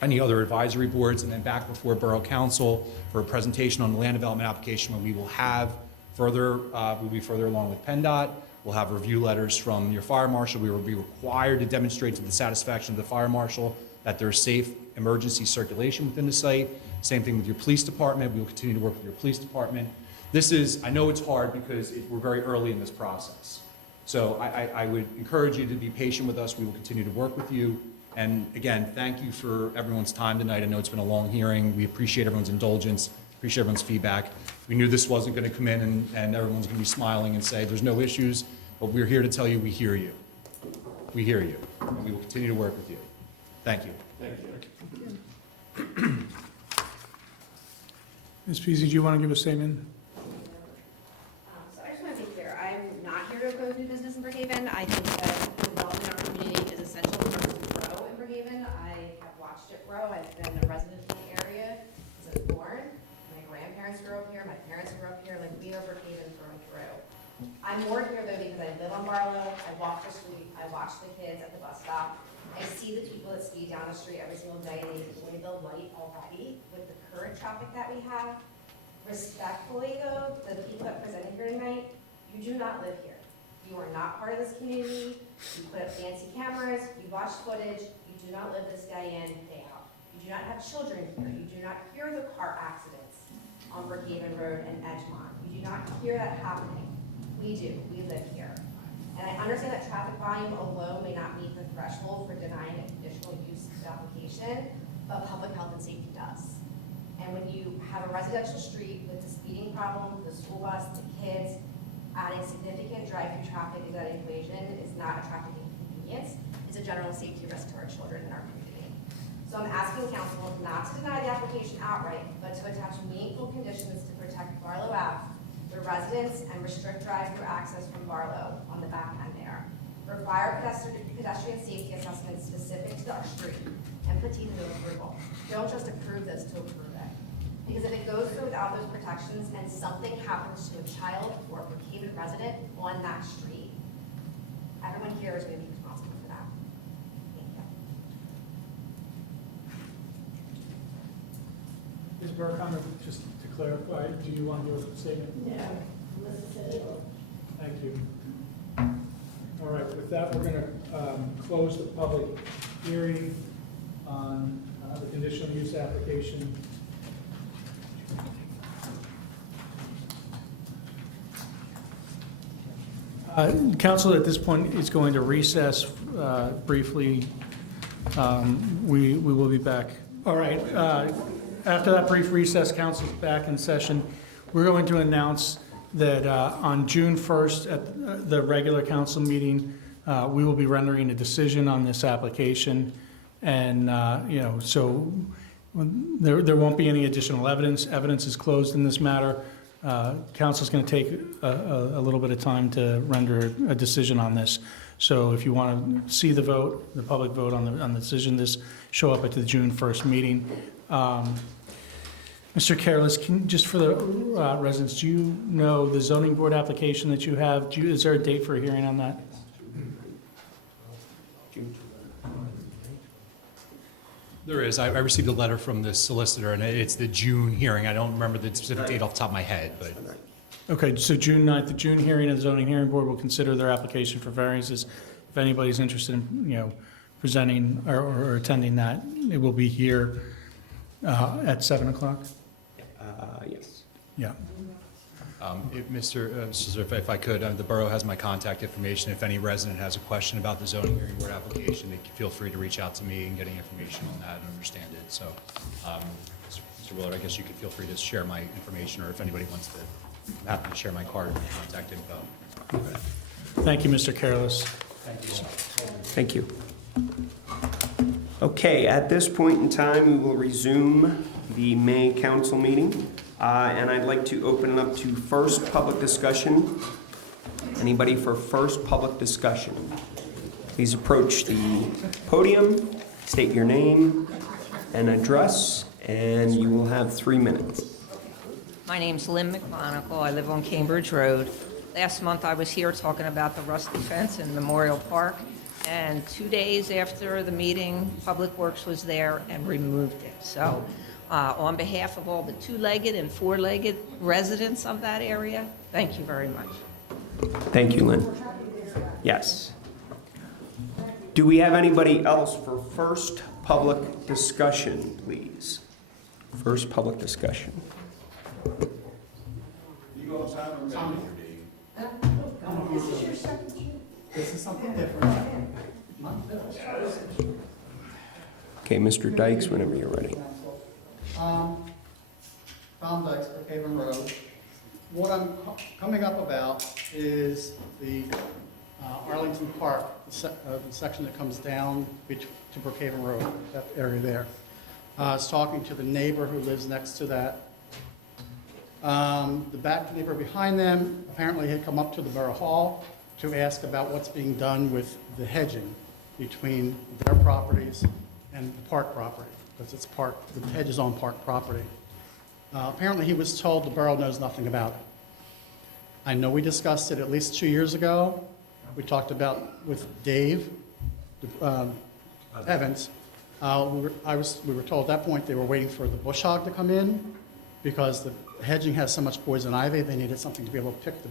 any other advisory boards, and then back before Borough Council for a presentation on the land development application, where we will have further, we'll be further along with PennDOT. We'll have review letters from your fire marshal. We will be required to demonstrate to the satisfaction of the fire marshal that there's safe emergency circulation within the site. Same thing with your police department. We will continue to work with your police department. This is, I know it's hard because we're very early in this process. So I would encourage you to be patient with us. We will continue to work with you. And again, thank you for everyone's time tonight. I know it's been a long hearing. We appreciate everyone's indulgence, appreciate everyone's feedback. We knew this wasn't going to come in and everyone's going to be smiling and say there's no issues, but we're here to tell you we hear you. We hear you, and we will continue to work with you. Thank you. Thank you. Ms. Peasy, do you want to give a statement? So I just want to be clear, I'm not here to oppose new business in Brookhaven. I think that development in our community is essential for us to grow in Brookhaven. I have watched it grow. I've been a resident in the area since I was born. My grandparents grew up here, my parents grew up here, like we are Brookhaven through and through. I'm more here though because I live on Barlow, I walk the street, I watch the kids at the bus stop. I see the people that speed down the street every single day, and they avoid the light already with the current traffic that we have. Respectfully though, the people that presented here tonight, you do not live here. You are not part of this community. You put up fancy cameras, you watch footage, you do not live this day in, day out. You do not have children here. You do not hear the car accidents on Brookhaven Road and Edgemont. You do not hear that happening. We do, we live here. And I understand that traffic volume alone may not meet the threshold for denying a conditional use application, but public health and safety does. And when you have a residential street with the speeding problem, the school bus, the kids, adding significant drive-through traffic to that equation is not a traffic inconvenience. It's a general safety risk to our children in our community. So I'm asking council not to deny the application outright, but to attach meaningful conditions to protect Barlow Ave, the residents, and restrict drive-through access from Barlow on the back end there. Require pedestrian safety assessments specific to our street and put teeth into approval. Don't just approve this to approve it. Because if it goes through without those protections and something happens to a child or a Brookhaven resident on that street, everyone here is going to be responsible for that. Thank you. Ms. Burkhammer, just to clarify, do you want to give a statement? No, unless it's illegal. Thank you. All right, with that, we're going to close the public hearing on the conditional use application. Council at this point is going to recess briefly. We will be back. All right. After that brief recess, council's back in session. We're going to announce that on June 1st at the regular council meeting, we will be rendering a decision on this application. And, so there won't be any additional evidence. Evidence is closed in this matter. Council's going to take a little bit of time to render a decision on this. So if you want to see the vote, the public vote on the decision, this show up at the June 1st meeting. Mr. Careless, just for the residents, do you know the zoning board application that you have? Is there a date for a hearing on that? There is. I received a letter from the solicitor, and it's the June hearing. I don't remember the specific date off the top of my head, but. Okay, so June 9th, the June hearing of the zoning hearing board will consider their application for variances. If anybody's interested in, presenting or attending that, it will be here at 7 o'clock? Yes. Yeah. If I could, the borough has my contact information. If any resident has a question about the zoning hearing board application, they can feel free to reach out to me and getting information on that and understand it. So, Mr. Willard, I guess you could feel free to share my information, or if anybody wants to, I'm happy to share my card and my contact info. Okay. Thank you, Mr. Careless. Thank you. Okay, at this point in time, we will resume the May council meeting. And I'd like to open it up to first public discussion. Anybody for first public discussion? Please approach the podium, state your name and address, and you will have 3 minutes. My name's Lynn McMonagle. I live on Cambridge Road. Last month I was here talking about the rusty fence in Memorial Park, and 2 days after the meeting, Public Works was there and removed it. So on behalf of all the two-legged and four-legged residents of that area, thank you very much. Thank you, Lynn. Yes. Do we have anybody else for first public discussion, please? First public discussion. This is something different. Okay, Mr. Dykes, whenever you're ready. Tom Dykes, Brookhaven Road. What I'm coming up about is the Arlington Park, the section that comes down to Brookhaven Road, that area there. I was talking to the neighbor who lives next to that. The back neighbor behind them apparently had come up to the Borough Hall to ask about what's being done with the hedging between their properties and the park property, because it's park, the hedge is on park property. Apparently he was told the borough knows nothing about it. I know we discussed it at least 2 years ago. We talked about with Dave Evans. We were told at that point they were waiting for the bush hog to come in because the hedging has so much poison ivy. They needed something to be able to pick the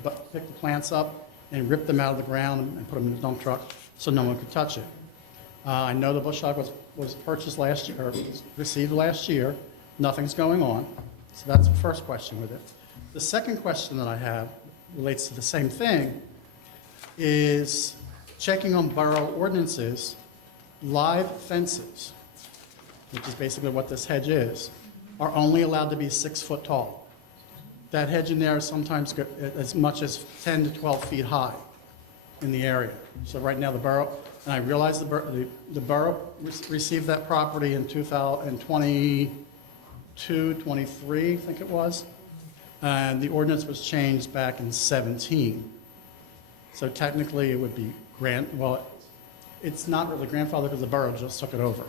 plants up and rip them out of the ground and put them in the dump truck so no one could touch it. I know the bush hog was purchased last year, or received last year. Nothing's going on. So that's the first question with it. The second question that I have relates to the same thing, is checking on borough ordinances, live fences, which is basically what this hedge is, are only allowed to be 6 foot tall. That hedge in there is sometimes as much as 10 to 12 feet high in the area. So right now the borough, and I realize the borough received that property in 2022, 23, I think it was. And the ordinance was changed back in 17. So technically it would be well, it's not really grandfather because the borough just took it over.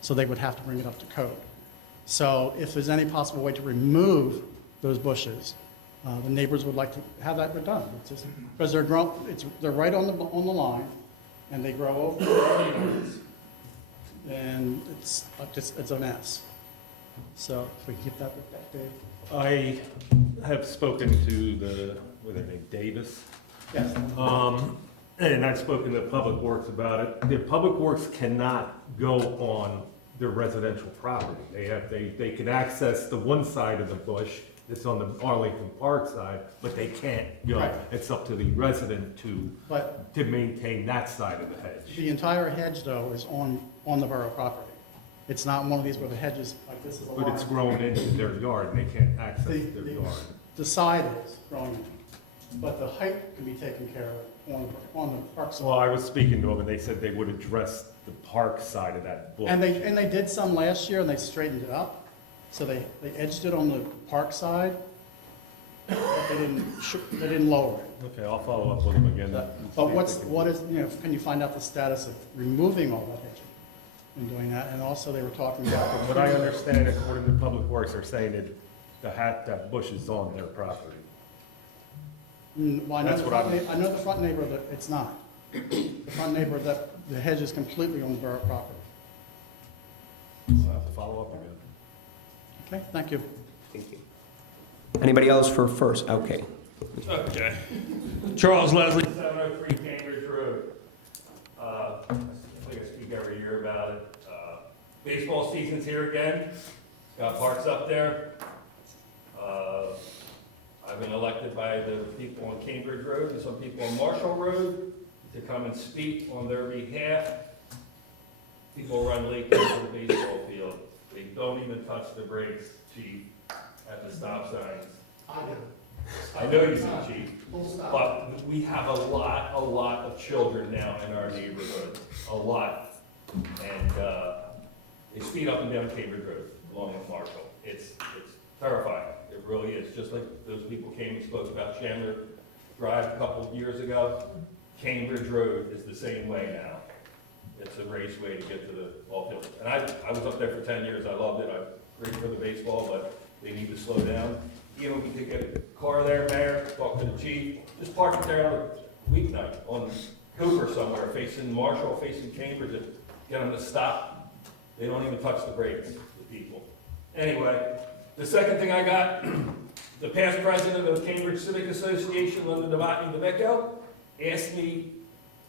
So they would have to bring it up to code. So if there's any possible way to remove those bushes, the neighbors would like to have that done. Because they're right on the line, and they grow over the yards, and it's a mess. So if we can get that with Dave. I have spoken to their name, Davis. Yes. And I've spoken to Public Works about it. The Public Works cannot go on their residential property. They can access the one side of the bush, it's on the Arlington Park side, but they can't go. Right. It's up to the resident But to maintain that side of the hedge. the entire hedge, though, is on the borough property. It's not one of these where the hedge is, like this is a line. But it's grown into their yard, and they can't access their yard. The side is growing in, but the height can be taken care of on the park side. Well, I was speaking to them, and they said they would address the park side of that bush. And they did some last year, and they straightened it up. So they edged it on the park side, but they didn't lower it. Okay, I'll follow up with them again. But can you find out the status of removing all that hedging and doing that? And also, they were talking about. From what I understand, according to Public Works, they're saying that that bush is on their property. Well, That's what I know the front neighbor that it's not. The front neighbor, that the hedge is completely on the borough property. So I'll have to follow up again. Okay, thank you. Thank you. Anybody else for first? Okay. Okay. Charles Leslie, 703 Cambridge Road. I think I speak every year about it. Baseball season's here again. Got parks up there. I've been elected by the people on Cambridge Road and some people on Marshall Road to come and speak on their behalf. People run late into the baseball field. They don't even touch the brakes, chief, at the stop signs. I know you see, chief, but we have a lot of children now in our neighborhood, a lot. And they speed up and down Cambridge Road along with Marshall. It's terrifying, it really is. Just like those people came and spoke about Chandler Drive a couple of years ago, Cambridge Road is the same way now. It's a raceway to get to the ball field. And I was up there for 10 years, I loved it, I'm great for the baseball, but they need to slow down. Even we could get a car there, Mayor, talk to the chief, just park it there on a weeknight, on Cooper somewhere, facing Marshall, facing Cambridge, and get them to stop. They don't even touch the brakes, the people. Anyway, the second thing I got, the past president of Cambridge Civic Association, Linda Novotny-Devecchio, asked me,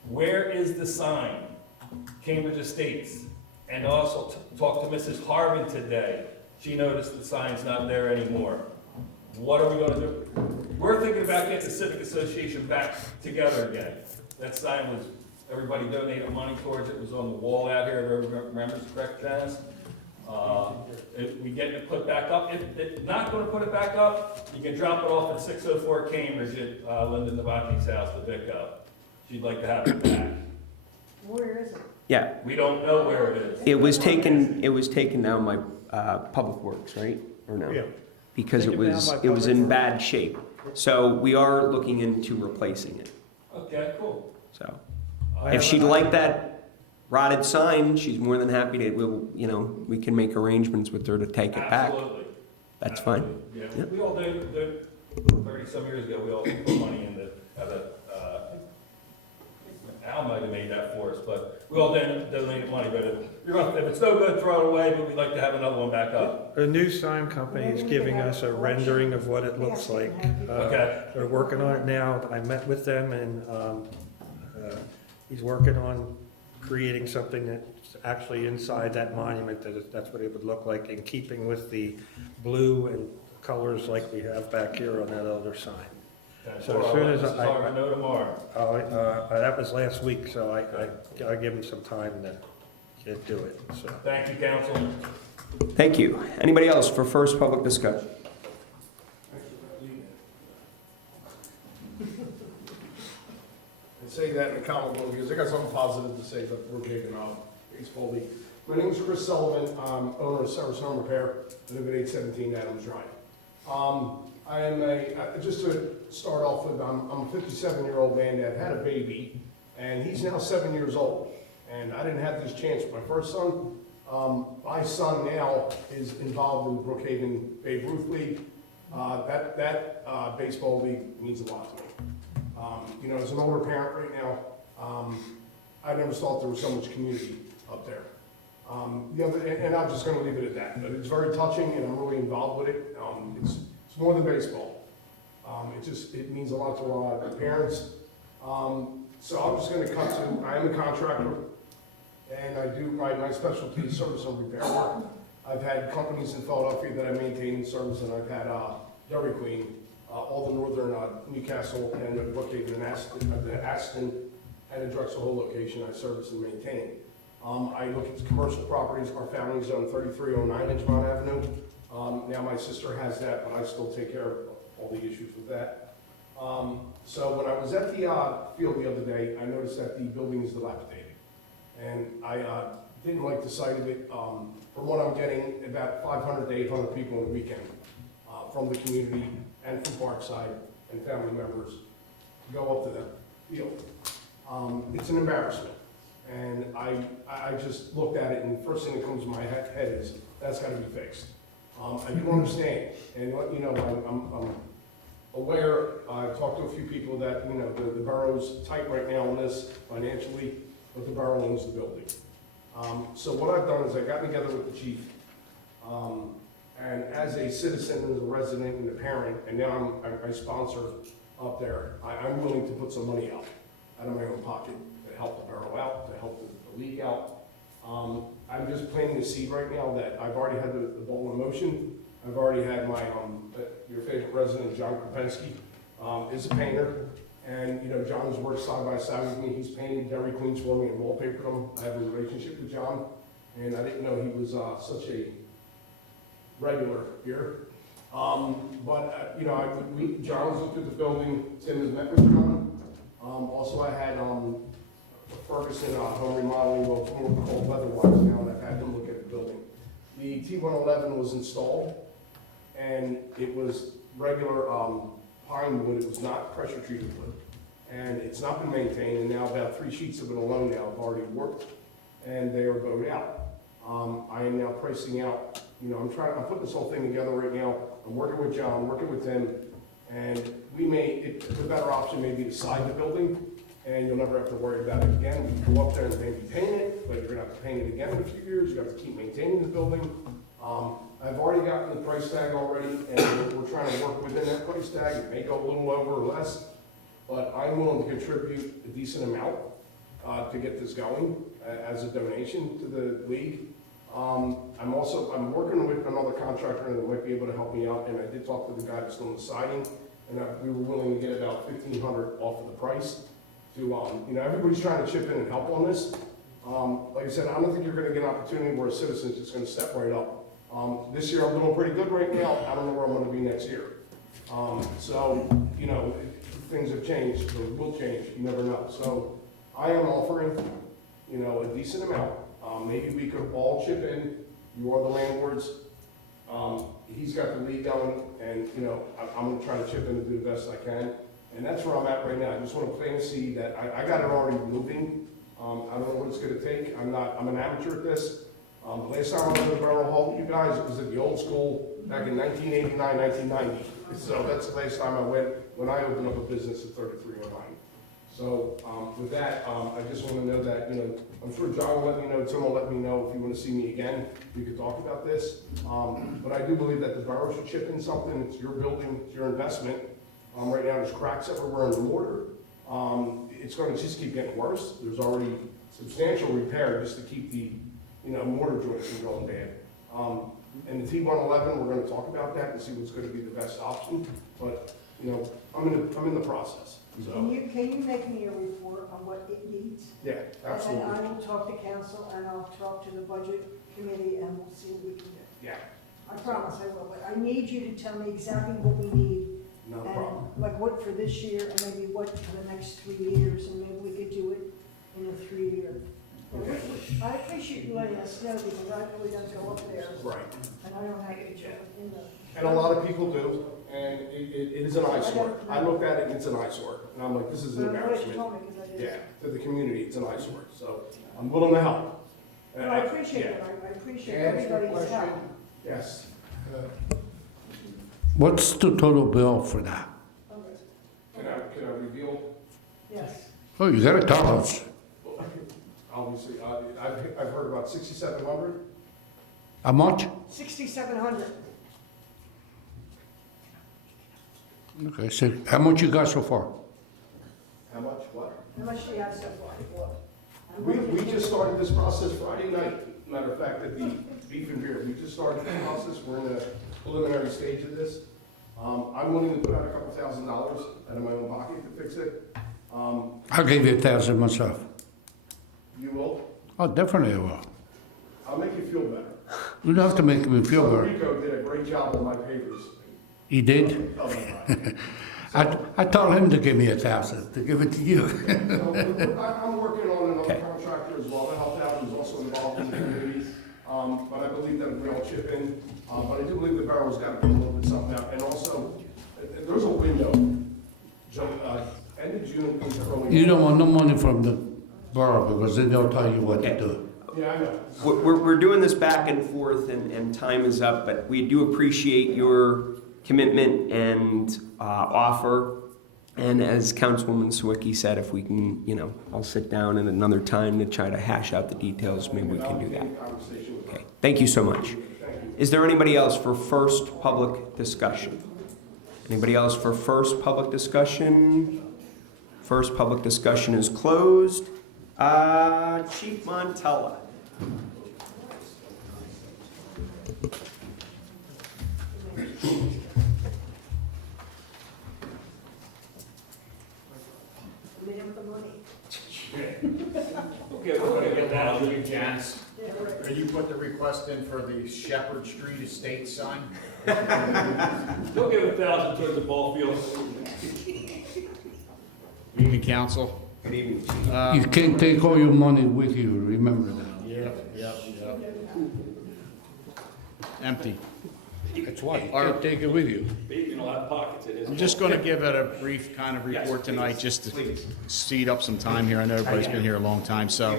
where is the sign? Cambridge Estates. And also talked to Mrs. Harvin today. She noticed the sign's not there anymore. What are we going to do? We're thinking about getting the Civic Association back together again. That sign was, everybody donated money towards it. It was on the wall out here, everyone remembers, correct, Janice? We get it put back up. If it's not going to put it back up, you can drop it off at 604 Cambridge at Linda Novotny's house to pick up. She'd like to have it back. Where is it? Yeah. We don't know where it is. It was taken down by Public Works, right? Or no? Yeah. Because it was in bad shape. So we are looking into replacing it. Okay, cool. So if she'd like that rotted sign, she's more than happy to, we can make arrangements with her to take it back. Absolutely. That's fine. Yeah, Yep. we all did, 30-some years ago, we all put money in Al might have made that for us, but we all donated money, but if it's no good, throw it away, but we'd like to have another one back up. A new sign company is giving us a rendering of what it looks like. Okay. They're working on it now. I met with them, and he's working on creating something that's actually inside that monument, that's what it would look like, in keeping with the blue and colors like we have back here on that other sign. So as soon as I know tomorrow. that was last week, so I give him some time to do it, so. Thank you, council. Thank you. Anybody else for first public discussion? And say that in a comic book because I got something positive to say about Brookhaven Baseball League. My name is Chris Sullivan, owner of Service Home Repair. I live at 817 Adams Drive. I am just to start off with, I'm a 57-year-old man that had a baby, and he's now 7 years old. And I didn't have this chance with my first son. My son now is involved in the Brookhaven Babe Ruth League. That baseball league means a lot to me. As an older parent right now, I never thought there was so much community up there. And I'm just going to leave it at that. But it's very touching, and I'm really involved with it. It's more than baseball. It means a lot to a lot of parents. So I'm just going to cut to, I am a contractor, and I do my specialty is service and repair work. I've had companies in Philadelphia that I maintain and service, and I've had Dairy Queen, all the northern Newcastle and Brookhaven and Aston and the Drexel Hole location I service and maintain. I look at commercial properties. Our family's on 3309 Edgemont Avenue. Now my sister has that, but I still take care of all the issues with that. So when I was at the field the other day, I noticed that the building is dilapidated. And I didn't like the sight of it. From what I'm getting, about 500 to 800 people on the weekend from the community and from Parkside and family members go up to the field. It's an embarrassment. And I just looked at it, and the first thing that comes to my head is, that's gotta be fixed. I do understand, and you know, I'm aware, I've talked to a few people that, you know, the borough's tight right now on this financially, but the borough owns the building. So what I've done is I got together with the chief, and as a citizen, as a resident and a parent, and now I sponsor up there, I'm willing to put some money out of my own pocket to help the borough out, to help the league out. I'm just planting the seed right now that I've already had the ball in motion. I've already had my, your favorite resident, John Kropensky, is a painter. And, you know, John's worked side by side with me. He's painted Dairy Queens for me and wallpapered them. I have a relationship with John, and I didn't know he was such a regular here. You know, John's looked at the building. Tim has met with John. Also, I had Ferguson home remodeling, well, it's more called weatherwise now, and I've had them look at the building. The T111 was installed, and it was regular pine wood. It was not pressure treated wood, and it's not been maintained. And now about 3 sheets of it alone now have already worked, and they are bowed out. I am now pricing out. You know, I'm putting this whole thing together right now. I'm working with John, working with Tim, and the better option may be to side the building, and you'll never have to worry about it again. You can go up there and maybe paint it, but you're gonna have to paint it again in a few years. You have to keep maintaining the building. I've already gotten the price tag already, and we're trying to work within that price tag. It may go a little over or less, but I'm willing to contribute a decent amount to get this going as a donation to the league. I'm working with another contractor that might be able to help me out, and I did talk to the guy that's doing the siding, and we were willing to get about $1,500 off of the price. To you know, everybody's trying to chip in and help on this. Like I said, I don't think you're going to get an opportunity where a citizen's just going to step right up. This year I'm doing pretty good right now. I don't know where I'm going to be next year. So, you know, things have changed, or will change, you never know. So I am offering, you know, a decent amount. Maybe we could all chip in. You are the landlords. He's got the league going, and, you know, I'm going to try to chip in and do the best I can. And that's where I'm at right now. I just want to plant a seed that I got it already moving. I don't know what it's going to take. I'm an amateur at this. The last time I went to the Borough Hall with you guys, it was at the old school back in 1989, 1990. So that's the last time I went when I opened up a business at 3309. So with that, I just want to know that, you know, I'm sure John will let me know, Tim will let me know if you want to see me again. We could talk about this. But I do believe that the borough should chip in something. It's your building, it's your investment. Right now there's cracks everywhere in the mortar. It's going to just keep getting worse. There's already substantial repair just to keep the, you know, mortar joints from going bad. And the T111, we're going to talk about that and see what's going to be the best option. But, you know, I'm in the process. So. Can you make me a report on what it needs? Yeah, absolutely. And I will talk to council, and I'll talk to the budget committee, and we'll see what we can do. Yeah. I promise I will, but I need you to tell me exactly what we need. No problem. Like what for this year, and maybe what for the next 3 years, and maybe we could do it in a 3-year. Okay. I appreciate you letting us know, because I really don't go up there. Right. And I don't have a job in the. And a lot of people do, and it is an eyesore. I looked at it and it's an eyesore, and I'm like, this is an embarrassment. Yeah, to the community, it's an eyesore, so I'm willing to help. Well, I appreciate it, I appreciate everybody's help. Yes. What's the total bill for that? Can I reveal? Yes. Oh, you gotta tell us. Obviously, I've heard about 6,700. How much? 6,700. Okay, so how much you got so far? How much, what? How much do you have so far? We just started this process Friday night. Matter of fact, at the Beef and Beer, we just started the process. We're in the preliminary stage of this. I'm willing to put out a couple $1,000 out of my own pocket to fix it. I'll give you 1,000 myself. You will? Oh, definitely I will. I'll make you feel better. You don't have to make me feel better. Rico did a great job on my papers. He did? Oh, my God. I told him to give me 1,000, to give it to you. I'm working on another contractor as well to help out, who's also involved in the communities. But I believe that we all chip in. But I do believe the borough's got to put a little bit something out. And also, there's a window, end of June into early. You don't want no money from the borough because then they'll tell you what to do. Yeah, I know. We're doing this back and forth, and time is up, but we do appreciate your commitment and offer. And as Councilwoman Sawicki said, if we can, I'll sit down at another time to try to hash out the details, maybe we can do that. Okay, thank you so much. Is there anybody else for first public discussion? Anybody else for first public discussion? First public discussion is closed. Chief Montella. Okay, we're gonna get that out of you, Janice. Or you put the request in for the Shepherd Street Estate sign? Don't give 1,000 towards the ball field. Good evening, council. Good evening. You can't take all your money with you, remember that. Yep. Empty. That's why, you can't take it with you. Baby in a lot of pockets, it is. I'm just gonna give it a brief kind of report tonight, just to speed up some time here. I know everybody's been here a long time, so.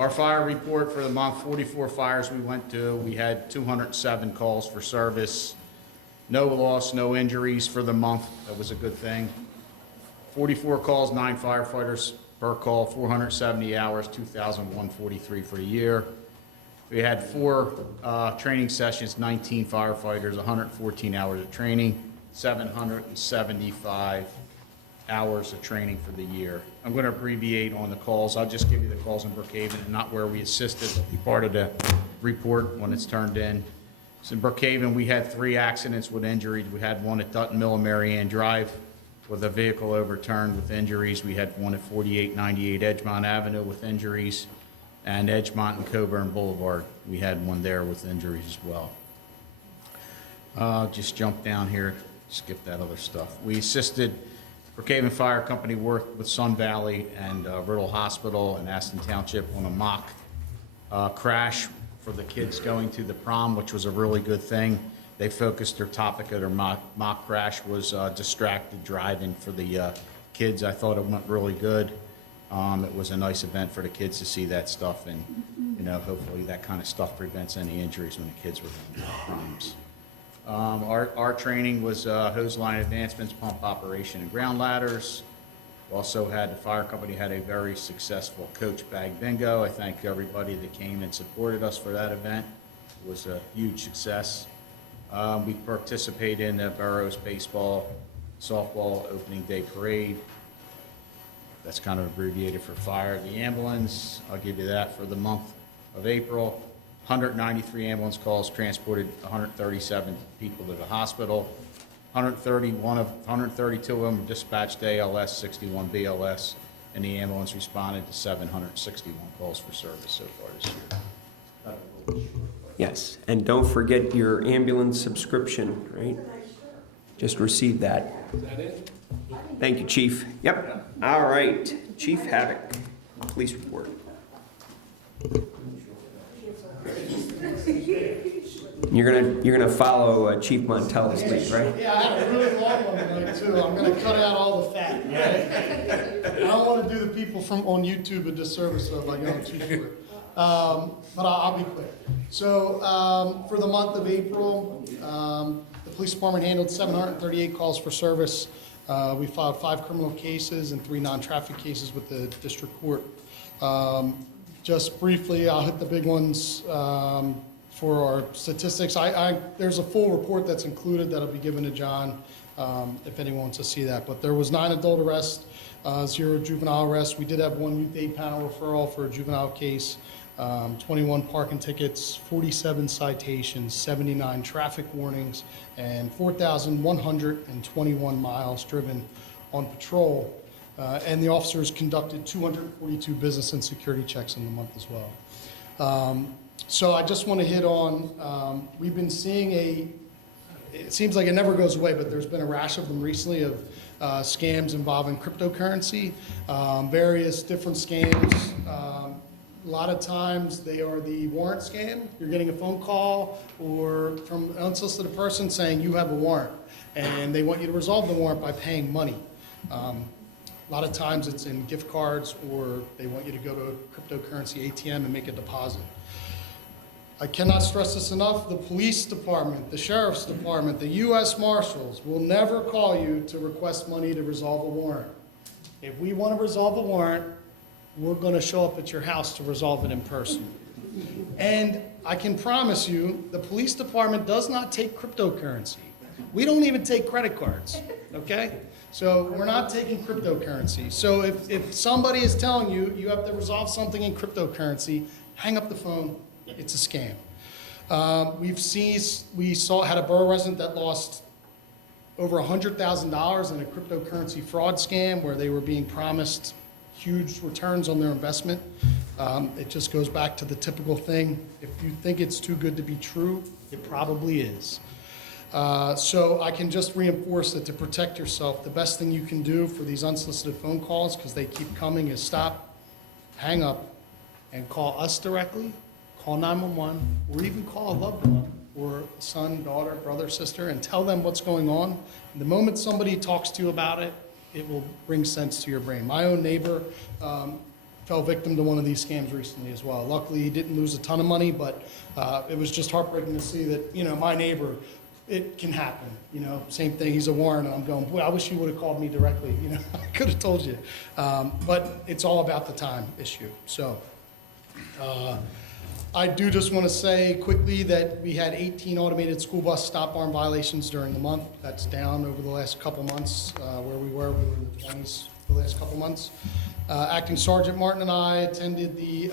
Our fire report for the month, 44 fires we went to. We had 207 calls for service. No loss, no injuries for the month. That was a good thing. 44 calls, 9 firefighters per call, 470 hours, 2,143 for the year. We had 4 training sessions, 19 firefighters, 114 hours of training, 775 hours of training for the year. I'm going to abbreviate on the calls. I'll just give you the calls in Brookhaven and not where we assisted. It'll be part of the report when it's turned in. So in Brookhaven, we had 3 accidents with injuries. We had one at Dutton Mill and Marianne Drive with a vehicle overturned with injuries. We had one at 4898 Edgemont Avenue with injuries. And Edgemont and Coburn Boulevard, we had one there with injuries as well. Just jump down here, skip that other stuff. We assisted Brookhaven Fire Company worked with Sun Valley and Riddle Hospital and Aston Township on a mock crash for the kids going to the prom, which was a really good thing. They focused their topic of their mock crash was distracted driving for the kids. I thought it went really good. It was a nice event for the kids to see that stuff, and hopefully that kind of stuff prevents any injuries when the kids were going to proms. Our training was hose line advancements, pump operation, and ground ladders. Also had the fire company had a very successful coach bag bingo. I thank everybody that came and supported us for that event. It was a huge success. We participated in the borough's baseball, softball opening day parade. That's kind of abbreviated for fire. The ambulance, I'll give you that for the month of April. 193 ambulance calls, transported 137 people to the hospital. 132 of them were dispatched ALS, 61 BLS, and the ambulance responded to 761 calls for service so far this year. Yes, and don't forget your ambulance subscription, right? Just received that. Is that it? Thank you, Chief. Yep. All right, Chief Havoc, police report. You're gonna follow Chief Montella's lead, right? Yeah, I had a really long one tonight too. I'm gonna cut out all the fat. Right? I don't want to do the people on YouTube a disservice though by going too short. But I'll be quick. So for the month of April, the police department handled 738 calls for service. We filed 5 criminal cases and 3 non-traffic cases with the district court. Just briefly, I'll hit the big ones for our statistics. There's a full report that's included that'll be given to John if anyone wants to see that. But there was 9 adult arrests, 0 juvenile arrests. We did have 1 youth aid panel referral for a juvenile case, 21 parking tickets, 47 citations, 79 traffic warnings, and 4,121 miles driven on patrol. And the officers conducted 242 business and security checks in the month as well. So I just want to hit on, we've been seeing it seems like it never goes away, but there's been a rash of them recently of scams involving cryptocurrency, various different scams. A lot of times they are the warrant scam. You're getting a phone call or from an unsolicited person saying you have a warrant, and they want you to resolve the warrant by paying money. A lot of times it's in gift cards, or they want you to go to a cryptocurrency ATM and make a deposit. I cannot stress this enough. The police department, the sheriff's department, the U.S. Marshals will never call you to request money to resolve a warrant. If we want to resolve a warrant, we're going to show up at your house to resolve it in person. And I can promise you, the police department does not take cryptocurrency. We don't even take credit cards, okay? So we're not taking cryptocurrency. So if somebody is telling you you have to resolve something in cryptocurrency, hang up the phone. It's a scam. We had a borough resident that lost over $100,000 in a cryptocurrency fraud scam where they were being promised huge returns on their investment. It just goes back to the typical thing. If you think it's too good to be true, it probably is. So I can just reinforce that to protect yourself, the best thing you can do for these unsolicited phone calls, because they keep coming, is stop, hang up, and call us directly, call 911, or even call a loved one, or a son, daughter, brother, sister, and tell them what's going on. And the moment somebody talks to you about it, it will bring sense to your brain. My own neighbor fell victim to one of these scams recently as well. Luckily, he didn't lose a ton of money, but it was just heartbreaking to see that, my neighbor, it can happen, same thing. He's a warrant, and I'm going, boy, I wish you would have called me directly, I could have told you. But it's all about the time issue. So I do just want to say quickly that we had 18 automated school bus stop arm violations during the month. That's down over the last couple months where we were in the 20s for the last couple months. Acting Sergeant Martin and I attended the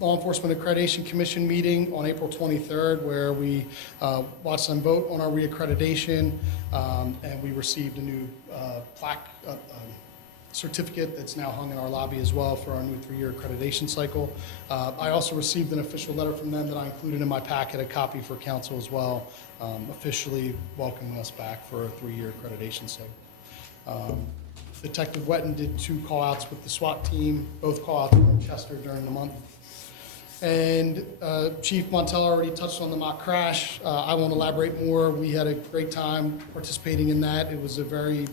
Law Enforcement Accreditation Commission meeting on April 23rd, where we watched them vote on our reaccreditation, and we received a new plaque certificate that's now hung in our lobby as well for our new 3-year accreditation cycle. I also received an official letter from them that I included in my packet, a copy for council as well, officially welcoming us back for a 3-year accreditation cycle. Detective Wetton did 2 call-outs with the SWAT team, both call-outs from Chester during the month. And Chief Montella already touched on the mock crash. I won't elaborate more. We had a great time participating in that. It was a very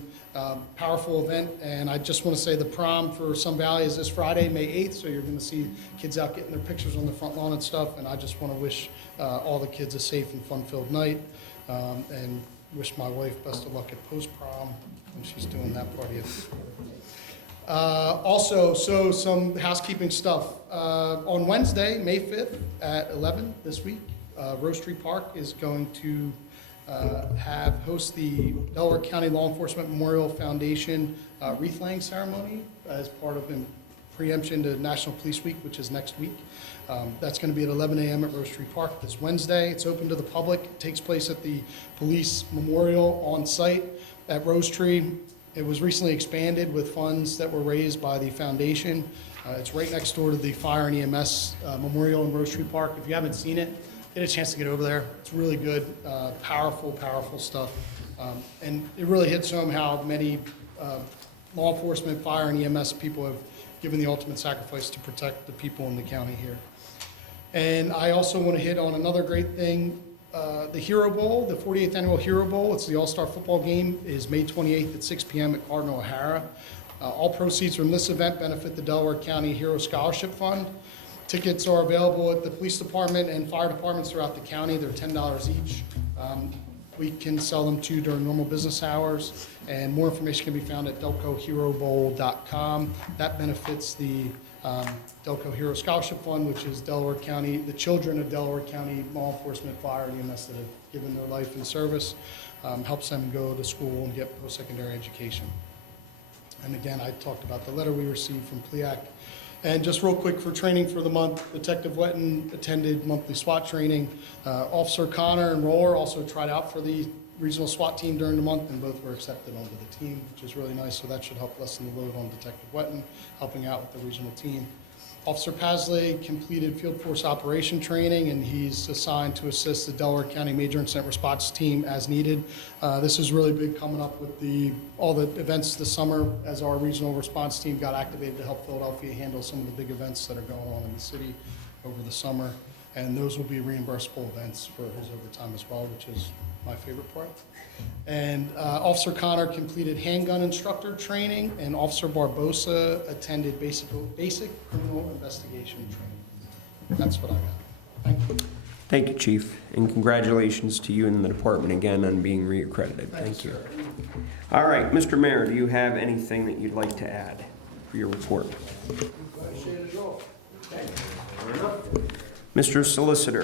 powerful event, and I just want to say the prom for Sun Valley is this Friday, May 8th, so you're going to see kids out getting their pictures on the front lawn and stuff, and I just want to wish all the kids a safe and fun-filled night, and wish my wife best of luck at post-prom when she's doing that party. Also, so some housekeeping stuff. On Wednesday, May 5th at 11 this week, Rose Tree Park is going to host the Delaware County Law Enforcement Memorial Foundation wreath laying ceremony as part of preemption to National Police Week, which is next week. That's going to be at 11 a.m. at Rose Tree Park this Wednesday. It's open to the public. It takes place at the Police Memorial on site at Rose Tree. It was recently expanded with funds that were raised by the foundation. It's right next door to the Fire and EMS Memorial in Rose Tree Park. If you haven't seen it, get a chance to get over there. It's really good, powerful stuff. And it really hits home how many law enforcement, fire, and EMS people have given the ultimate sacrifice to protect the people in the county here. And I also want to hit on another great thing. The Hero Bowl, the 48th Annual Hero Bowl, it's the All-Star Football Game, is May 28th at 6 p.m. at Cardinal O'Hara. All proceeds from this event benefit the Delaware County Hero Scholarship Fund. Tickets are available at the police department and fire departments throughout the county. They're $10 each. We can sell them too during normal business hours, and more information can be found at delcoherobowl.com. That benefits the Delco Hero Scholarship Fund, which is Delaware County, the children of Delaware County law enforcement, fire, and EMS that have given their life in service. helps them go to school and get post-secondary education. And again, I talked about the letter we received from PLEAC. And just real quick for training for the month, Detective Wetton attended monthly SWAT training. Officer Connor and Roller also tried out for the regional SWAT team during the month, and both were accepted onto the team, which is really nice. So that should help lessen the load on Detective Wetton, helping out with the regional team. Officer Pasley completed field force operation training, and he's assigned to assist the Delaware County Major Incident Response Team as needed. This is really big coming up with all the events this summer as our regional response team got activated to help Philadelphia handle some of the big events that are going on in the city over the summer. And those will be reimbursable events for his overtime as well, which is my favorite part. And Officer Connor completed handgun instructor training, and Officer Barbosa attended basic criminal investigation training. That's what I got. Thank you. Thank you, Chief, and congratulations to you and the department again on being reaccredited. Thank you. All right, Mr. Mayor, do you have anything that you'd like to add for your report? Mr. Solicitor.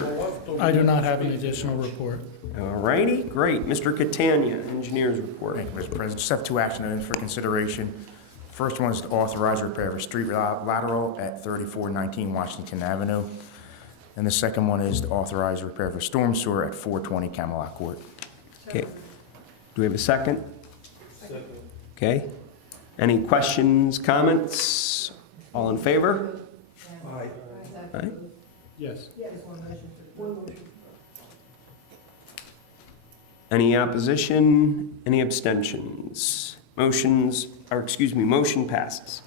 I do not have an additional report. All righty, great. Mr. Catania, Engineers Report. Thank you, Mr. President. Just have two action items for consideration. First one is to authorize repair of a street lateral at 3419 Washington Avenue. And the second one is to authorize repair of a storm sewer at 420 Camelot Court. Okay. Do we have a second? Second. Okay. Any questions, comments? All in favor? Aye. Aye. Yes. Any opposition? Any abstentions? Motion passes.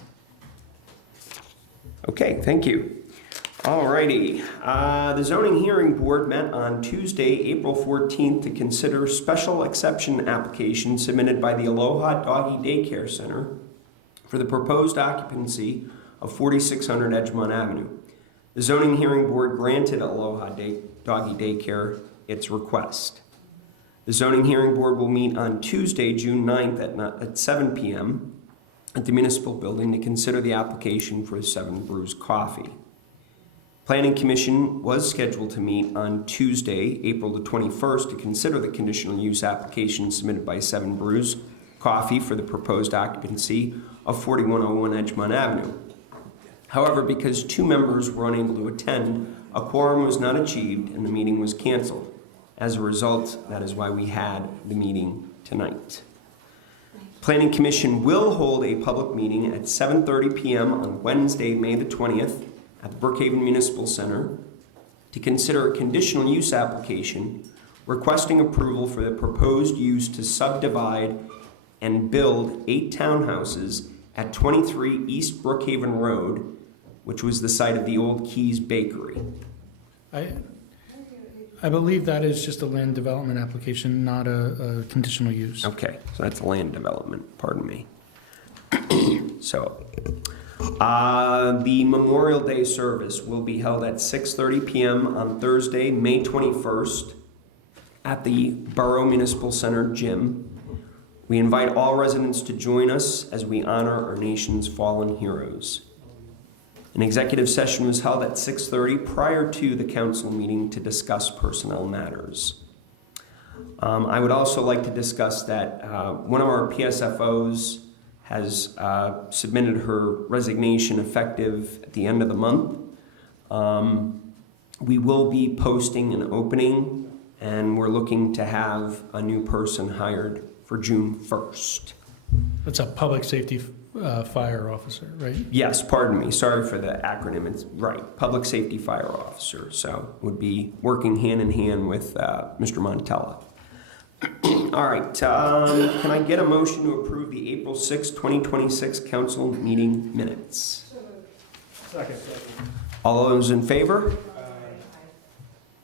Okay, thank you. All righty. The Zoning Hearing Board met on Tuesday, April 14th to consider special exception application submitted by the Aloha Doggy Daycare Center for the proposed occupancy of 4600 Edgemont Avenue. The Zoning Hearing Board granted Aloha Doggy Daycare its request. The Zoning Hearing Board will meet on Tuesday, June 9th at 7 p.m. at the Municipal Building to consider the application for 7 Brews Coffee. Planning Commission was scheduled to meet on Tuesday, April the 21st to consider the conditional use application submitted by 7 Brews Coffee for the proposed occupancy of 4101 Edgemont Avenue. However, because 2 members were unable to attend, a quorum was not achieved and the meeting was canceled. As a result, that is why we had the meeting tonight. Planning Commission will hold a public meeting at 7:30 p.m. on Wednesday, May the 20th at the Brookhaven Municipal Center to consider a conditional use application requesting approval for the proposed use to subdivide and build 8 townhouses at 23 East Brookhaven Road, which was the site of the old Keys Bakery. I believe that is just a land development application, not a conditional use. Okay, so that's land development, pardon me. So, the Memorial Day service will be held at 6:30 p.m. on Thursday, May 21st at the Borough Municipal Center Gym. We invite all residents to join us as we honor our nation's fallen heroes. An executive session was held at 6:30 prior to the council meeting to discuss personnel matters. I would also like to discuss that one of our PSFOs has submitted her resignation effective at the end of the month. We will be posting an opening, and we're looking to have a new person hired for June 1st. That's a public safety fire officer, right? Yes, pardon me. Sorry for the acronym. It's right. Public Safety Fire Officer. So would be working hand in hand with Mr. Montella. All right. Can I get a motion to approve the April 6, 2026 council meeting minutes? Second. All those in favor?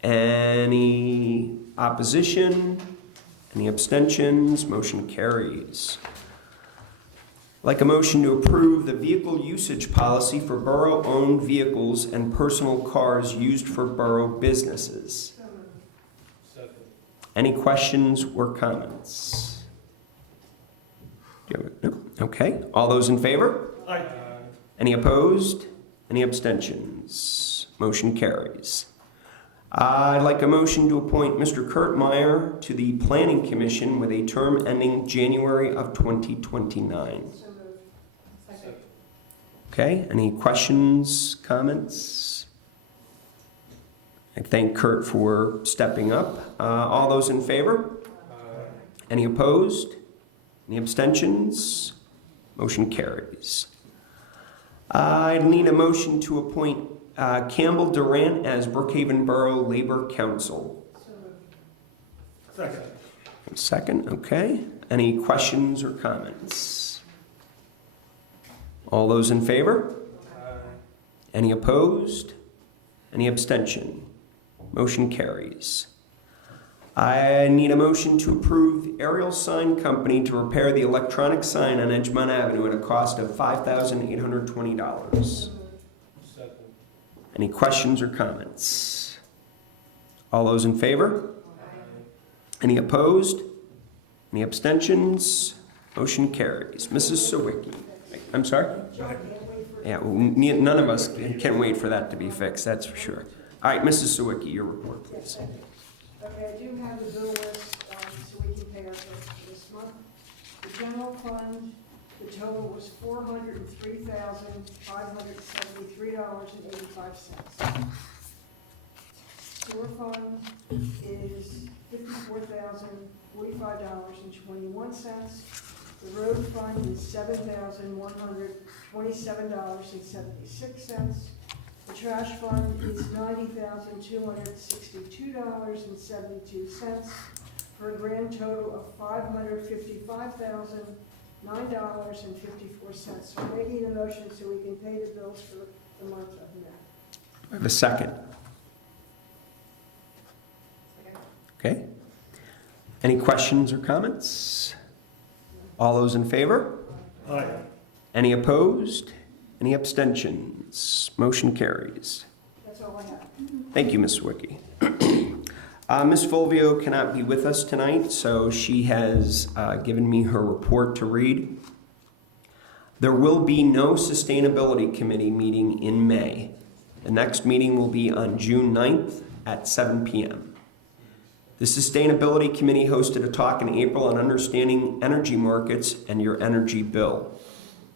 Any opposition? Any abstentions? Motion carries. I'd like a motion to approve the vehicle usage policy for borough-owned vehicles and personal cars used for borough businesses. Any questions or comments? No? Okay. All those in favor? Aye. Any opposed? Any abstentions? Motion carries. I'd like a motion to appoint Mr. Kurt Meyer to the Planning Commission with a term ending January of 2029. So moved. Second. Okay, any questions, comments? I thank Kurt for stepping up. All those in favor? Any opposed? Any abstentions? Motion carries. I need a motion to appoint Campbell Durant as Brookhaven Borough Labor Council. So moved. Second. Second, okay. Any questions or comments? All those in favor? Any opposed? Any abstention? Motion carries. I need a motion to approve Aerial Sign Company to repair the electronic sign on Edgemont Avenue at a cost of $5,820. Any questions or comments? All those in favor? Any opposed? Any abstentions? Motion carries. Mrs. Sawicki. I'm sorry? Yeah, well, none of us can wait for that to be fixed, that's for sure. All right, Mrs. Sawicki, your report, please. Okay, I do have the bill list, so we can pay our bills for this month. The general fund, the total was $403,573.85. Sewer fund is $54,045.21. The road fund is $7,127.76. The trash fund is $90,262.72, for a grand total of $555,009.54. So I'm making a motion so we can pay the bills for the month of May. I have a second. Okay. Any questions or comments? All those in favor? Aye. Any opposed? Any abstentions? Motion carries. That's all I have. Thank you, Ms. Sawicki. Ms. Fulvio cannot be with us tonight, so she has given me her report to read. There will be no Sustainability Committee meeting in May. The next meeting will be on June 9th at 7 p.m. The Sustainability Committee hosted a talk in April on understanding energy markets and your energy bill,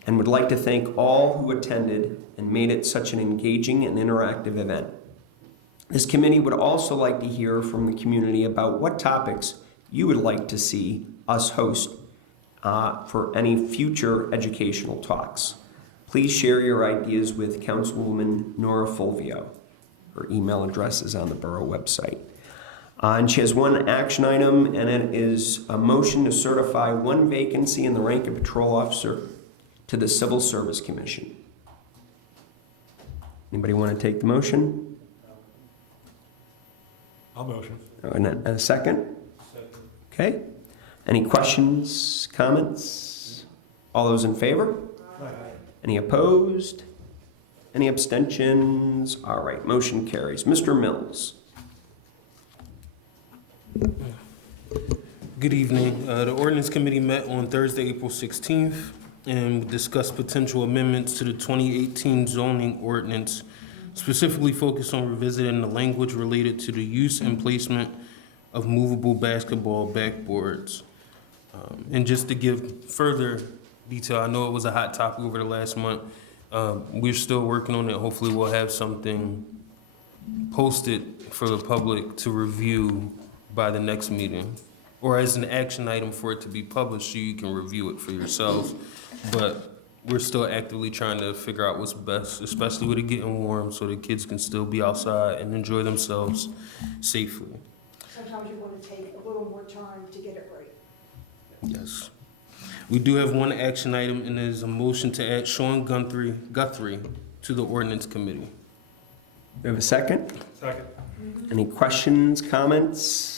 and would like to thank all who attended and made it such an engaging and interactive event. This committee would also like to hear from the community about what topics you would like to see us host for any future educational talks. Please share your ideas with Councilwoman Nora Fulvio. Her email address is on the borough website. And she has one action item, and it is a motion to certify one vacancy in the rank of patrol officer to the Civil Service Commission. Anybody want to take the motion? I'll motion. And a second? Okay. Any questions, comments? All those in favor? Any opposed? Any abstentions? All right, motion carries. Mr. Mills. Good evening. The Ordinance Committee met on Thursday, April 16th, and discussed potential amendments to the 2018 zoning ordinance, specifically focused on revisiting the language related to the use and placement of movable basketball backboards. And just to give further detail, I know it was a hot topic over the last month. We're still working on it. Hopefully we'll have something posted for the public to review by the next meeting, or as an action item for it to be published so you can review it for yourselves. But we're still actively trying to figure out what's best, especially with it getting warm, so the kids can still be outside and enjoy themselves safely. Sometimes you want to take a little more time to get it right. Yes. We do have one action item, and it is a motion to add Sean Guthrie to the Ordinance Committee. We have a second? Second. Any questions, comments?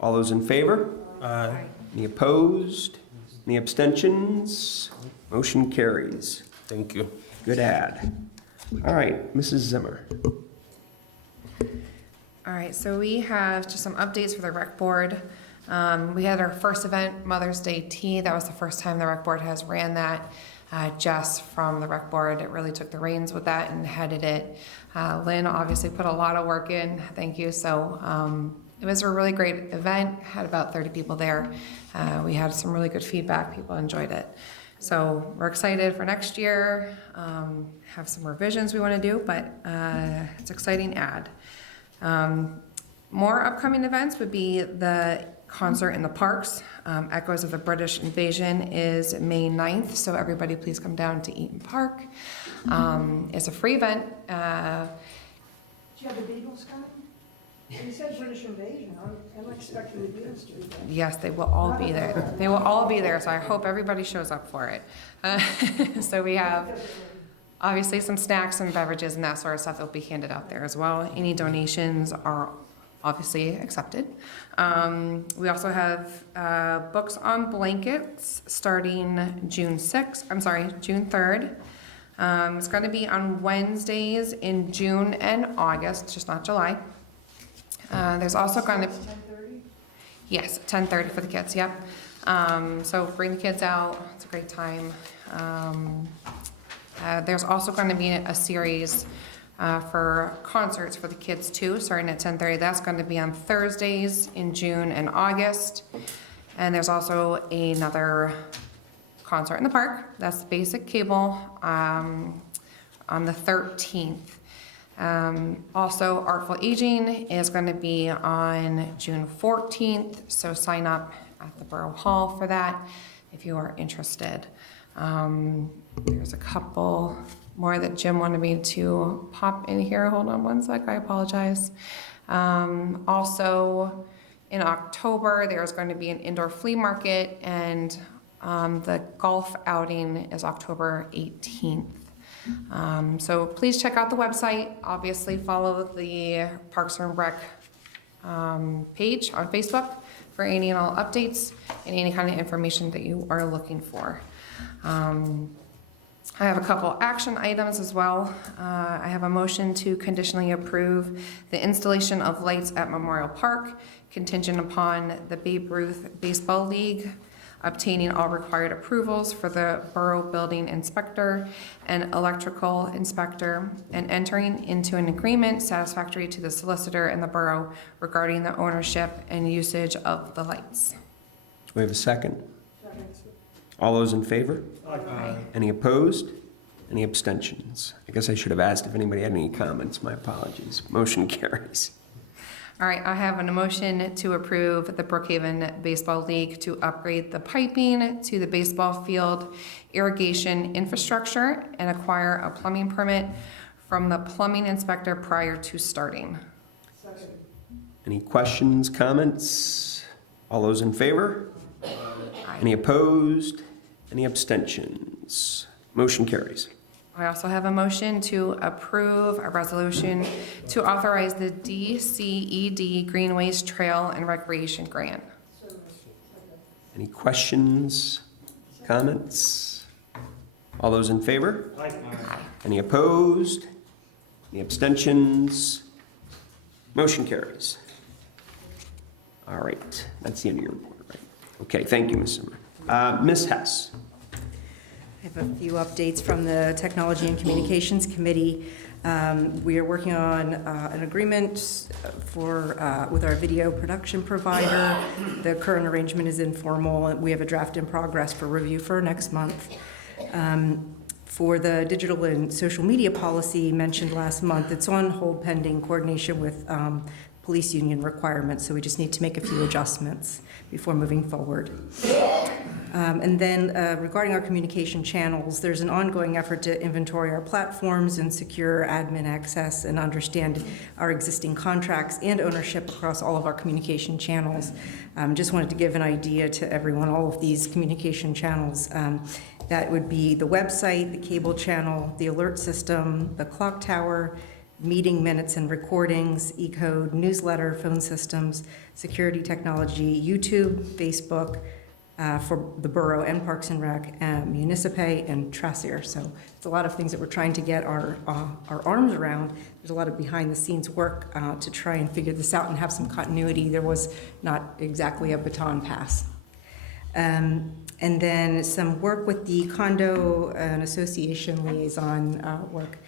All those in favor? Aye. Any opposed? Any abstentions? Motion carries. Thank you. Good add. All right, Mrs. Zimmer. All right, so we have just some updates for the rec board. We had our first event, Mother's Day Tea. That was the first time the rec board has ran that. Jess from the rec board really took the reins with that and headed it. Lynn obviously put a lot of work in, thank you. So it was a really great event, had about 30 people there. We had some really good feedback, people enjoyed it. So we're excited for next year, have some revisions we want to do, but it's an exciting ad. More upcoming events would be the concert in the parks. Echoes of the British Invasion is May 9th, so everybody please come down to Eaton Park. It's a free event. Do you have the Beatles coming? You said British Invasion, I'm expecting the Beatles to be there. Yes, they will all be there. They will all be there, so I hope everybody shows up for it. So we have obviously some snacks and beverages and that sort of stuff that will be handed out there as well. Any donations are obviously accepted. We also have books on blankets starting June 3rd. It's going to be on Wednesdays in June and August, just not July. There's also going to... 10:30? Yes, 10:30 for the kids, yep. So bring the kids out, it's a great time. There's also going to be a series for concerts for the kids too, starting at 10:30. That's going to be on Thursdays in June and August. And there's also another concert in the park, that's Basic Cable, on the 13th. Also, Artful Aging is going to be on June 14th, so sign up at the Borough Hall for that if you are interested. There's a couple more that Jim wanted me to pop in here. Hold on one sec, I apologize. Also, in October, there's going to be an indoor flea market, and the golf outing is October 18th. So please check out the website. Obviously, follow the Parks and Rec page on Facebook for any and all updates and any kind of information that you are looking for. I have a couple action items as well. I have a motion to conditionally approve the installation of lights at Memorial Park, contingent upon the Babe Ruth Baseball League obtaining all required approvals for the borough building inspector and electrical inspector, and entering into an agreement satisfactory to the solicitor and the borough regarding the ownership and usage of the lights. We have a second. All those in favor? Aye. Any opposed? Any abstentions? I guess I should have asked if anybody had any comments. My apologies. Motion carries. All right, I have a motion to approve the Brookhaven Baseball League to upgrade the piping to the baseball field irrigation infrastructure and acquire a plumbing permit from the plumbing inspector prior to starting. Second. Any questions, comments? All those in favor? Any opposed? Any abstentions? Motion carries. I also have a motion to approve a resolution to authorize the DCED Greenways Trail and Recreation Grant. Any questions, comments? All those in favor? Aye. Any opposed? Any abstentions? Motion carries. All right, that's the end of your report, right? Okay, thank you, Ms. Zimmer. Ms. Hess. I have a few updates from the Technology and Communications Committee. We are working on an agreement with our video production provider. The current arrangement is informal. We have a draft in progress for review for next month. For the digital and social media policy mentioned last month, it's on hold pending coordination with police union requirements, so we just need to make a few adjustments before moving forward. And then regarding our communication channels, there's an ongoing effort to inventory our platforms and secure admin access and understand our existing contracts and ownership across all of our communication channels. Just wanted to give an idea to everyone, all of these communication channels. That would be the website, the cable channel, the alert system, the clock tower, meeting minutes and recordings, e-code, newsletter, phone systems, security technology, YouTube, Facebook, for the borough and Parks and Rec, Municipay, and Tracier. So it's a lot of things that we're trying to get our arms around. There's a lot of behind-the-scenes work to try and figure this out and have some continuity. There was not exactly a baton pass. And then some work with the condo and association liaison work.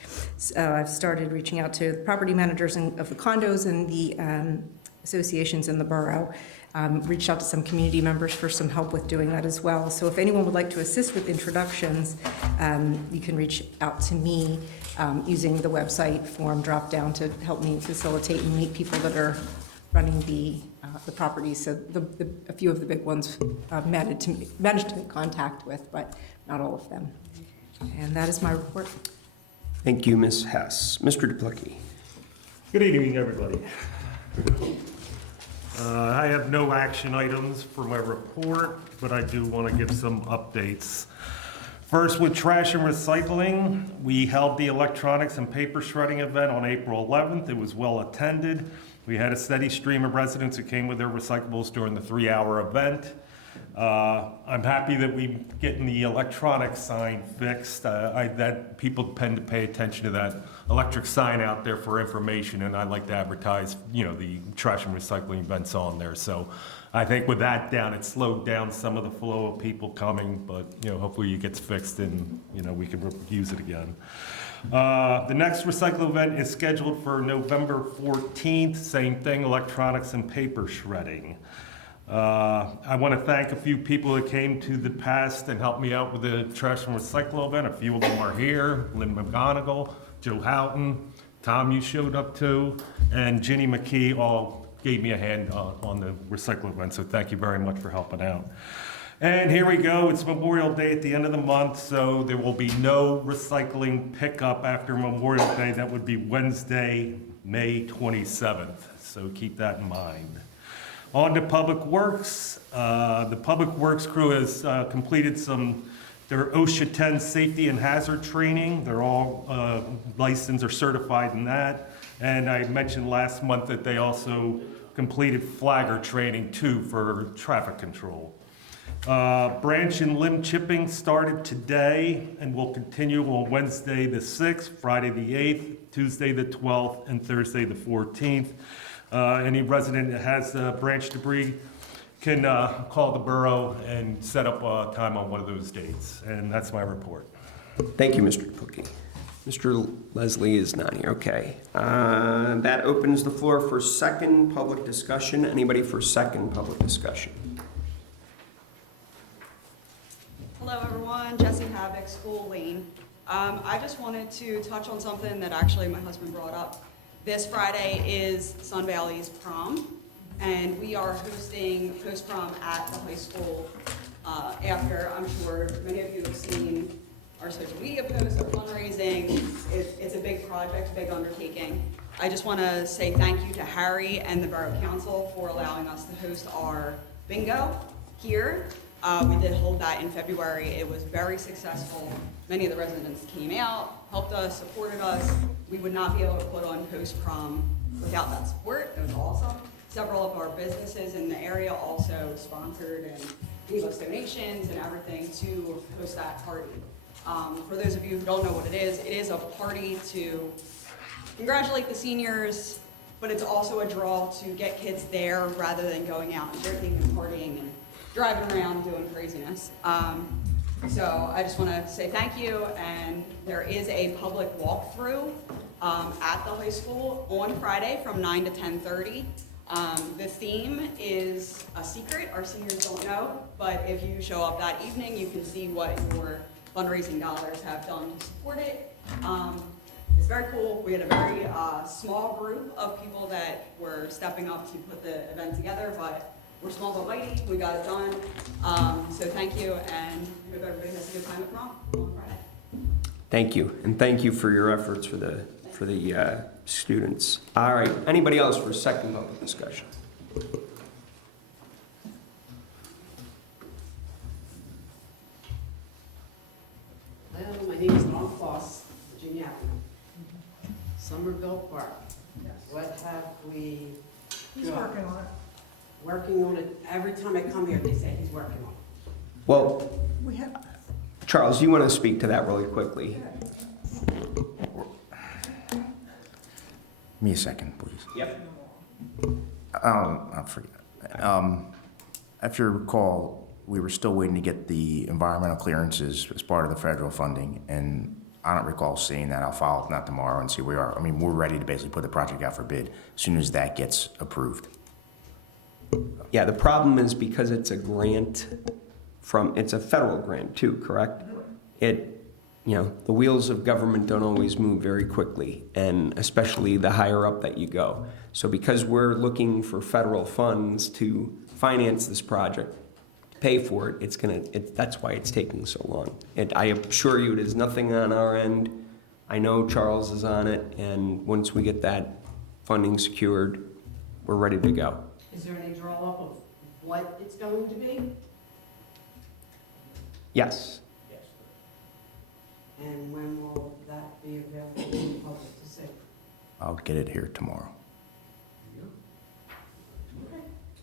I've started reaching out to the property managers of the condos and the associations in the borough. Reached out to some community members for some help with doing that as well. So if anyone would like to assist with introductions, you can reach out to me using the website form drop down to help me facilitate and meet people that are running the properties. So a few of the big ones managed to make contact with, but not all of them. And that is my report. Thank you, Ms. Hess. Mr. Duplicki. Good evening, everybody. I have no action items for my report, but I do want to give some updates. First, with trash and recycling, we held the electronics and paper shredding event on April 11th. It was well attended. We had a steady stream of residents who came with their recyclables during the 3-hour event. I'm happy that we're getting the electronic sign fixed. That people tend to pay attention to that electric sign out there for information, and I like to advertise, the trash and recycling events on there. So I think with that down, it slowed down some of the flow of people coming, but hopefully it gets fixed and we can use it again. The next recycle event is scheduled for November 14th. Same thing, electronics and paper shredding. I want to thank a few people that came to the past and helped me out with the trash and recycle event. A few of them are here. Lynn McGonigal, Joe Houghton, Tom you showed up to, and Ginny McKee all gave me a hand on the recycle event. So thank you very much for helping out. And here we go, it's Memorial Day at the end of the month, so there will be no recycling pickup after Memorial Day. That would be Wednesday, May 27th, so keep that in mind. On to Public Works. The Public Works crew has completed their OSHA 10 safety and hazard training. They're all licensed or certified in that. And I mentioned last month that they also completed flagger training too for traffic control. Branch and limb chipping started today and will continue on Wednesday the 6th, Friday the 8th, Tuesday the 12th, and Thursday the 14th. Any resident that has branch debris can call the borough and set up a time on one of those dates. And that's my report. Thank you, Mr. Duplicki. Mr. Leslie is not here. Okay. That opens the floor for second public discussion. Anybody for second public discussion? Hello, everyone. Jessie Havoc, School Lane. I just wanted to touch on something that actually my husband brought up. This Friday is Sun Valley's prom, and we are hosting post-prom at the high school after. I'm sure many of you have seen our social media posts, our fundraising. It's a big project, big undertaking. I just want to say thank you to Harry and the Borough Council for allowing us to host our bingo here. We did hold that in February. It was very successful. Many of the residents came out, helped us, supported us. We would not be able to put on post-prom without that support. It was awesome. Several of our businesses in the area also sponsored and gave us donations and everything to host that party. For those of you who don't know what it is a party to congratulate the seniors, but it's also a draw to get kids there rather than going out and drinking and partying and driving around doing craziness. So I just want to say thank you, and there is a public walkthrough at the high school on Friday from 9 to 10:30. The theme is a secret. Our seniors don't know, but if you show up that evening, you can see what your fundraising dollars have done to support it. It's very cool. We had a very small group of people that were stepping up to put the event together, but we're small but mighty. We got it done. So thank you, and hope everybody has a good time at prom on Friday. Thank you, and thank you for your efforts for the students. All right, anybody else for second public discussion? Hello, my name is Dawn Foss, Virginia Avenue. Somerville Park. What have we? He's working on it. Working on it. Every time I come here, they say he's working on it. Well, We have, Charles, you want to speak to that really quickly? Give me a second, please. Yep. I forget. If you recall, we were still waiting to get the environmental clearances as part of the federal funding, and I don't recall seeing that. I'll follow up not tomorrow and see where we are. I mean, we're ready to basically put the project out for bid as soon as that gets approved. Yeah, the problem is because it's a grant it's a federal grant too, correct? The wheels of government don't always move very quickly, and especially the higher up that you go. So because we're looking for federal funds to finance this project, to pay for it, that's why it's taking so long. And I assure you, it is nothing on our end. I know Charles is on it, and once we get that funding secured, we're ready to go. Is there any draw up of what it's going to be? Yes. And when will that be available to the public to see? I'll get it here tomorrow.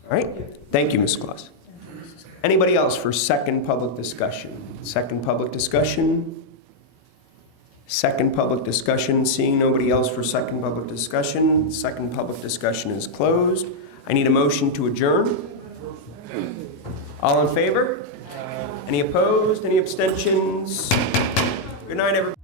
All right. Thank you, Ms. Claus. Anybody else for second public discussion? Second public discussion? Second public discussion. Seeing nobody else for second public discussion, second public discussion is closed. I need a motion to adjourn. All in favor? Any opposed? Any abstentions? Good night, everybody.